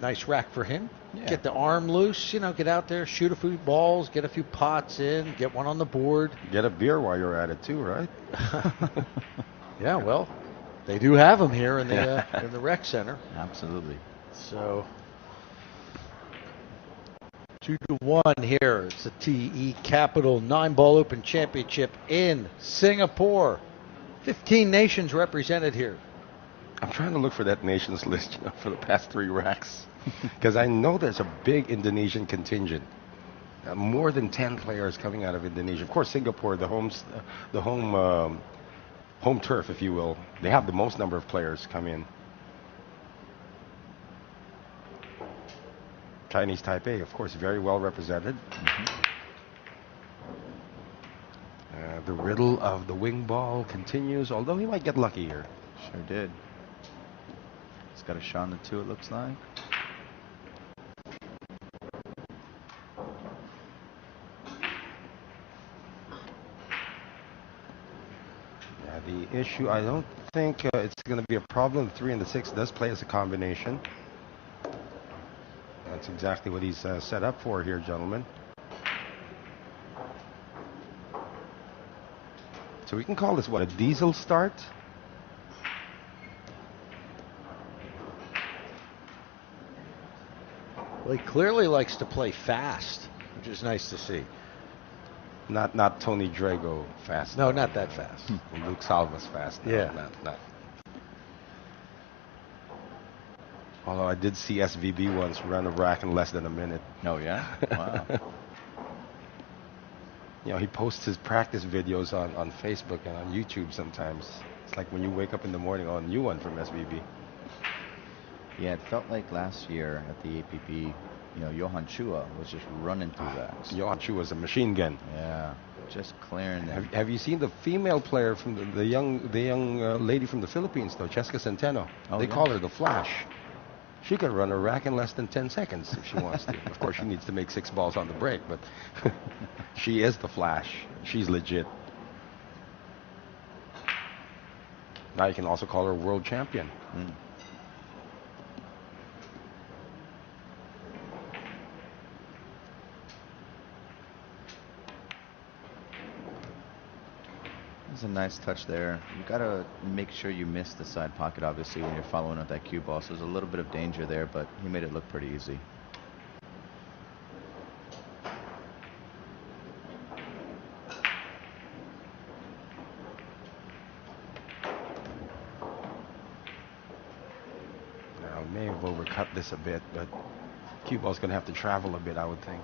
nice rack for him. Yeah. Get the arm loose, get out there, shoot a few balls, get a few pots in, get one on the board. Get a beer while you're at it too, right? Yeah, well, they do have them here in the rec center. Absolutely. So 2-1 here. It's the TE Capital Nineball Open Championship in Singapore. 15 nations represented here. I'm trying to look for that nations list for the past 3 racks. Because I know there's a big Indonesian contingent. More than 10 players coming out of Indonesia. Of course, Singapore, the home turf, if you will, they have the most number of players come in. Chinese Taipei, of course, very well represented. The riddle of the wing ball continues, although he might get lucky here. Sure did. He's got a shot on the 2, it looks like. The issue, I don't think it's going to be a problem. The 3 and the 6 does play as a combination. That's exactly what he's set up for here, gentlemen. So we can call this, what, a diesel start? Well, he clearly likes to play fast, which is nice to see. Not Tony Drago fast. No, not that fast. Luke Salvas fast. No, yeah. Not. Although I did see SVB once run a rack in less than a minute. Oh, yeah? Wow. He posts his practice videos on Facebook and on YouTube sometimes. It's like when you wake up in the morning, a new one from SVB. Yeah, it felt like last year at the APP, Johan Chua was just running through racks. Johan Chua was a machine gun. Yeah, just clearing them. Have you seen the female player from the young lady from the Philippines, though, Cheska Centeno? Oh, they call her the Flash. She can run a rack in less than 10 seconds if she wants to. Of course, she needs to make 6 balls on the break, but she is the Flash. She's legit. Now you can also call her world champion. It's a nice touch there. You gotta make sure you miss the side pocket, obviously, when you're following up that cue ball. So there's a little bit of danger there, but he made it look pretty easy. Now, may have overcut this a bit, but cue ball's gonna have to travel a bit, I would think.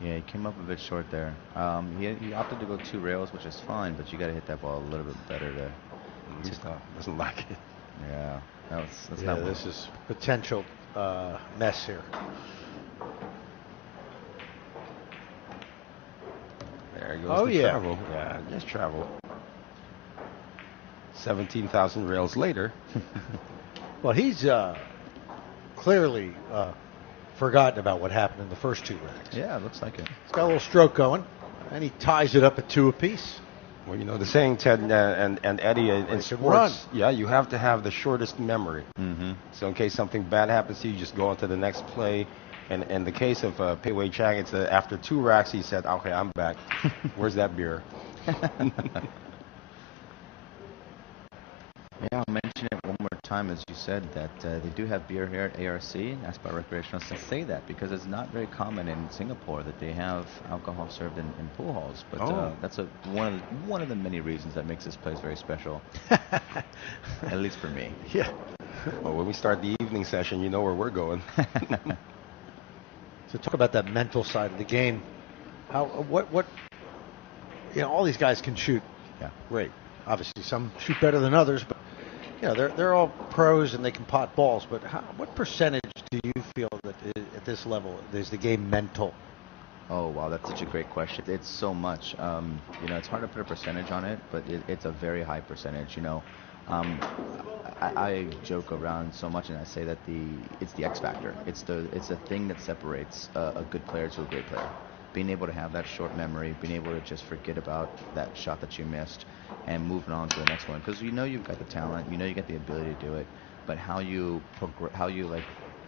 Yeah, he came up a bit short there. He opted to go 2 rails, which is fine, but you got to hit that ball a little bit better to. He doesn't like it. Yeah, that's yeah, not. This is potential mess here. There goes the travel. Yeah, just travel. 17,000 rails later. Well, he's clearly forgotten about what happened in the first 2 racks. Yeah, it looks like it. He's got a little stroke going, and he ties it up at 2 apiece. Well, you know the saying, Ted and Eddie, in sports, yeah, you have to have the shortest memory. Mm-hmm. So in case something bad happens to you, just go on to the next play. And in the case of Pei Wei Chang, it's after 2 racks, he said, okay, I'm back. Where's that beer? Yeah, I'll mention it one more time, as you said, that they do have beer here at ARC, asked by recreationalists to say that, because it's not very common in Singapore that they have alcohol served in pool halls. But that's one of the many reasons that makes this place very special, at least for me. Yeah. Well, when we start the evening session, you know where we're going. So talk about that mental side of the game. What all these guys can shoot. Yeah. Great. Obviously, some shoot better than others, but they're all pros and they can pot balls. But what percentage do you feel that at this level is the game mental? Oh, wow, that's such a great question. It's so much. It's hard to put a percentage on it, but it's a very high percentage. I joke around so much, and I say that it's the X factor. It's the thing that separates a good player to a great player. Being able to have that short memory, being able to just forget about that shot that you missed, and moving on to the next one. Because you've got the talent, you got the ability to do it, but how you like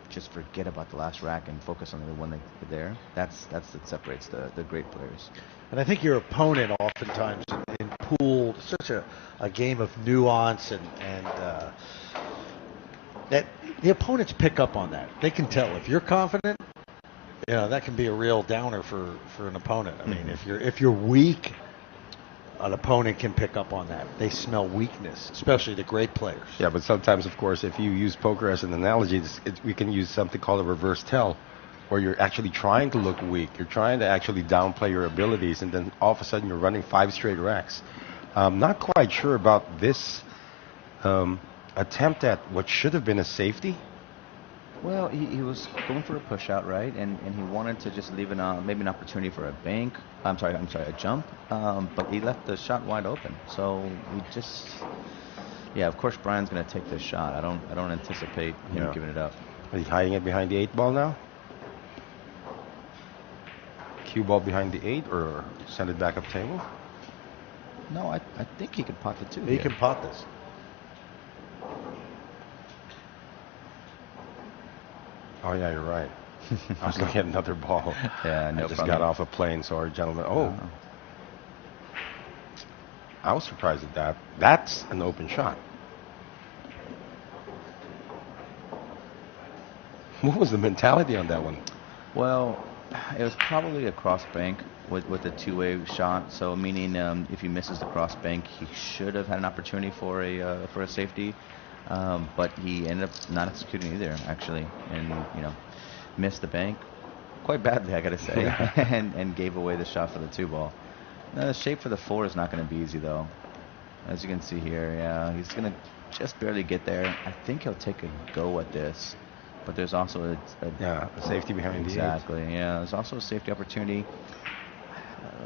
just forget about the last rack and focus on the one that's there. That's that separates the great players. And I think your opponent oftentimes in pool, such a game of nuance and that the opponents pick up on that. They can tell if you're confident. That can be a real downer for an opponent. I mean, if you're weak, an opponent can pick up on that. They smell weakness, especially the great players. Yeah, but sometimes, of course, if you use poker as an analogy, we can use something called a reverse tell, where you're actually trying to look weak. You're trying to actually downplay your abilities, and then all of a sudden you're running 5 straight racks. Not quite sure about this attempt at what should have been a safety. Well, he was going for a push out, right? And he wanted to just leave maybe an opportunity for a bank. I'm sorry, a jump. But he left the shot wide open. So of course Brian's going to take this shot. I don't anticipate him giving it up. Is he hiding it behind the 8 ball now? Cue ball behind the 8, or send it back up table? No, I think he could pot the 2. He can pot this. Oh, yeah, you're right. I was looking at another ball. Yeah, no I just problem. got off a plane, sorry, gentlemen. Oh. I was surprised at that. That's an open shot. What was the mentality on that one? Well, it was probably a cross bank with a two-way shot. So meaning if he misses the cross bank, he should have had an opportunity for a safety. But he ended up not executing either, actually, and missed the bank quite badly, I gotta say, and gave away the shot for the 2 ball. Now, the shape for the 4 is not going to be easy, though. As you can see here, yeah, he's going to just barely get there. I think he'll take a go at this, but there's also a safety behind the 8. Exactly, yeah. There's also a safety opportunity.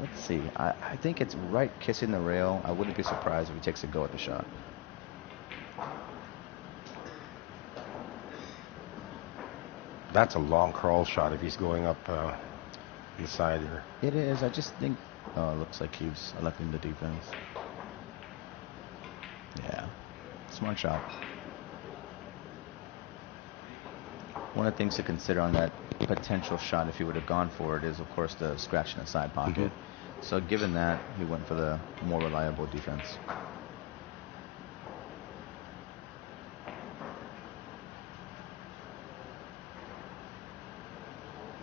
Let's see. I think it's right kissing the rail. I wouldn't be surprised if he takes a go at the shot. That's a long crawl shot if he's going up the side here. It is. I just think. Oh, it looks like he's electing the defense. Yeah. Smart shot. One of the things to consider on that potential shot, if he would have gone for it, is, of course, the scratch in the side pocket. So given that, he went for the more reliable defense.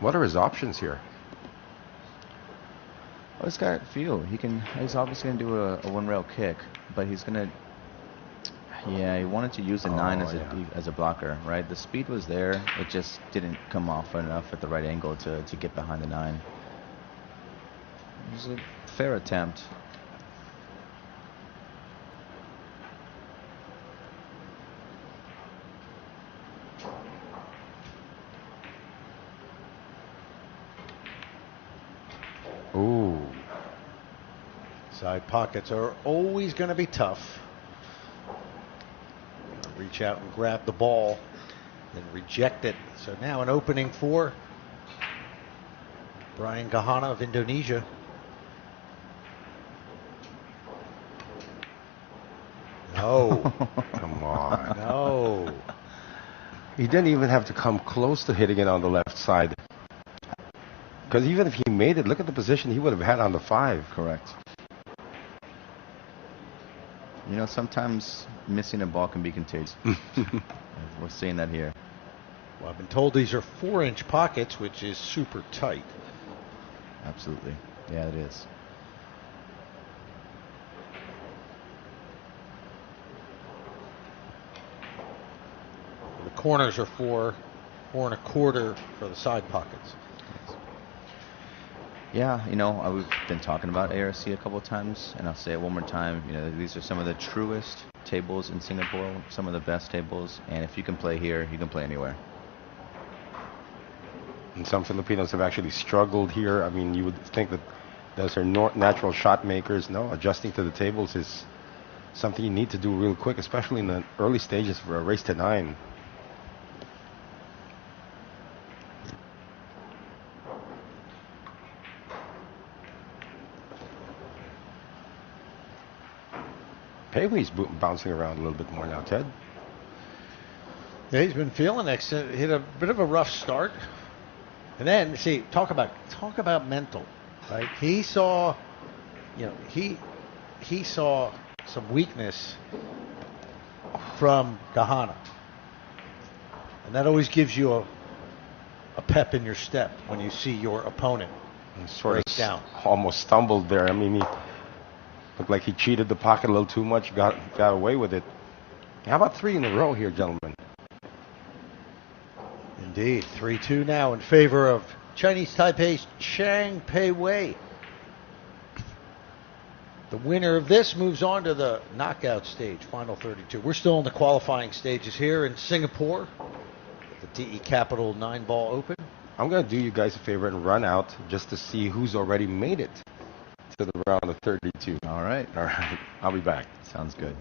What are his options here? Well, he's got a few. He's obviously going to do a one-rail kick, but he's going to... Yeah, he wanted to use the 9 as a blocker, right? The speed was there. It just didn't come off enough at the right angle to get behind the 9. It was a fair attempt. Ooh. Side pockets are always going to be tough. Reach out and grab the ball, then reject it. So now an opening for Brian Gahana of Indonesia. No. Come on. No. He didn't even have to come close to hitting it on the left side. Because even if he made it, look at the position he would have had on the 5. Correct. You know, sometimes missing a ball can be contagious. We're seeing that here. Well, I've been told these are 4-inch pockets, which is super tight. Absolutely. Yeah, it is. The corners are 4 1/4 for the side pockets. Yeah, you know, we've been talking about ARC a couple of times, and I'll say it one more time. You know, these are some of the truest tables in Singapore, some of the best tables, and if you can play here, you can play anywhere. And some Filipinos have actually struggled here. I mean, you would think that those are natural shot makers. No, adjusting to the tables is something you need to do real quick, especially in the early stages for a race to 9. Pei Wei's bouncing around a little bit more now, Ted. Yeah, he's been feeling it. Hit a bit of a rough start, and then see, talk about mental, right? He saw, you know, he saw some weakness from Gahana, and that always gives you a pep in your step when you see your opponent Sort break of down. almost stumbled there. I mean, he looked like he cheated the pocket a little too much, got away with it. How about 3 in a row here, gentlemen? Indeed, 3-2 now in favor of Chinese Taipei's Chang Pei Wei. The winner of this moves on to the knockout stage, final 32. We're still in the qualifying stages here in Singapore, at the DE Capital Nineball Open. I'm going to do you guys a favor and run out just to see who's already made it to the round of 32. All right. All right. I'll be back. Sounds good.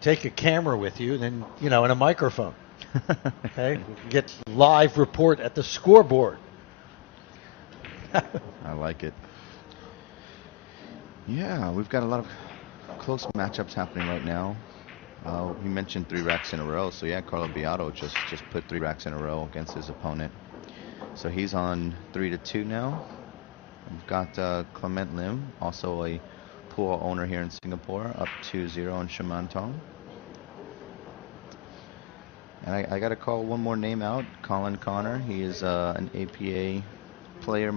Take a camera with you, and then, you know, and a microphone. Okay? We can get live report at the scoreboard. I like it. Yeah, we've got a lot of close matchups happening right now. He mentioned 3 racks in a row, so yeah, Carlo Beato just put 3 racks in a row against his opponent. So he's on 3-2 now. We've got Clement Lim, also a pool owner here in Singapore, up 2-0 in Shimantong. And I got to call one more name out, Colin Connor. He is an APA player,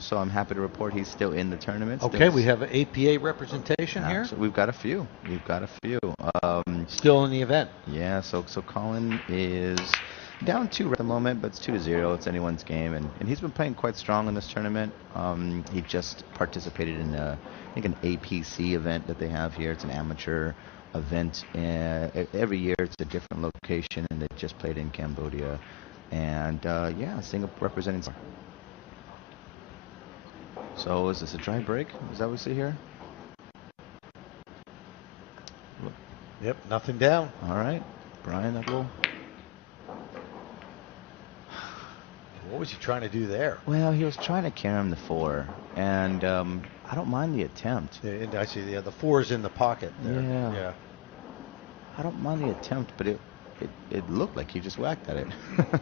so I'm happy to report he's still in the tournament. Okay, we have an APA representation here. So we've got a few. Still in the event. Yeah, so Colin is down 2 at the moment, but it's 2-0. It's anyone's game, and he's been playing quite strong in this tournament. He just participated in I think an APC event that they have here. It's an amateur event. Every year it's a different location, and they just played in Cambodia. And yeah, Singapore representing. So is this a dry break? Is that what we see here? Yep, nothing down. All right, Brian, that will. What was he trying to do there? Well, he was trying to carry him the 4, and I don't mind the attempt. Yeah, I see. Yeah, the 4's in the pocket there. Yeah. I don't mind the attempt, but it looked like he just whacked at it.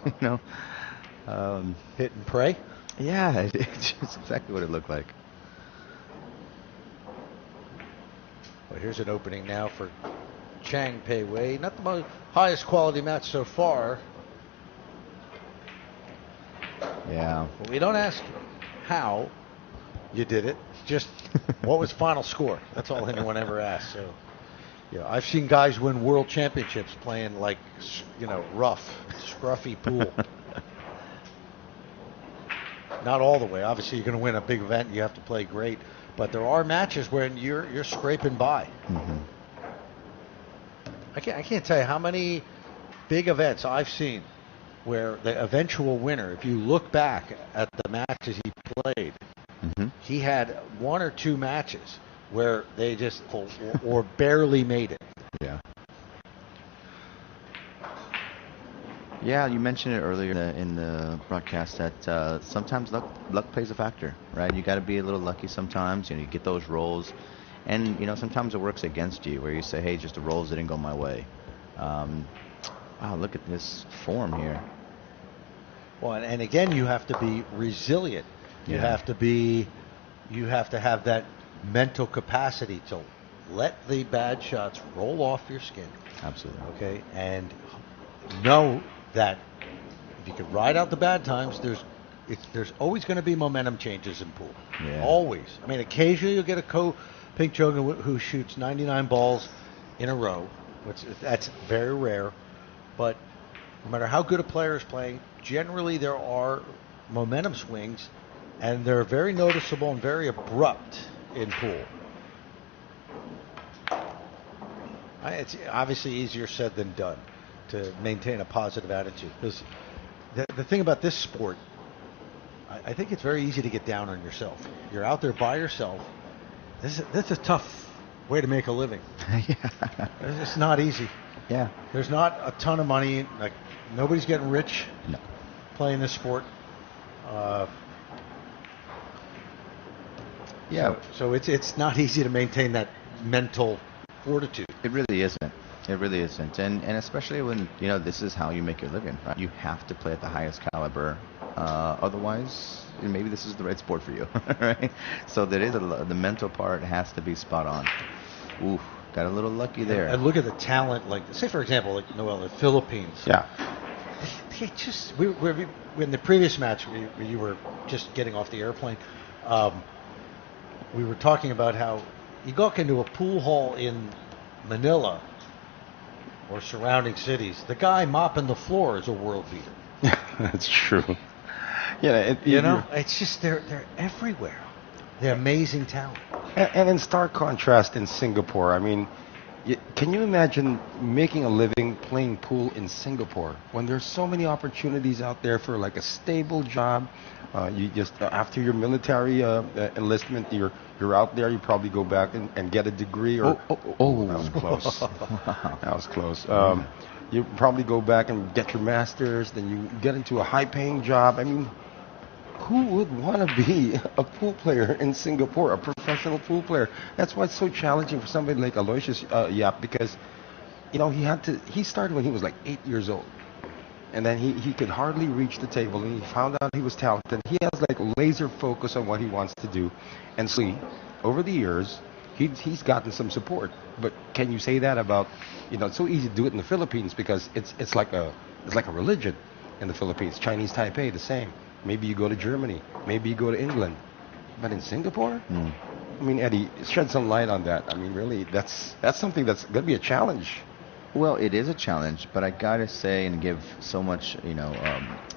You know, hit and pray. Yeah, it's just exactly what it looked like. Well, here's an opening now for Chang Pei Wei. Not the most highest quality match so far. Yeah. Well, we don't ask how you did it. Just what was final score? That's all anyone ever asks. So, yeah, I've seen guys win world championships playing like, you know, rough, scruffy pool. Not all the way. Obviously, you're going to win a big event. You have to play great. But there are matches where you're scraping by. Mm-hmm. I can't tell you how many big events I've seen where the eventual winner, if you look back at the matches he played, he had 1 or 2 matches where they just or barely made it. Yeah. Yeah, you mentioned it earlier in the broadcast that sometimes luck plays a factor, right? You got to be a little lucky sometimes. You know, you get those rolls, And, sometimes it works against you where you say, hey, just the rolls didn't go my way. Wow, look at this form here. Well, and again, you have to be resilient. You Yeah. you have to have that mental capacity to let the bad shots roll off your skin. Absolutely. Okay, and know that if you can ride out the bad times, there's always going to be momentum changes in pool. Yeah. Always. I mean, occasionally you'll get a Pink Chogan who shoots 99 balls in a row, which that's very rare. But no matter how good a player is playing, generally there are momentum swings, and they're very noticeable and very abrupt in pool. It's obviously easier said than done to maintain a positive attitude, because the thing about this sport, I think it's very easy to get down on yourself. You're out there by yourself. This is a tough way to make a living. Yeah. It's not easy. Yeah. There's not a ton of money. Like, nobody's getting rich No. playing this sport. Yeah. So it's not easy to maintain that mental fortitude. It really isn't. It really isn't. And especially when, this is how you make your living, right? You have to play at the highest caliber. Otherwise, maybe this is the right sport for you, right? So there is the mental part has to be spot on. Ooh, got a little lucky there. And look at the talent. Like, say for example, like Noel, the Philippines. Yeah. They just we in the previous match you were just getting off the airplane. We were talking about how you go into a pool hall in Manila or surrounding cities. The guy mopping the floor is a world beater. That's true. Yeah, it's just they're everywhere. They're amazing talent. And in stark contrast, in Singapore, I mean, can you imagine making a living playing pool in Singapore when there's so many opportunities out there for like a stable job? You just after your military enlistment, you're out there. You probably go back and get a degree. Or that was close. That was close. You probably go back and get your master's. Then you get into a high-paying job. I mean, who would want to be a pool player in Singapore, a professional pool player? That's why it's so challenging for somebody like Aloysius Yap, because he started when he was like 8 years old, and then he could hardly reach the table, and he found out he was talented. He has like laser focus on what he wants to do, and so over the years he's gotten some support. But can you say that about, it's so easy to do it in the Philippines because it's like a religion in the Philippines. Chinese Taipei, the same. Maybe you go to Germany. Maybe you go to England. But in Singapore? I mean, Eddie, shed some light on that. I mean, really, that's something that's going to be a challenge. Well, it is a challenge, but I gotta say and give so much,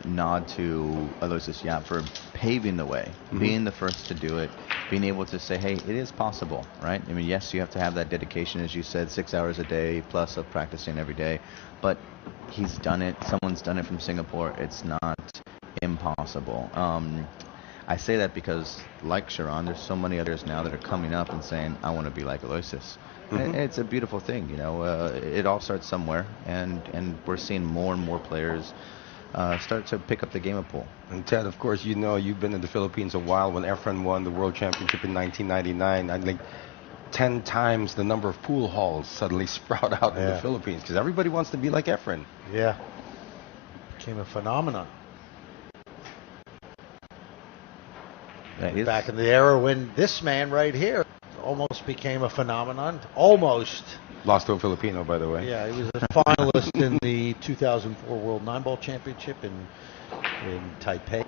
nod to Aloysius Yap for paving the way, being the first to do it, being able to say, hey, it is possible, right? I mean, yes, you have to have that dedication, as you said, 6 hours a day plus of practicing every day, but he's done it. Someone's done it from Singapore. It's not impossible. I say that because, like Sharon, there's so many others now that are coming up and saying, I want to be like Aloysius. And it's a beautiful thing, it all starts somewhere, and we're seeing more and more players start to pick up the game of pool. And Ted, of course, you've been in the Philippines a while. When Efren won the World Championship in 1999, I think 10 times the number of pool halls suddenly sprout out in the Philippines because everybody wants to be like Efren. Yeah. Became a phenomenon. Back in the era when this man right here almost became a phenomenon. Almost. Lost to a Filipino, by the way. Yeah, he was a finalist in the 2004 World Nineball Championship in Taipei.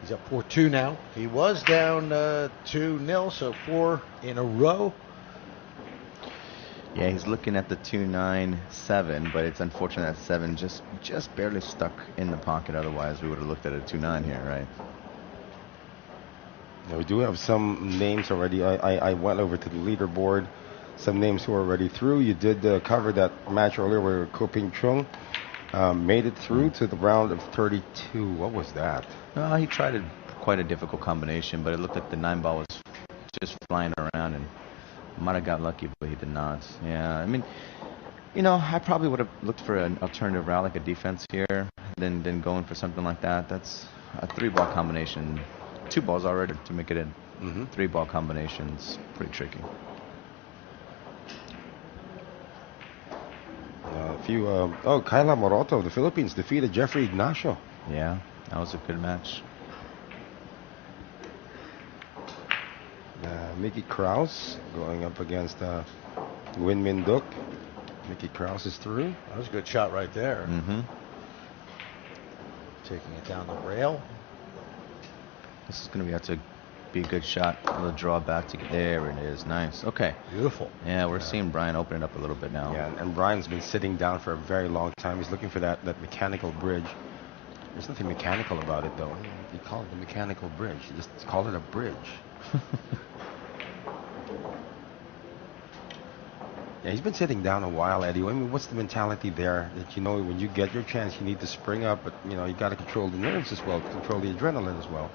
He's up 4-2 now. He was down 2-0, so 4 in a row. Yeah, he's looking at the 2.97, but it's unfortunate that 7 just barely stuck in the pocket. Otherwise, we would have looked at a 2.9 here, right? Yeah, we do have some names already. I went over to the leaderboard. Some names who are already through. You did cover that match earlier where Ko Ping Chung made it through to the round of 32. What was that? He tried quite a difficult combination, but it looked like the 9-ball was just flying around and might have got lucky, but he did not. Yeah, I mean, I probably would have looked for an alternative route, like a defense here, than going for something like that. That's a 3-ball combination. 2 balls already to make it in. 3-ball combinations, pretty tricky. Kyla Moroto of the Philippines defeated Jeffrey Ignacio. Yeah, that was a good match. Mickey Krause going up against Win Min Duk. Mickey Krause is through. That was a good shot right there. Taking it down the rail. This is going to have to be a good shot. A little draw back to get there. It is nice. Okay. Beautiful. Yeah, we're seeing Brian open it up a little bit now. Yeah, and Brian's been sitting down for a very long time. He's looking for that mechanical bridge. There's nothing mechanical about it, though. You call it the mechanical bridge. You just call it a bridge. Yeah, he's been sitting down a while, Eddie. I mean, what's the mentality there? That, you know, when you get your chance, you need to spring up, but, you know, you got to control the nerves as well, control the adrenaline as well.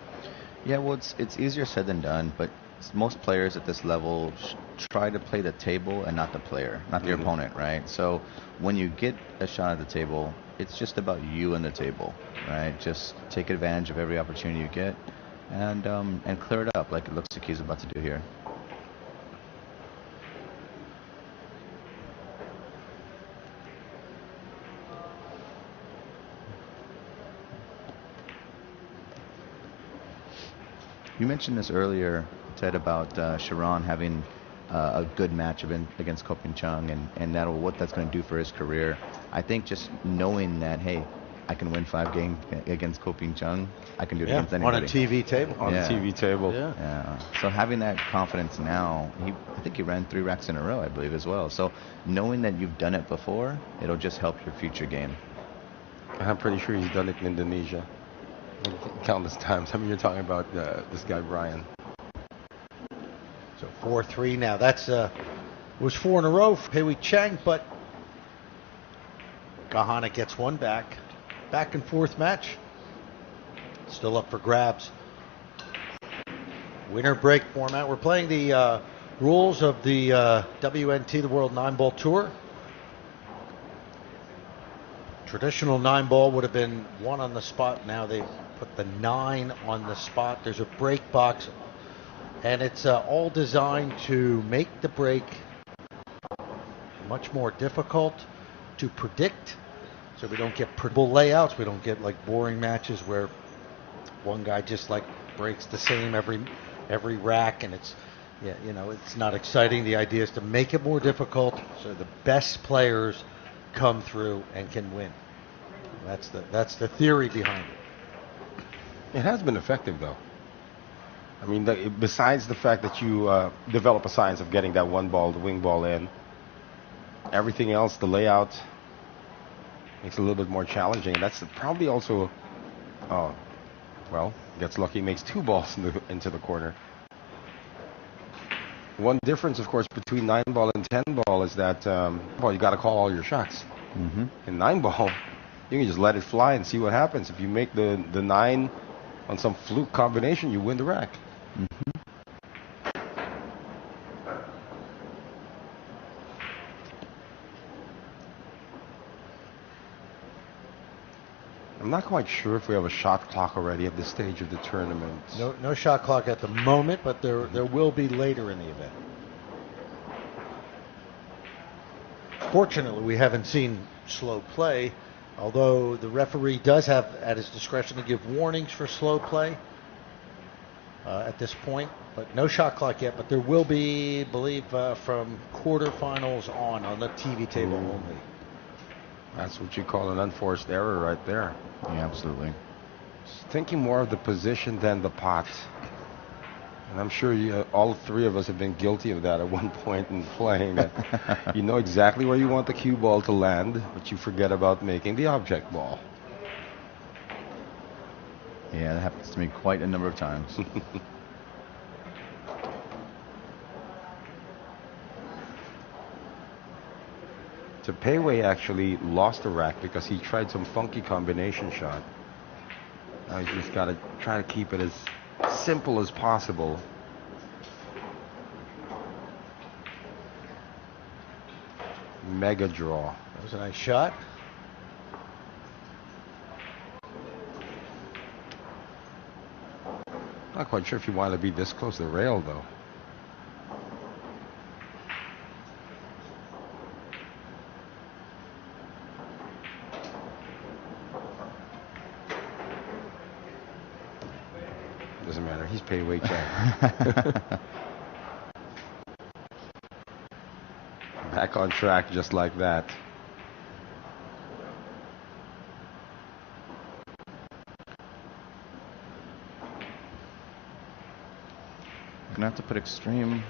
Yeah, well, it's easier said than done, but most players at this level try to play the table and not the player, not the opponent, right? So when you get a shot at the table, it's just about you and the table, right? Just take advantage of every opportunity you get and clear it up like it looks like he's about to do here. You mentioned this earlier, Ted, about Sharon having a good match against Ko Ping-chung and what that's going to do for his career. I think just knowing that, hey, I can win 5 games against Ko Ping-chung, I can do it against anybody. On a TV table. On the TV table. Yeah. So having that confidence now, I think he ran 3 racks in a row, I believe, as well. So knowing that you've done it before, it'll just help your future game. I'm pretty sure he's done it in Indonesia countless times. I mean, you're talking about this guy, Brian. So 4-3 now. That's was 4 in a row for Pei-Wei Chang, but Gahana gets one back. Back and forth match. Still up for grabs. Winner break format. We're playing the rules of the WNT, the World Nineball Tour. Traditional 9-ball would have been 1 on the spot. Now they put the 9 on the spot. There's a break box, and it's all designed to make the break much more difficult to predict, so we don't get predictable layouts. We don't get like boring matches where one guy just like breaks the same every rack, and it's it's not exciting. The idea is to make it more difficult so the best players come through and can win. That's the theory behind it. It has been effective, though. I mean, besides the fact that you develop a science of getting that one ball, the wing ball in, everything else, the layout, makes it a little bit more challenging. That's probably also, gets lucky, makes 2 balls into the corner. One difference, of course, between 9-ball and 10-ball is that, you got to call all your shots. In 9-ball, you can just let it fly and see what happens. If you make the 9 on some fluke combination, you win the rack. I'm not quite sure if we have a shot clock already at this stage of the tournament. No shot clock at the moment, but there will be later in the event. Fortunately, we haven't seen slow play, although the referee does have at his discretion to give warnings for slow play at this point. But no shot clock yet, but there will be, I believe, from quarterfinals on the TV table only. That's what you call an unforced error right there. Yeah, absolutely. Thinking more of the position than the pot. And I'm sure all 3 of us have been guilty of that at one point in playing. You know exactly where you want the cue ball to land, but you forget about making the object ball. Yeah, that happens to me quite a number of times. So Pei-Wei actually lost a rack because he tried some funky combination shot. Now he's just got to try to keep it as simple as possible. Mega draw. That was a nice shot. Not quite sure if you want to be this close to the rail, though. Doesn't matter. He's pay weight check. Back on track just like that. Gonna have to put extreme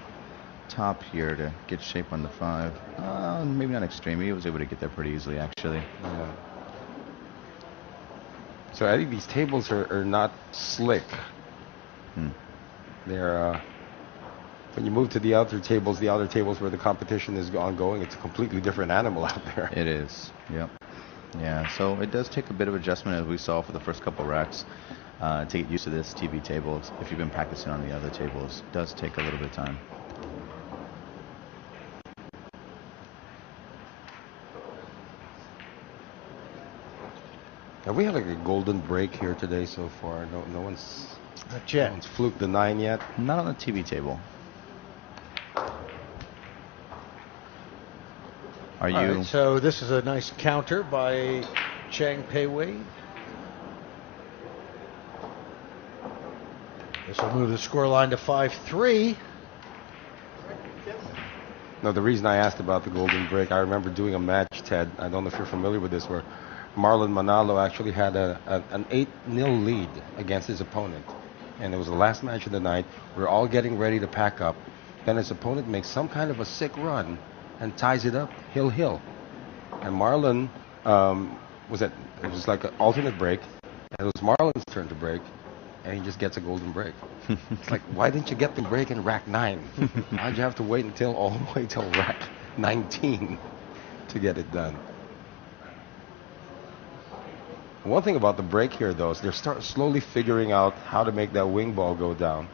top here to get shape on the 5. Maybe not extreme. He was able to get there pretty easily, actually. Yeah. So I think these tables are not slick. They're when you move to the outer tables where the competition is ongoing, it's a completely different animal out there. It is. Yep. Yeah. So it does take a bit of adjustment, as we saw for the first couple racks, to get used to this TV table. If you've been practicing on the other tables, it does take a little bit of time. Have we had like a golden break here today so far? No one's Not yet. No one's fluked the 9 yet. Not on the TV table. Are you? All right, so this is a nice counter by Chang Pei-Wei. This will move the scoreline to 5-3. No, the reason I asked about the golden break, I remember doing a match, Ted. I don't know if you're familiar with this, where Marlon Manalo actually had an 8-0 lead against his opponent. And it was the last match of the night. We're all getting ready to pack up. Then his opponent makes some kind of a sick run and ties it up hill. And Marlon it was like an alternate break. And it was Marlon's turn to break. And he just gets a golden break. It's like, why didn't you get the break in rack 9? Why'd you have to wait all the way till rack 19 to get it done? One thing about the break here, though, is they're slowly figuring out how to make that wing ball go down.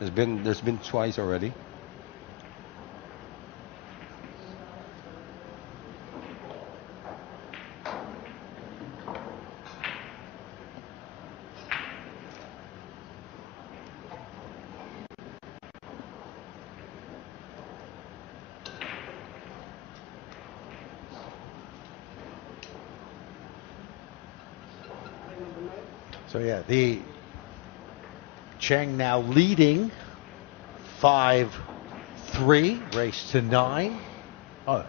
There's been twice already. So yeah, the Cheng now leading 5-3, race to 9. Oh,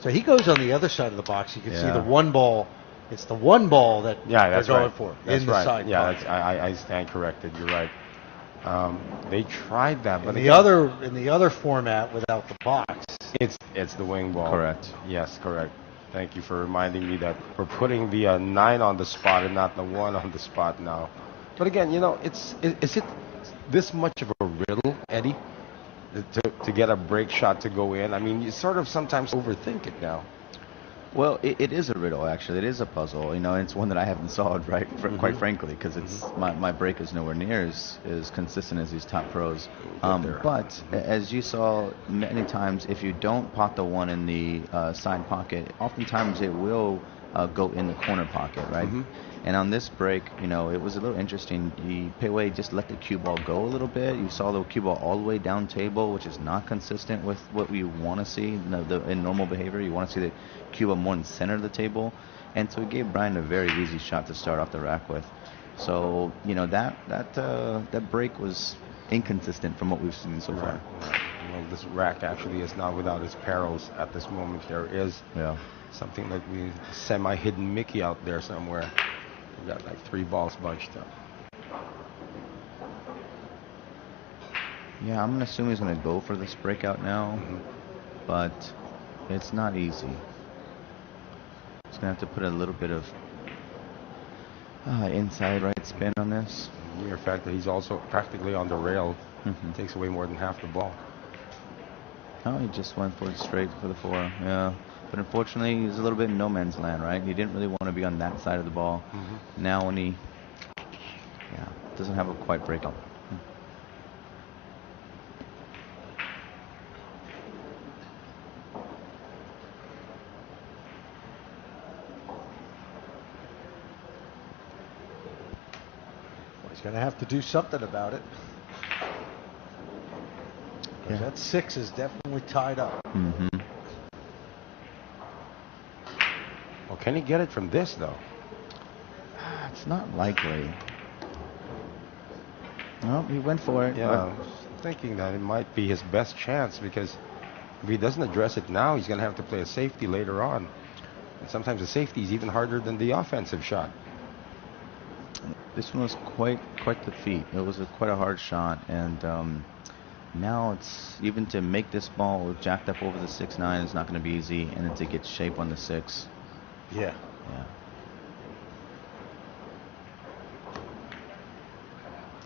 so he goes on the other side of the box. You can see the one ball. It's the one ball that they're going for. That's in the right. side pocket. I stand corrected. You're right. They tried that, but in the other format without the box, it's the wing ball. Correct. Yes, correct. Thank you for reminding me that we're putting the 9 on the spot and not the 1 on the spot now. But again, is it this much of a riddle, Eddie, to get a break shot to go in? I mean, you sort of sometimes overthink it now. Well, it is a riddle, actually. It is a puzzle. It's one that I haven't solved, right? Quite frankly, because it's my break is nowhere near as consistent as these top pros. But as you saw many times, if you don't pot the 1 in the side pocket, oftentimes it will go in the corner pocket, right? And on this break, it was a little interesting. Pei-Wei just let the cue ball go a little bit. You saw the cue ball all the way down table, which is not consistent with what we want to see in normal behavior. You want to see the cue ball more in the center of the table. And so it gave Brian a very easy shot to start off the rack with. So, that break was inconsistent from what we've seen so far. Well, this rack actually is not without its perils at this moment. There is something like we semi-hidden Mickey out there somewhere. We got like 3 balls bunched up. Yeah, I'm going to assume he's going to go for this breakout now, but it's not easy. He's going to have to put a little bit of inside right spin on this. The mere fact that he's also practically on the rail takes away more than half the ball. Oh, he just went for it straight for the 4. Yeah. But unfortunately, he's a little bit in no man's land, right? He didn't really want to be on that side of the ball. Now when he doesn't have a quite breakout. He's going to have to do something about it. Because that 6 is definitely tied up. Well, can he get it from this, though? It's not likely. No, he went for it. Yeah, I was thinking that it might be his best chance, because if he doesn't address it now, he's going to have to play a safety later on. And sometimes the safety is even harder than the offensive shot. This one was quite the feat. It was quite a hard shot, and now it's even to make this ball jacked up over the 6-9 is not going to be easy, and then to get shape on the 6. Yeah.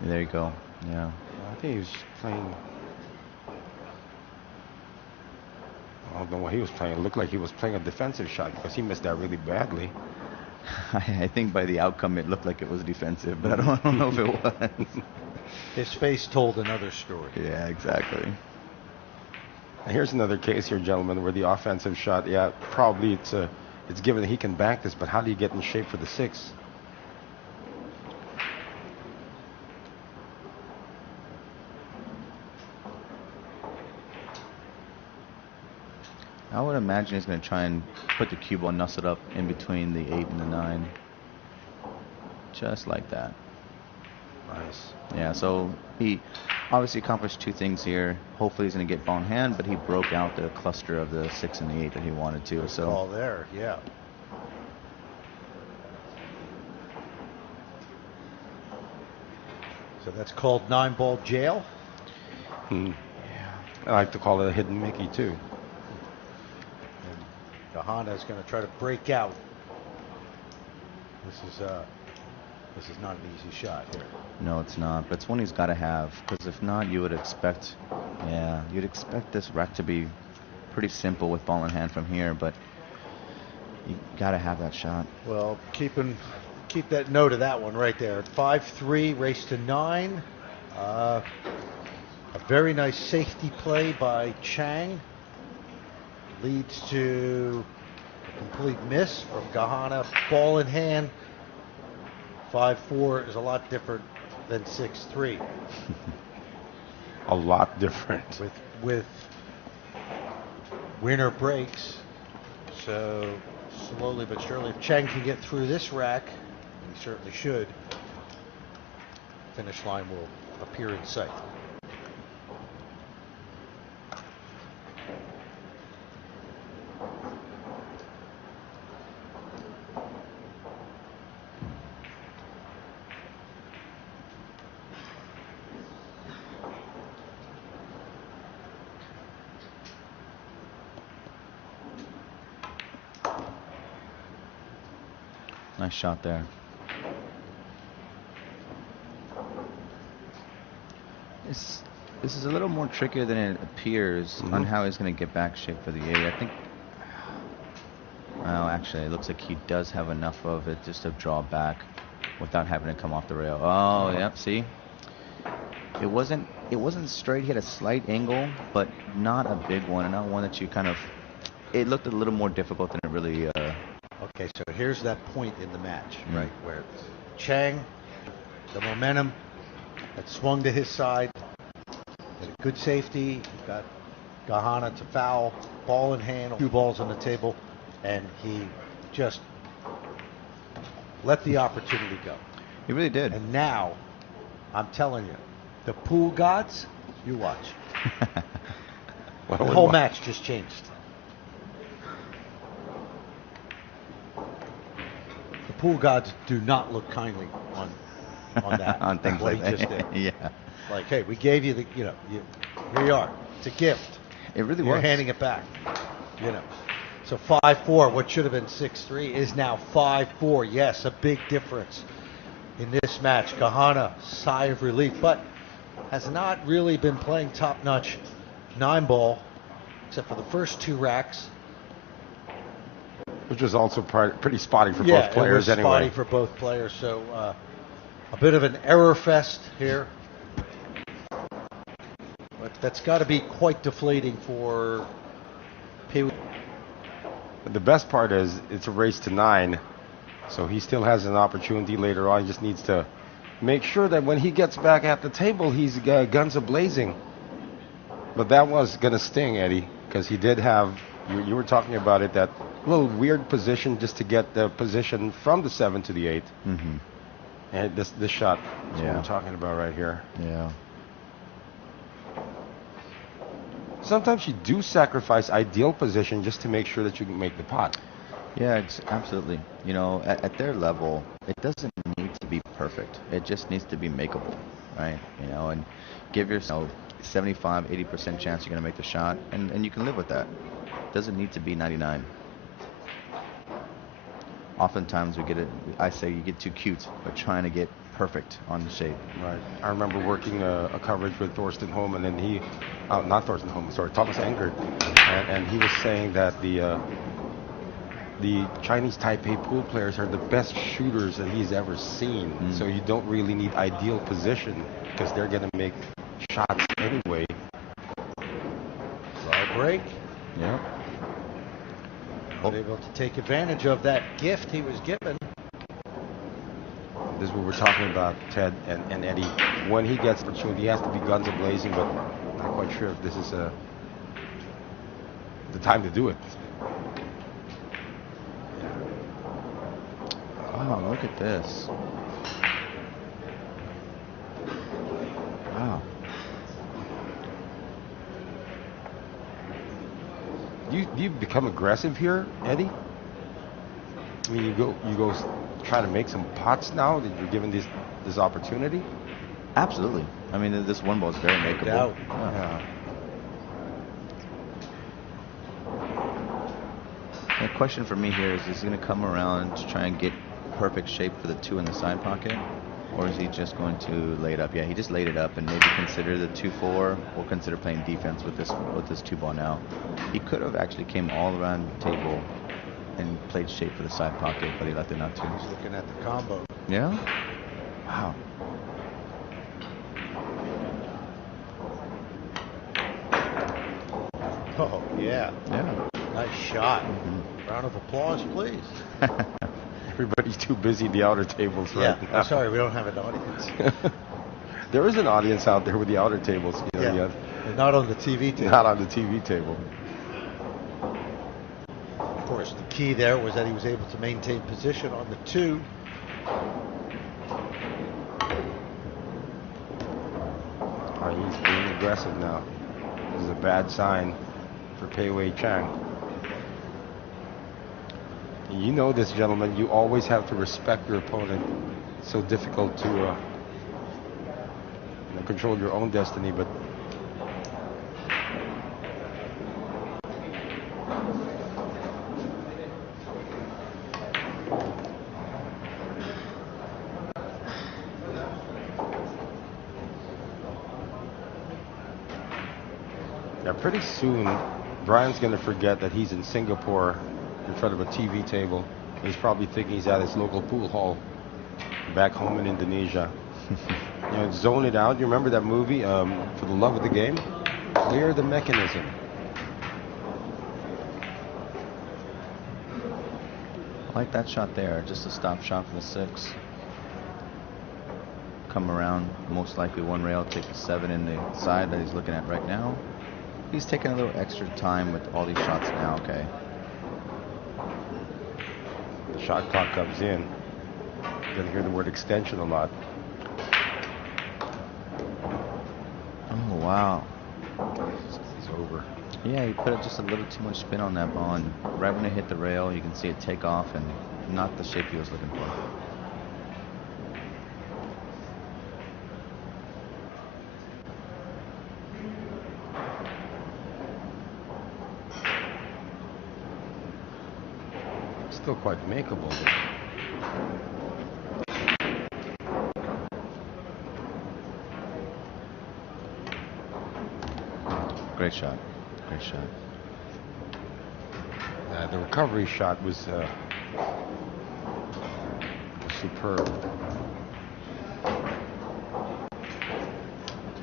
There you go. Yeah. I think he was playing. I don't know what he was playing. It looked like he was playing a defensive shot, because he missed that really badly. I think by the outcome it looked like it was defensive, but I don't know if it was. His face told another story. Yeah, exactly. And here's another case here, gentlemen, where the offensive shot, yeah, probably it's given that he can bank this, but how do you get in shape for the 6? I would imagine he's going to try and put the cue ball, nuss it up in between the 8 and the 9. Just like that. Nice. Yeah, so he obviously accomplished 2 things here. Hopefully he's going to get ball in hand, but he broke out the cluster of the 6 and the 8 that he wanted to. So Ball there, yeah. So that's called 9-ball jail. I like to call it a hidden Mickey, too. And Gahana is going to try to break out. This is not an easy shot here. no, it's not. But it's one he's got to have, because if not, you would expect, you'd expect this rack to be pretty simple with ball in hand from here. But you got to have that shot. Well, keep that note of that one right there. 5-3, race to 9. A very nice safety play by Chang. Leads to a complete miss from Gahana. Ball in hand. 5-4 is a lot different than 6-3. A lot different. With winner breaks. So slowly but surely, if Chang can get through this rack, he certainly should, finish line will appear in sight. Nice shot there. This is a little more trickier than it appears on how he's going to get back shape for the 8. I think. Well, actually, it looks like he does have enough of it just to draw back without having to come off the rail. Oh, yep. See, it wasn't straight. He had a slight angle, but not a big one, and not one that you kind of. It looked a little more difficult than it really. Okay, so here's that point in the match, Right. where Chang, the momentum had swung to his side, did a good safety, got Gahana to foul, ball in hand, 2 balls on the table, and he just let the opportunity go. He really did. And now, I'm telling you, the pool gods, you watch. The whole match just changed. The pool gods do not look kindly on that. On things what like he that. just did. Yeah. Like, hey, we gave you the, here you are. It's a gift. It really You're was. handing it back. So 5-4, what should have been 6-3, is now 5-4. Yes, a big difference in this match. Gahana, sigh of relief, but has not really been playing top-notch 9-ball, except for the first 2 racks. Which was also pretty spotty for both players it was anyway. spotty for both players, so a bit of an error fest here. But that's got to be quite deflating for Pee Wee. But the best part is it's a race to 9, so he still has an opportunity later on. He just needs to make sure that when he gets back at the table, he's guns a-blazing. But that was going to sting, Eddie, because he did have, you were talking about it, that little weird position just to get the position from the 7 to the 8. Mm-hmm. And this shot is what we're talking about right here. Yeah. Sometimes you do sacrifice ideal position just to make sure that you can make the pot. Yeah, it's absolutely. You know, at their level, it doesn't need to be perfect. It just needs to be makeable, right? You know, and give yourself 75, 80% chance you're going to make the shot, and you can live with that. It doesn't need to be 99. Oftentimes I say you get too cute by trying to get perfect on the shape. Right. I remember working a coverage with Thorsten Holman, and not Thorsten Holman, sorry, Thomas Engert, and he was saying that the Chinese Taipei pool players are the best shooters that he's ever seen. So you don't really need ideal position because they're going to make shots anyway. Slow break. Yeah. Able to take advantage of that gift he was given. This is what we're talking about, Ted and Eddie. When he gets the opportunity, he has to be guns a-blazing, but I'm not quite sure if this is the time to do it. Oh, look at this. Wow. Do you become aggressive here, Eddie? I mean, you go try to make some pots now that you're given this opportunity. Absolutely. I mean, this one ball is very makeable. doubt. Yeah. The question for me here is he going to come around to try and get perfect shape for the 2 in the side pocket? Or is he just going to lay it up? Yeah, he just laid it up and maybe consider the 2-4 or consider playing defense with this 2 ball now. He could have actually came all around the table and played shape for the side pocket, but he elected not to. He's looking at the combo. Yeah? Wow. Oh, yeah. Yeah. Nice shot. Round of applause, please. Everybody's too busy at the outer tables right now. I'm sorry, we don't have an audience. There is an audience out there with the outer tables. You know, And not on the TV table. not on the TV table. Of course, the key there was that he was able to maintain position on the 2. He's being aggressive now. This is a bad sign for Pei Wei Chang. You know this, gentlemen. You always have to respect your opponent. It's so difficult to control your own destiny, but pretty soon Brian's going to forget that he's in Singapore in front of a TV table. He's probably thinking he's at his local pool hall back home in Indonesia. You know, zone it out. You remember that movie, For the Love of the Game? Clear the mechanism. I like that shot there, just a stop shot for the 6. Come around, most likely 1 rail, take the 7 in the side that he's looking at right now. He's taking a little extra time with all these shots now, okay. The shot clock comes in. You're going to hear the word extension a lot. Oh, wow. It's over. Yeah, he put just a little too much spin on that ball, and right when it hit the rail, you can see it take off and not the shape he was looking for. Still quite makeable. Great shot. Great shot. The recovery shot was superb.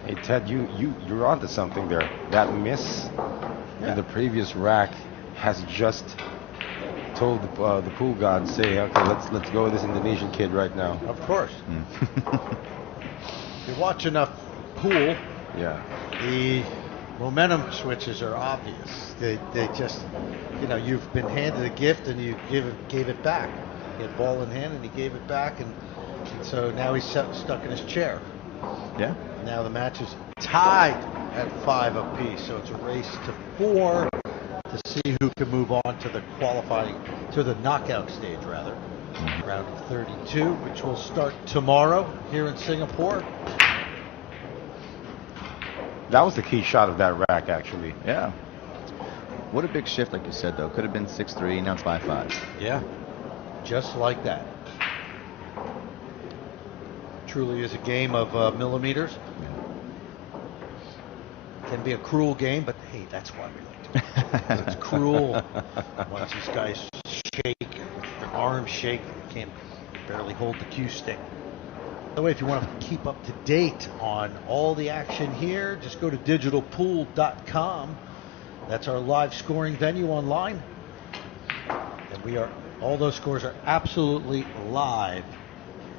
Hey Ted, you're onto something there. That miss in the previous rack has just told the pool gods, say, okay, let's go with this Indonesian kid right now. Of course. If you watch enough pool, Yeah. the momentum switches are obvious. They just, you've been handed a gift and you gave it back. He had ball in hand and he gave it back, and so now he's stuck in his chair. Yeah. Now the match is tied at 5 apiece, so it's a race to 4 to see who can move on to the knockout stage, rather. Round of 32, which will start tomorrow here in Singapore. That was the key shot of that rack, actually. Yeah. What a big shift, like you said, though. Could have been 6-3, now it's 5-5. Yeah, just like that. Truly is a game of millimeters. Can be a cruel game, but hey, that's why we like it. It's cruel. Once these guys shake, their arms shake, they can't barely hold the cue stick. By the way, if you want to keep up to date on all the action here, just go to digitalpool.com. That's our live scoring venue online. And all those scores are absolutely live.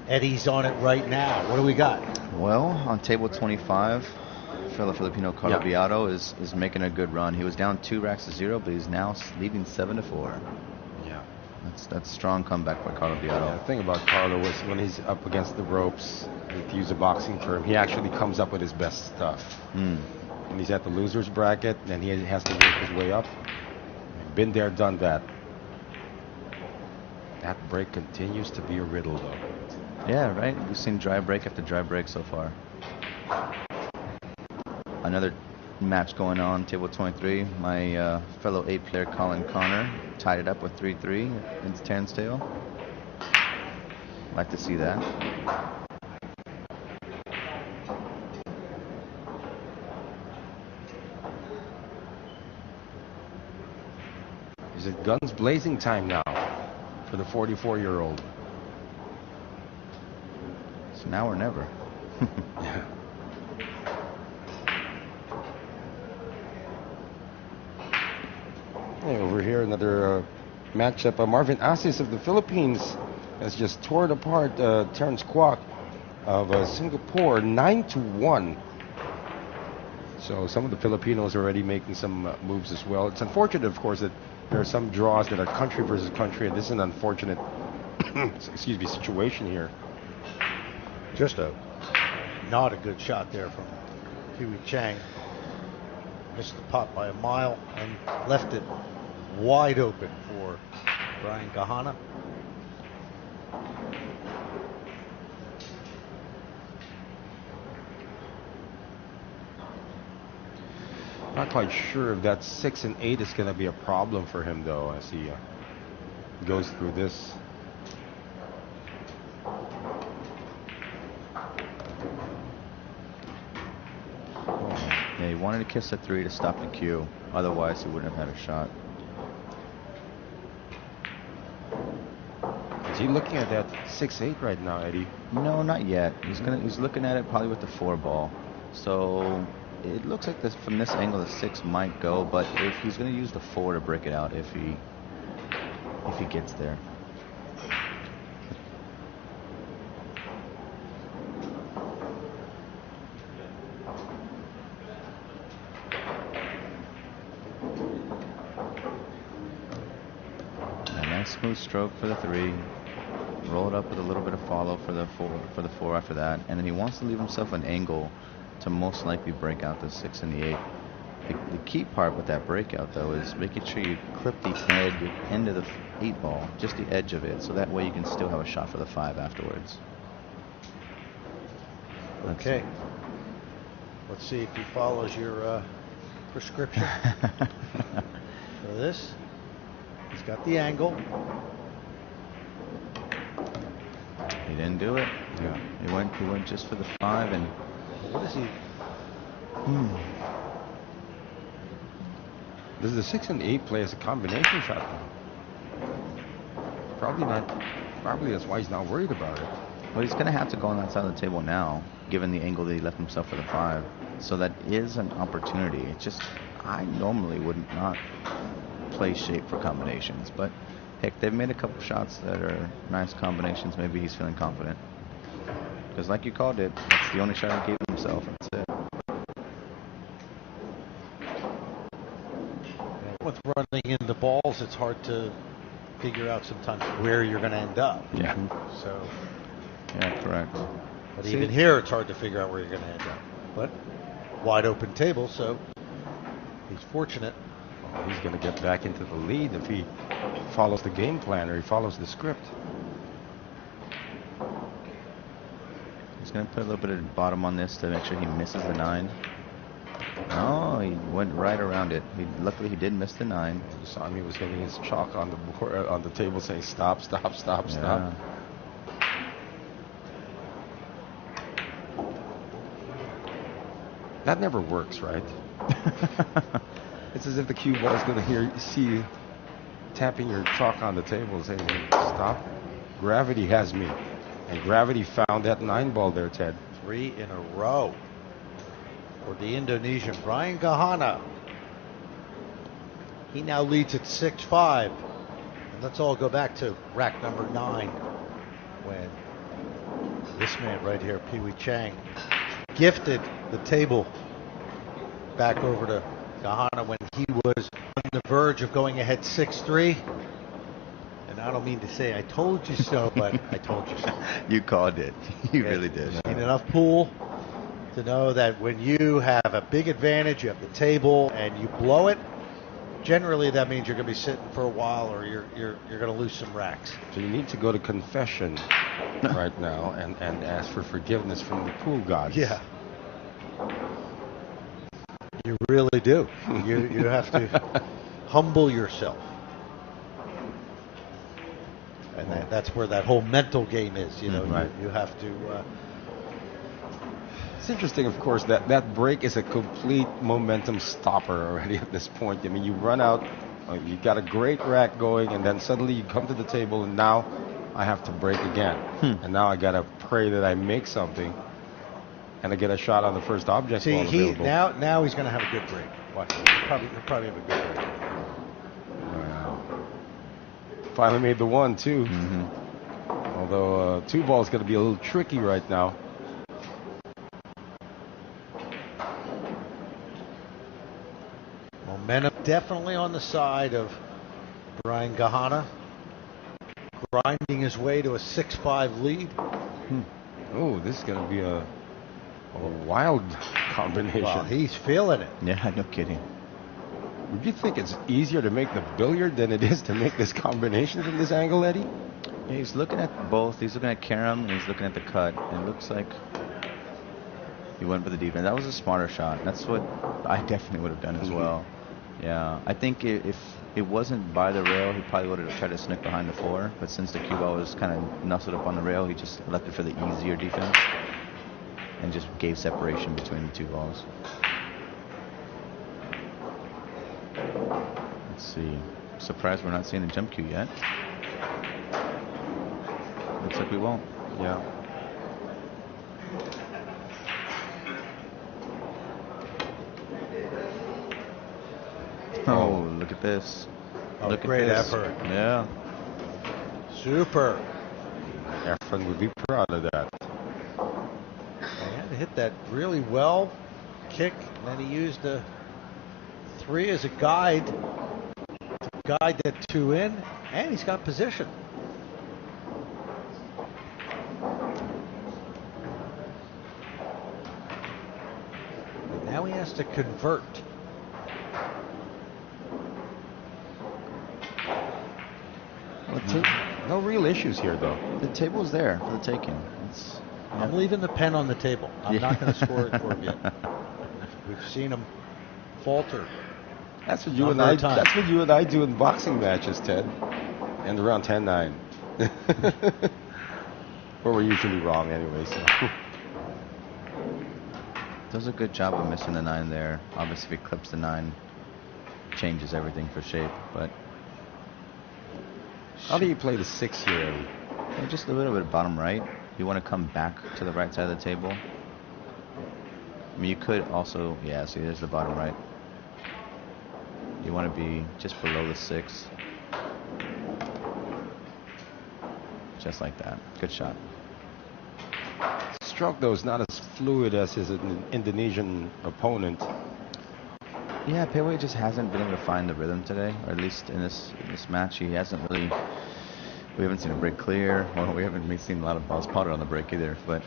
Eddie's on it right now. What do we got? Well, on table 25, fellow Filipino Carlo Beato is making a good run. He was down 2 racks to 0, but he's now leading 7-4. Yeah. That's strong comeback by Carlo Beato. Yeah, the thing about Carlo was when he's up against the ropes, to use a boxing term, he actually comes up with his best stuff. When he's at the loser's bracket, then he has to work his way up. Been there, done that. That break continues to be a riddle, though. Yeah, right? We've seen dry break after dry break so far. Another match going on, table 23. My fellow 8-player Colin Connor tied it up with 3-3 into Terrence tail. Like to see that. Is it guns blazing time now for the 44-year-old? It's now or never. Yeah. Over here, another matchup. Marvin Asis of the Philippines has just torn apart Terrence Kwok of Singapore 9-1. So some of the Filipinos are already making some moves as well. It's unfortunate, of course, that there are some draws that are country versus country, and this is an unfortunate situation here. Just not a good shot there from Huey Chang. Missed the pot by a mile and left it wide open for Brian Kahana. Not quite sure if that 6 and 8 is going to be a problem for him, though, as he goes through this. Yeah, he wanted to kiss a 3 to stop the cue. Otherwise, he wouldn't have had a shot. Is he looking at that 6-8 right now, Eddie? No, not yet. He's looking at it probably with the 4 ball. So it looks like this from this angle the 6 might go, but if he's going to use the 4 to break it out if he gets there. A nice smooth stroke for the 3. Roll it up with a little bit of follow for the 4 after that, and then he wants to leave himself an angle to most likely break out the 6 and the 8. The key part with that breakout, though, is making sure you clip the end of the 8 ball, just the edge of it, so that way you can still have a shot for the 5 afterwards. Okay. Let's see if he follows your prescription for this. He's got the angle. He didn't do it. Yeah. He went just for the 5, and What is he? Does the 6 and 8 play as a combination shot now? Probably not. Probably that's why he's not worried about it. well, he's going to have to go on that side of the table now, given the angle that he left himself for the 5. So that is an opportunity. It's just, I normally would not play shape for combinations, but Heck, they've made a couple shots that are nice combinations. Maybe he's feeling confident. Because like you called it, that's the only shot he gave himself. That's it. With running into balls, it's hard to figure out sometimes where you're going to end up. Yeah. So, Yeah, correct. but even here, it's hard to figure out where you're going to end up. But wide open table, so he's fortunate. Oh, he's going to get back into the lead if he follows the game plan or he follows the script. He's going to put a little bit of bottom on this to make sure he misses the 9. No, he went right around it. Luckily, he did miss the 9. You saw him, he was hitting his chalk on the board, on the table saying, stop, stop, stop, Yeah. stop. That never works, right? It's as if the cue ball is going to see you tapping your chalk on the table and saying, stop. Gravity has me. And gravity found that 9 ball there, Ted. 3 in a row for the Indonesian, Brian Gahana. He now leads at 6-5. And let's all go back to rack number 9 when this man right here, Pee Wee Chang, gifted the table back over to Gahana when he was on the verge of going ahead 6-3. And I don't mean to say I told you so, but I told you so. You called it. You really did. Seen enough pool to know that when you have a big advantage, you have the table, and you blow it, generally that means you're going to be sitting for a while, or you're going to lose some racks. So you need to go to confession right now and ask for forgiveness from the pool gods. Yeah. You really do. You have to humble yourself. And that's where that whole mental game is, you know. Right. You have to. It's interesting, of course, that break is a complete momentum stopper already at this point. I mean, you run out, you got a great rack going, and then suddenly you come to the table, and now I have to break again. And now I got to pray that I make something, and I get a shot on the first object. See, ball available. now he's going to have a good break. Watch. He'll probably have a good break. Wow. Finally made the 1, too. Although 2 ball is going to be a little tricky right now. Momentum definitely on the side of Brian Gahana, grinding his way to a 6-5 lead. Oh, this is going to be a wild combination. Well, he's feeling it. Yeah, no kidding. Would you think it's easier to make the billiard than it is to make this combination from this angle, Eddie? Yeah, he's looking at both. He's looking at Karam and he's looking at the cut. And it looks like he went for the defense. That was a smarter shot. That's what I definitely would have done as well. Yeah, I think if it wasn't by the rail, he probably would have tried to sneak behind the 4. But since the cue ball was kind of nestled up on the rail, he just left it for the easier defense and just gave separation between the 2 balls. Let's see. Surprised we're not seeing the jump cue yet. Looks like we won't. Yeah. Oh, look at this. Oh, Look great at this. effort. Yeah. Super. Efren would be proud of that. And hit that really well. Kick. And then he used the 3 as a guide to guide that 2 in. And he's got position. And now he has to convert. Well, no real issues here, though. The table's there for the taking. I'm leaving the pen on the table. I'm not going to score it for him yet. We've seen him falter. That's what you and I. That's what you and I do in boxing matches, Ted. And around 10-9. Or we're usually wrong anyway. So. Does a good job of missing the 9 there. Obviously, if he clips the 9, changes everything for shape. But how do you play the 6 here, Eddie? yeah, just a little bit bottom right. You want to come back to the right side of the table. I mean, you could also, yeah, see, there's the bottom right. You want to be just below the 6. Just like that. Good shot. Stroke, though, is not as fluid as his Indonesian opponent. Yeah, Pei Wei just hasn't been able to find the rhythm today, or at least in this match, he hasn't really. We haven't seen a break clear. Well, we haven't seen a lot of balls potted on the break either, but.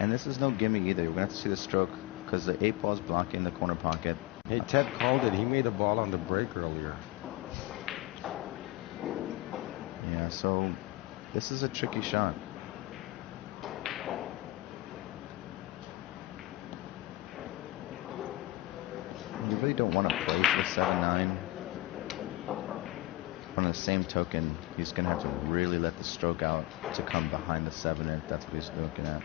And this is no gimme either. We're gonna have to see the stroke because the 8-ball is blocking the corner pocket. Hey, Ted called it. He made a ball on the break earlier. Yeah, so this is a tricky shot. You really don't want to play for the 7-9. On the same token, he's going to have to really let the stroke out to come behind the 7 if that's what he's looking at.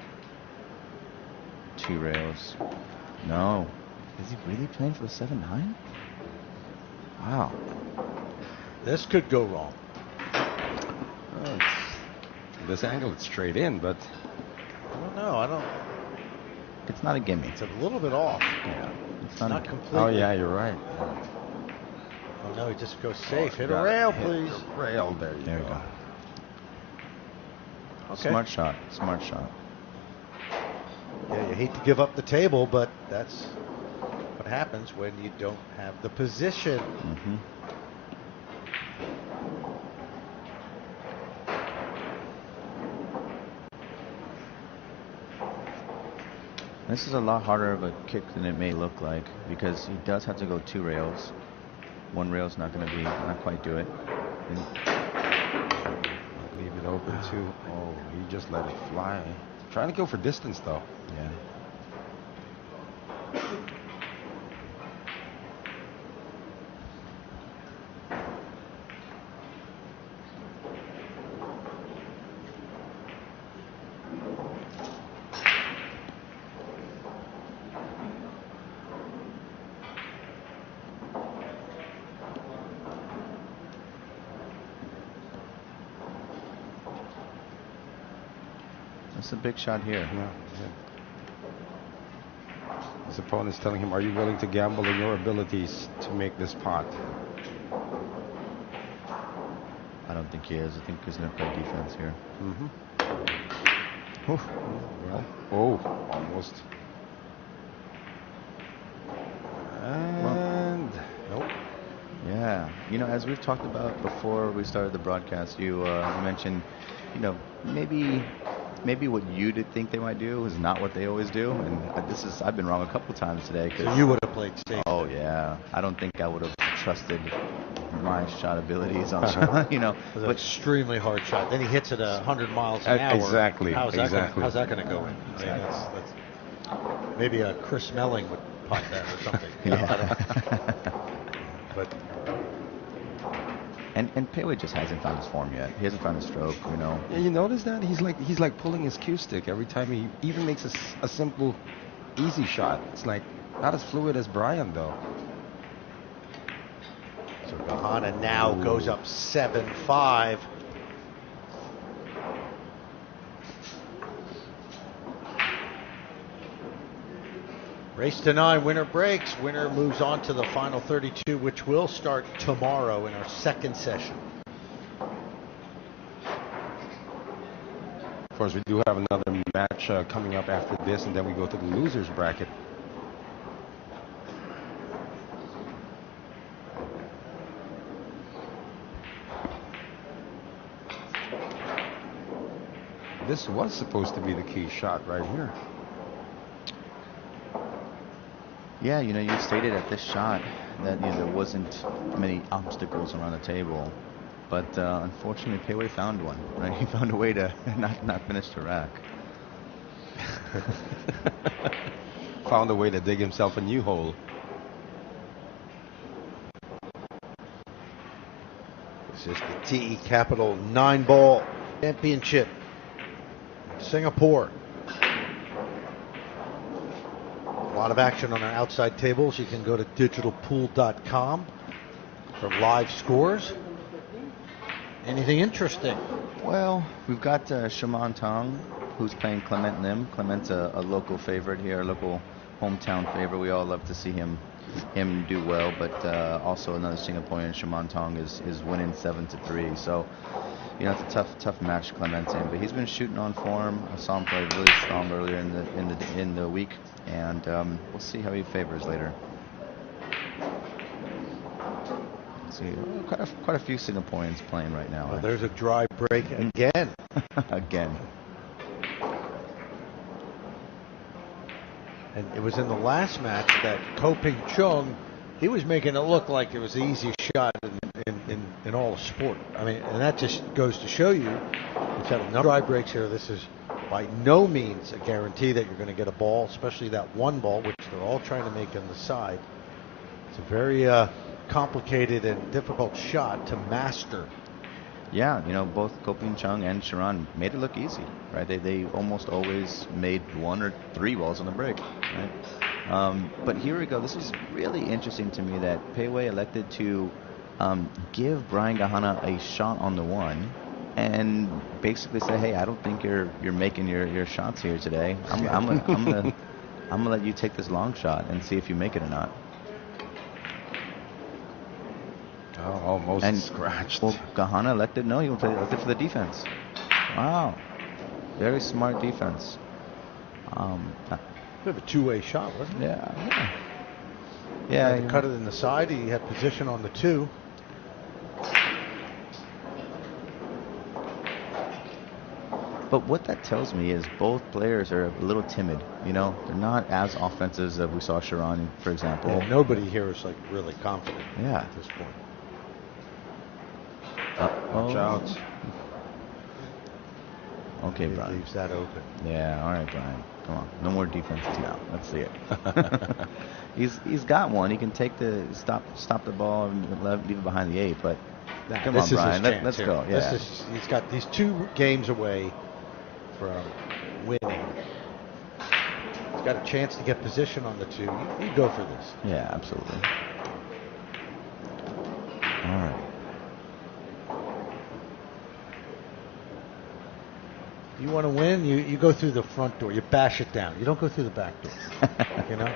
2 rails. No. Is he really playing for the 7-9? Wow. This could go wrong. Oh, this angle, it's straight in, but I don't know. It's not a gimme. It's a little bit off. Yeah. It's Not completely. Oh, yeah, you're right. Oh, no, he just goes safe. Hit a Got rail, it. Hit please. the rail. There you go. Okay. Smart shot. Smart shot. Yeah, you hate to give up the table, but that's what happens when you don't have the position. Mm-hmm. This is a lot harder of a kick than it may look like because he does have to go 2 rails. 1 rail's not going to not quite do it. Leave it open too. Oh, he just let it fly. Trying to go for distance though. Yeah. That's a big shot here. Yeah. His opponent's telling him, are you willing to gamble on your abilities to make this pot? I don't think he is. I think he's going to play defense here. Mm-hmm. Oh, almost. And nope. Yeah. You know, as we've talked about before we started the broadcast, you mentioned, maybe what you did think they might do is not what they always do, and I've been wrong a couple times today. So you would have played safe. Oh yeah, I don't think I would have trusted my shot abilities on, It was an extremely hard shot. Then he hits it 100 miles an hour. Exactly. How's that going to go in? Exactly. I mean, that's maybe a Chris Melling would putt that or something. Yeah. But and Pei Wei just hasn't found his form yet. He hasn't found his stroke. Yeah, you notice that he's like pulling his cue stick every time he even makes a simple, easy shot. It's like not as fluid as Brian though. so Gahana now goes up 7-5. Race to 9, winner breaks. Winner moves on to the final 32, which will start tomorrow in our second session. Of course, we do have another match coming up after this, and then we go to the losers bracket. This was supposed to be the key shot right here. Yeah, you stated at this shot that there wasn't many obstacles around the table, but unfortunately, Pei Wei found one. Right, he found a way to not finish the rack. Found a way to dig himself a new hole. This is the TE Capital Nineball Championship, Singapore. A lot of action on our outside tables. You can go to digitalpool.com for live scores. Anything interesting? Well, we've got Shaman Tong, who's playing Clement Lim. Clement's a local favorite here, a local hometown favorite. We all love to see him him do well, but also another Singaporean, Shimon Tong, is winning 7-3. So, you know, it's a tough match, Clemente. But he's been shooting on form. I saw him play really strong earlier in the week, and we'll see how he favors later. See, quite a few Singaporeans playing right now. Well, there's a dry break again. Again. And it was in the last match that Ko Ping Chung, he was making it look like it was the easiest shot in all of sport. I mean, and that just goes to show you, it's had a number of dry breaks here. This is by no means a guarantee that you're going to get a ball, especially that one ball, which they're all trying to make on the side. It's a very complicated and difficult shot to master. Yeah, you know, both Ko Ping Chung and Sharon made it look easy, right? They almost always made 1 or 3 balls on the break, right? But here we go. This was really interesting to me that Pei Wei elected to give Brian Gahana a shot on the 1 and basically say, hey, I don't think you're making your shots here today. I'm gonna let you take this long shot and see if you make it or not. Oh, almost And scratched. Well, Gahana elected no. He elected for the defense. Wow, very smart defense. Bit of a two-way shot, wasn't it? Yeah. He had to cut it in the side. He had position on the 2. But what that tells me is both players are a little timid. You know, they're not as offensive as we saw Sharon, for example. Yeah, nobody here is like really confident. Yeah. At this point. Watch out. Okay, He Brian. leaves that open. Yeah, all right, Brian. Come on. No more defenses now. Let's see it. He's got one. He can take the stop the ball and leave it behind the 8, but come on, Brian. Let's go. Yeah. He's got these 2 games away from winning. He's got a chance to get position on the 2. You go for this. Yeah, absolutely. All right. You want to win, you go through the front door. You bash it down. You don't go through the back door. You know?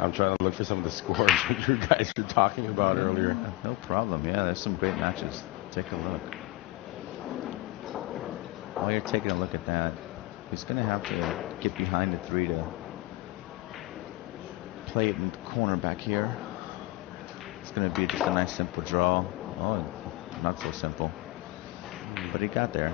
I'm trying to look for some of the scores that you guys were talking about earlier. No problem. Yeah, there's some great matches. Take a look. While you're taking a look at that, he's going to have to get behind the 3 to play it in the corner back here. It's going to be just a nice simple draw. Oh, not so simple. But he got there.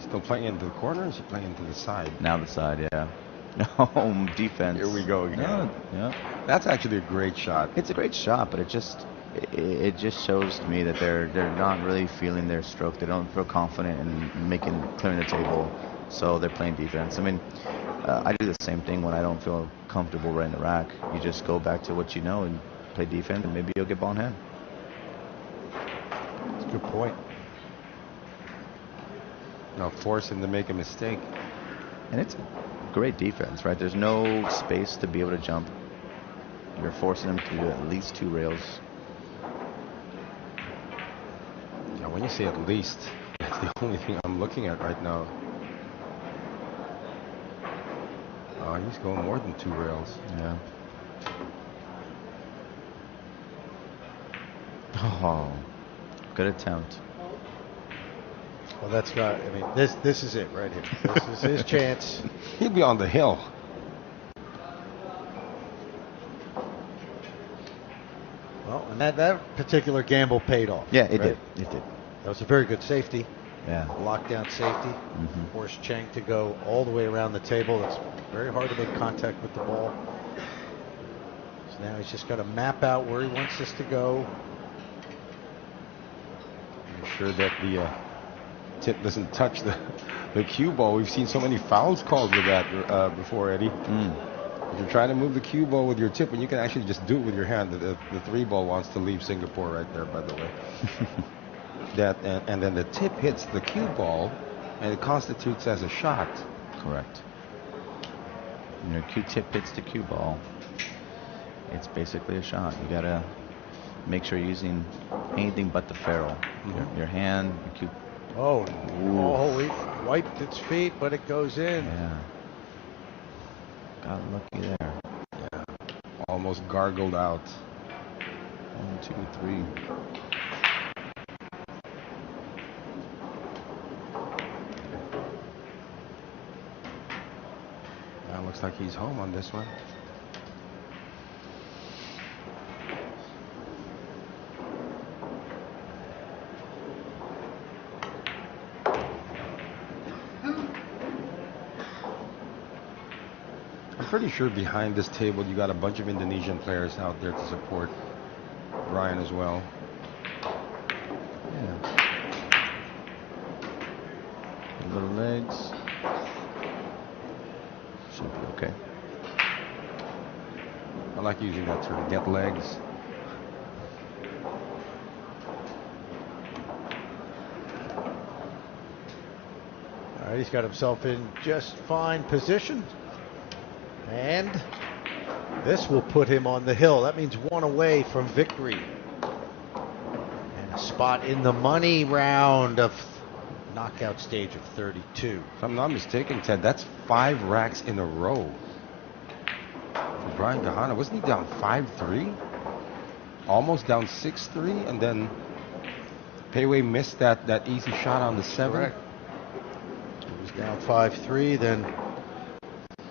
Still playing into the corner, or is he playing into the side? Now the side, yeah. No, defense. Here we go again. Yeah. That's actually a great shot. It's a great shot, but it just shows to me that they're not really feeling their stroke. They don't feel confident in clearing the table, so they're playing defense. I mean, I do the same thing when I don't feel comfortable right in the rack. You just go back to what you know and play defense, and maybe you'll get ball in hand. That's a good point. No, force him to make a mistake. And it's great defense, right? There's no space to be able to jump. You're forcing him to do at least 2 rails. Yeah, when you say at least, that's the only thing I'm looking at right now. Oh, he's going more than 2 rails. Yeah. Oh, good attempt. Well, that's got. I mean, this is it right here. This is his chance. He'll be on the hill. Well, and that particular gamble paid off. Yeah, it right? did. It did. That was a very good safety. Yeah. Lockdown safety. Forced Cheng to go all the way around the table. It's very hard to make contact with the ball. So now he's just got to map out where he wants this to go. Make sure that the tip doesn't touch the cue ball. We've seen so many fouls called with that before, Eddie. If you're trying to move the cue ball with your tip, and you can actually just do it with your hand. The 3 ball wants to leave Singapore right there, by the way. And then the tip hits the cue ball, and it constitutes as a shot. Correct. When your Q-tip hits the cue ball, it's basically a shot. You gotta make sure you're using anything but the ferrule. Your hand, your cue. Oh, he wiped its feet, but it goes in. Yeah. Got lucky there. Yeah. Almost gargled out. 1, 2, 3. Now looks like he's home on this one. I'm pretty sure behind this table you got a bunch of Indonesian players out there to support Brian as well. Yeah. Little legs. Should be okay. I like using that term, get legs. All right, he's got himself in just fine position. And this will put him on the hill. That means one away from victory. And a spot in the money round of knockout stage of 32. If I'm not mistaken, Ted, that's 5 racks in a row for Brian Gahana. Wasn't he down 5-3? Almost down 6-3, and then Pei Wei missed that easy shot on the 7. Correct. He was down 5-3, then.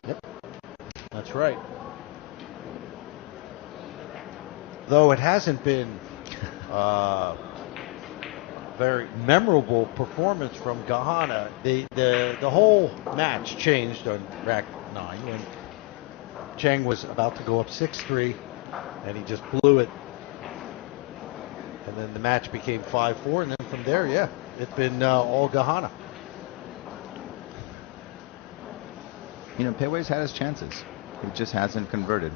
Yep, that's right. Though it hasn't been very memorable performance from Gahana. The whole match changed on rack 9 when Cheng was about to go up 6-3, and he just blew it. And then the match became 5-4, and then from there, yeah, it's been all Gahana. You know, Pei Wei's had his chances. He just hasn't converted.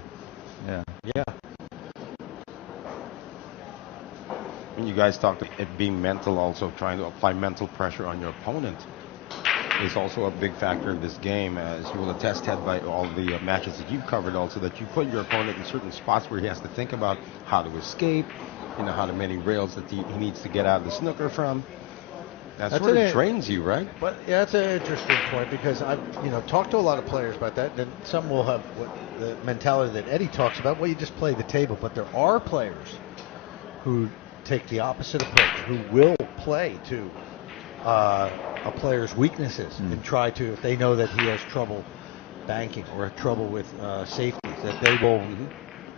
Yeah. Yeah. And you guys talked about it being mental, also trying to apply mental pressure on your opponent is also a big factor in this game, as you will attest, Ted, by all the matches that you've covered also, that you put your opponent in certain spots where he has to think about how to escape, you know, how many rails that he needs to get out of the snooker from. That sort of trains you, right? But yeah, that's an interesting point, because I've talked to a lot of players about that, and some will have the mentality that Eddie talks about. Well, you just play the table, but there are players who take the opposite approach, who will play to a player's weaknesses and try to, if they know that he has trouble banking or trouble with safeties, that they will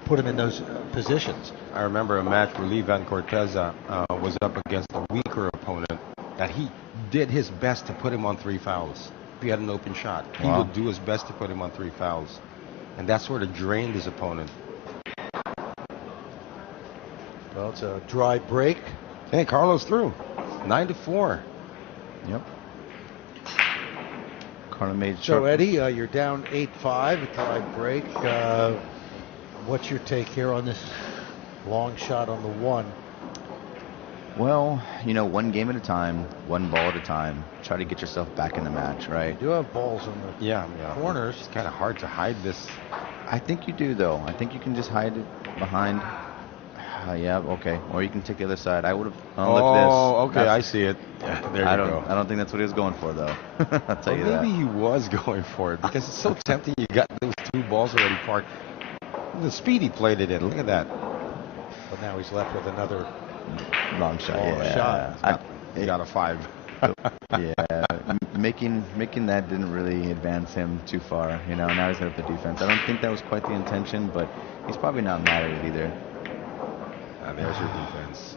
put him in those positions. I remember a match where Lee Van Corteza was up against a weaker opponent, that he did his best to put him on 3 fouls. If he had an open shot, he would do his best to put him on 3 fouls. And that sort of drained his opponent. Well, it's a dry break. Hey, Carlos through. 9-4. Yep. Carlo made So, Eddie, you're down 8-5, a dry break. What's your take here on this long shot on the 1? Well, you know, one game at a time, one ball at a time. Try to get yourself back in the match, right? You do have balls on the corners. It's kind of hard to hide this. I think you do, though. I think you can just hide it behind. Yeah, okay. Or you can take the other side. I would have. Oh, this. okay, That's, I see it. Yeah, there you go. I don't think that's what he was going for, though. I'll tell you that. Maybe he was going for it, because it's so tempting. You got those 2 balls already parked. The speed he played it in. Look at that. But now he's left with another long shot. He got a 5. Yeah, making that didn't really advance him too far. You know, now he's got the defense. I don't think that was quite the intention, but he's probably not mad at it either. There's your defense.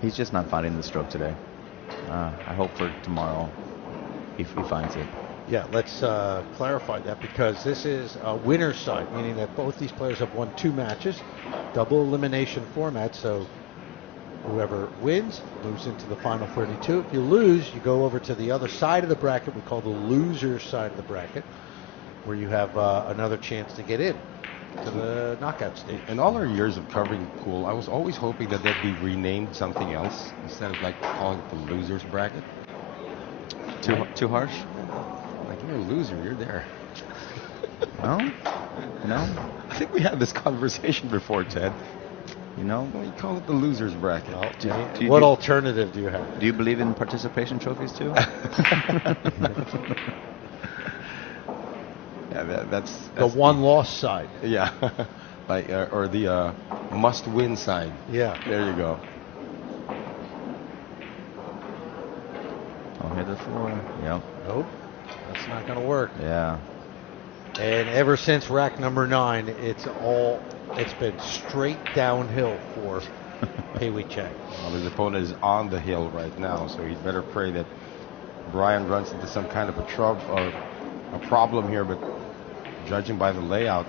He's just not finding the stroke today. I hope for tomorrow he finds it. Yeah, let's clarify that, because this is a winner's side, meaning that both these players have won 2 matches, double elimination format, so whoever wins moves into the final 32. If you lose, you go over to the other side of the bracket, we call the loser side of the bracket, where you have another chance to get in to the knockout stage. In all our years of covering pool, I was always hoping that they'd be renamed something else instead of like calling it the losers bracket. Too harsh? Like, you're a loser, you're there. No? I think we had this conversation before, Ted. You know? Well, you call it the losers bracket. Well, what alternative do you have? Do you believe in participation trophies too? Yeah, that's The one-loss side. Yeah, like or the must-win side. Yeah. There you go. I'll hit the floor. Yep. Nope. That's not going to work. Yeah. And ever since rack number 9, it's been straight downhill for Pei Wei Chang. Well, his opponent is on the hill right now, so he'd better pray that Brian runs into some kind of a problem here. But judging by the layout,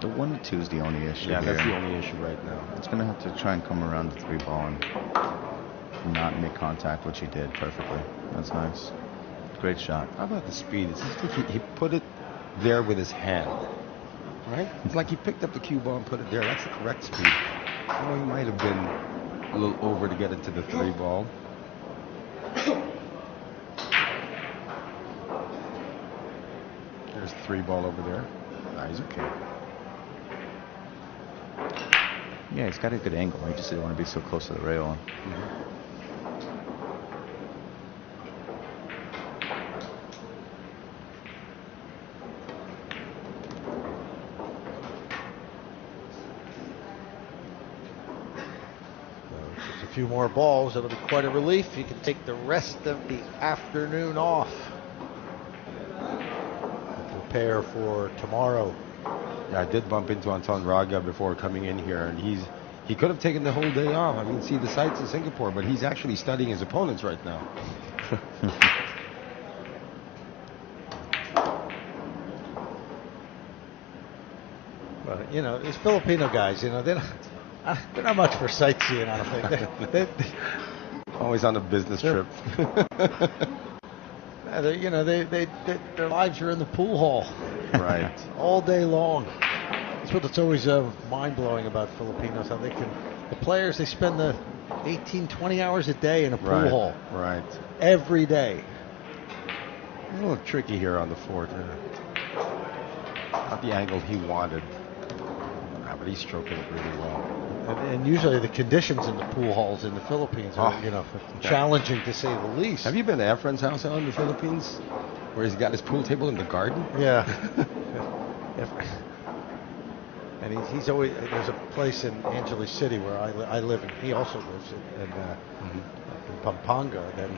The 1 to 2 is the only issue. yeah, here. that's the only issue right now. It's gonna have to try and come around the 3 ball and not make contact, which he did perfectly. That's nice. Great shot. How about the speed? It's just like he put it there with his hand, right? It's like he picked up the cue ball and put it there. That's the correct speed. Well, he might have been a little over to get into the 3 ball. There's 3 ball over there. He's okay. Yeah, he's got a good angle. He just didn't want to be so close to the rail. Just a few more balls. It'll be quite a relief. You can take the rest of the afternoon off. Prepare for tomorrow. Yeah, I did bump into Anton Raga before coming in here, and he could have taken the whole day off. I mean, see the sights in Singapore, but he's actually studying his opponents right now. But, you know, these Filipino guys, you know, they're not much for sightseeing, I don't think. They Always on a business trip. you know, their lives are in the pool hall. Right. All day long. That's what's always mind-blowing about Filipinos, how the players, they spend the 18, 20 hours a day in a pool hall. Right. Every day. A little tricky here on the 4th. Not the angle he wanted. But he's stroking it really well. And usually the conditions in the pool halls in the Philippines are, you know, challenging to say the least. Have you been to Efren's house out in the Philippines? Where he's got his pool table in the garden? Yeah. And he's always, there's a place in Angeles City where I live, and he also lives in Pampanga. And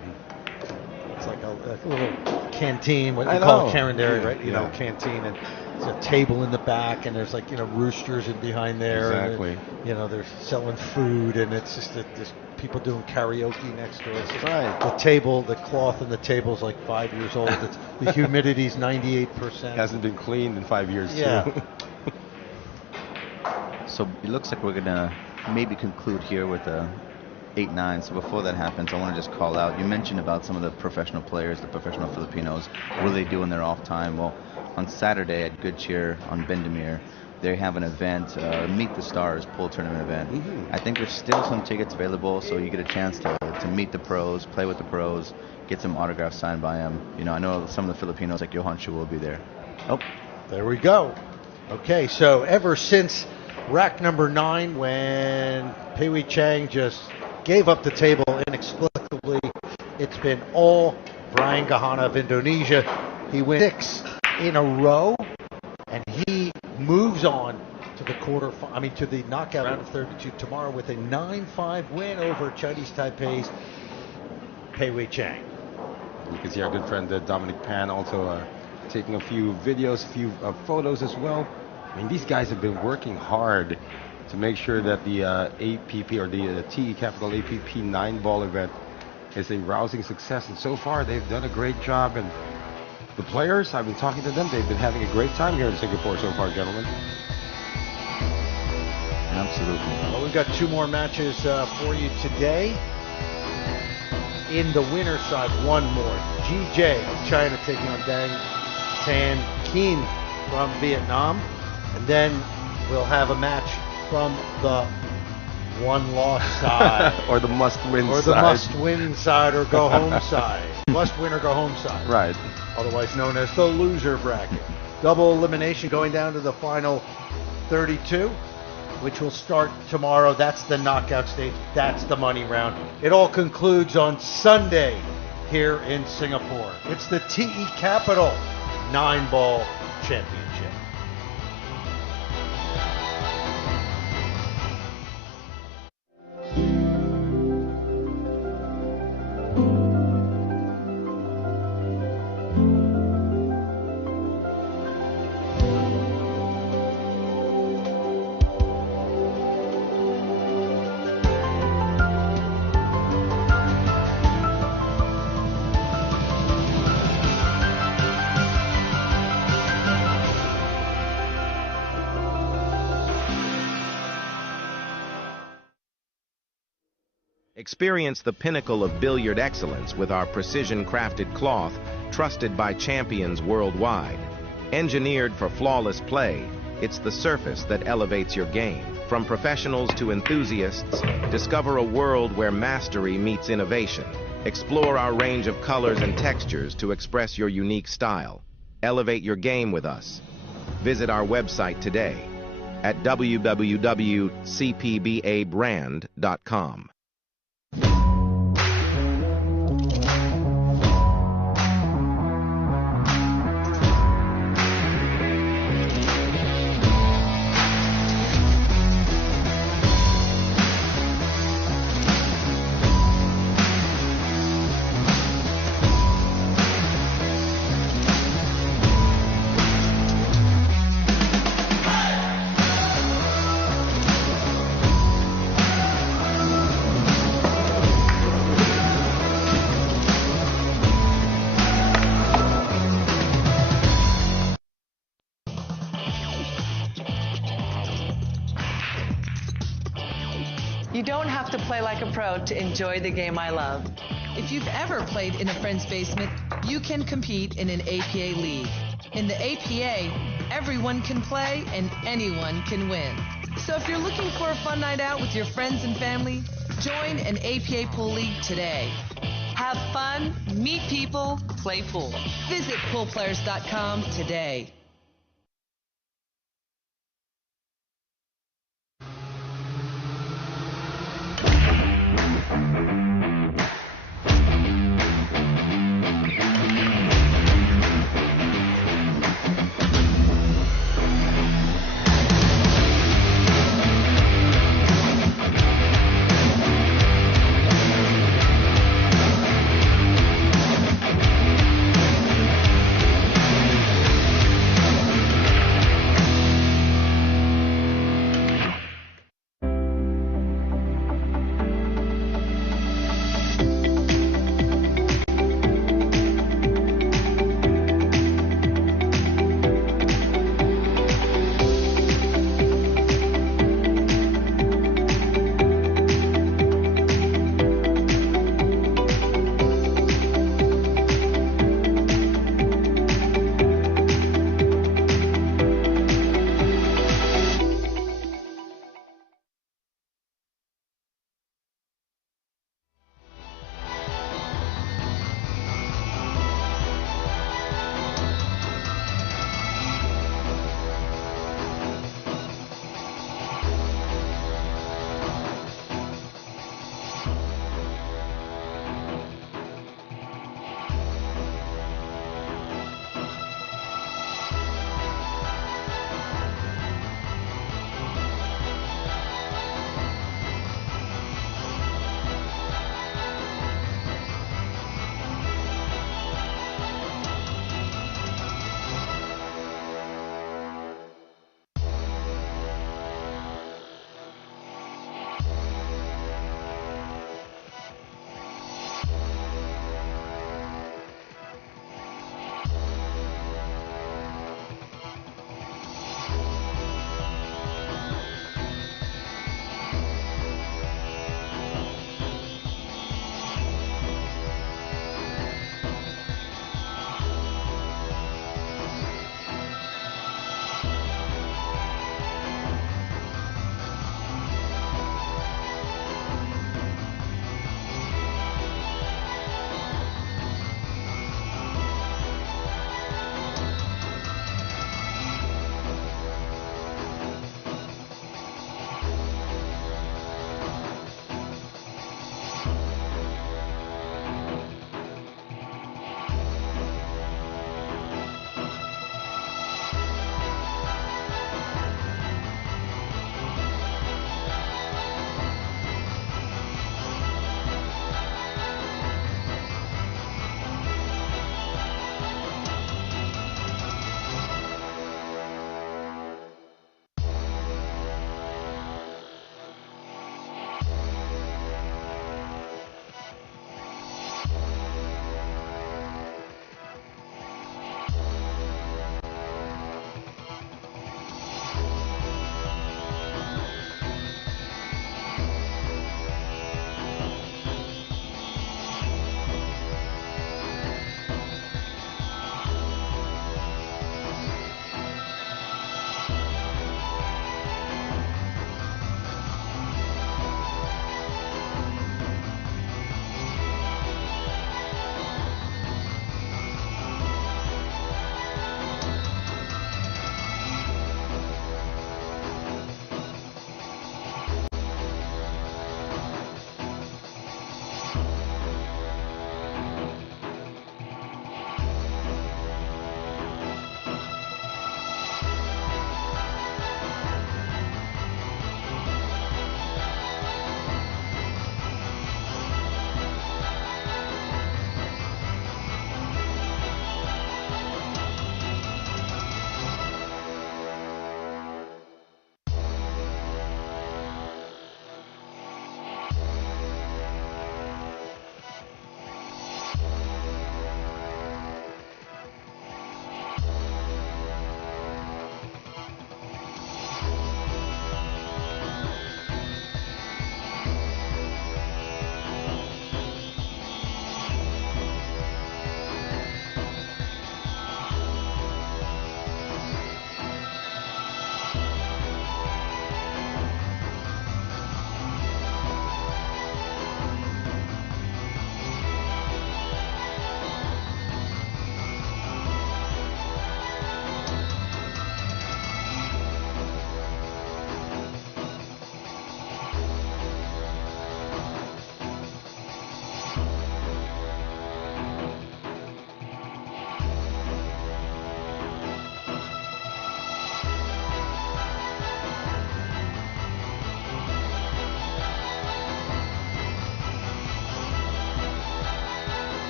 it's like a little canteen, what you call it, Carinderi, right? You know, canteen, and there's a table in the back, and there's like, you know, roosters in behind there. Exactly. And, you know, they're selling food, and it's just that there's people doing karaoke next door. It's just the table, the cloth in the table is like 5 years old. The humidity's 98%. Hasn't been cleaned in 5 years, Yeah. too. So it looks like we're gonna maybe conclude here with a 8-9. So before that happens, I want to just call out. You mentioned about some of the professional players, the professional Filipinos. What do they do in their off time? Well, on Saturday at Good Cheer on Bendemeer, they have an event, Meet the Stars pool tournament event. I think there's still some tickets available, so you get a chance to meet the pros, play with the pros, get some autographs signed by them. You know, I know some of the Filipinos like Johan Chu will be there. Oh, there we go. Okay, so ever since rack number 9, when Pei Wei Chang just gave up the table inexplicably, it's been all Brian Gahana of Indonesia. He wins 6 in a row, and he moves on to the to the knockout round of 32 tomorrow with a 9-5 win over Chinese Taipei's Pei Wei Chang. You can see our good friend Dominic Pan also taking a few videos, a few photos as well. I mean, these guys have been working hard to make sure that the APP or the TE Capital APP 9-ball event is a rousing success. And so far, they've done a great job. And the players, I've been talking to them, they've been having a great time here in Singapore so far, gentlemen. absolutely. Well, we've got 2 more matches for you today. In the winner's side, 1 more. GJ of China taking on Dang Tan Keen from Vietnam. And then we'll have a match from the one-loss side. Or the must-win side. Or the must-win side or go-home side. Must-win or go-home side. Right. Otherwise known as the loser bracket. Double elimination going down to the final 32, which will start tomorrow. That's the knockout stage. That's the money round. It all concludes on Sunday here in Singapore. It's the TE Capital Nineball Championship. Experience the pinnacle of billiard excellence with our precision-crafted cloth, trusted by champions worldwide. Engineered for flawless play, it's the surface that elevates your game. From professionals to enthusiasts, discover a world where mastery meets innovation. Explore our range of colors and textures to express your unique style. Elevate your game with us. Visit our website today at www.cpbabrand.com. You don't have to play like a pro to enjoy the game I love. If you've ever played in a friend's basement, you can compete in an APA league. In the APA, everyone can play and anyone can win. So if you're looking for a fun night out with your friends and family, join an APA pool league today. Have fun, meet people, play pool. Visit poolplayers.com today.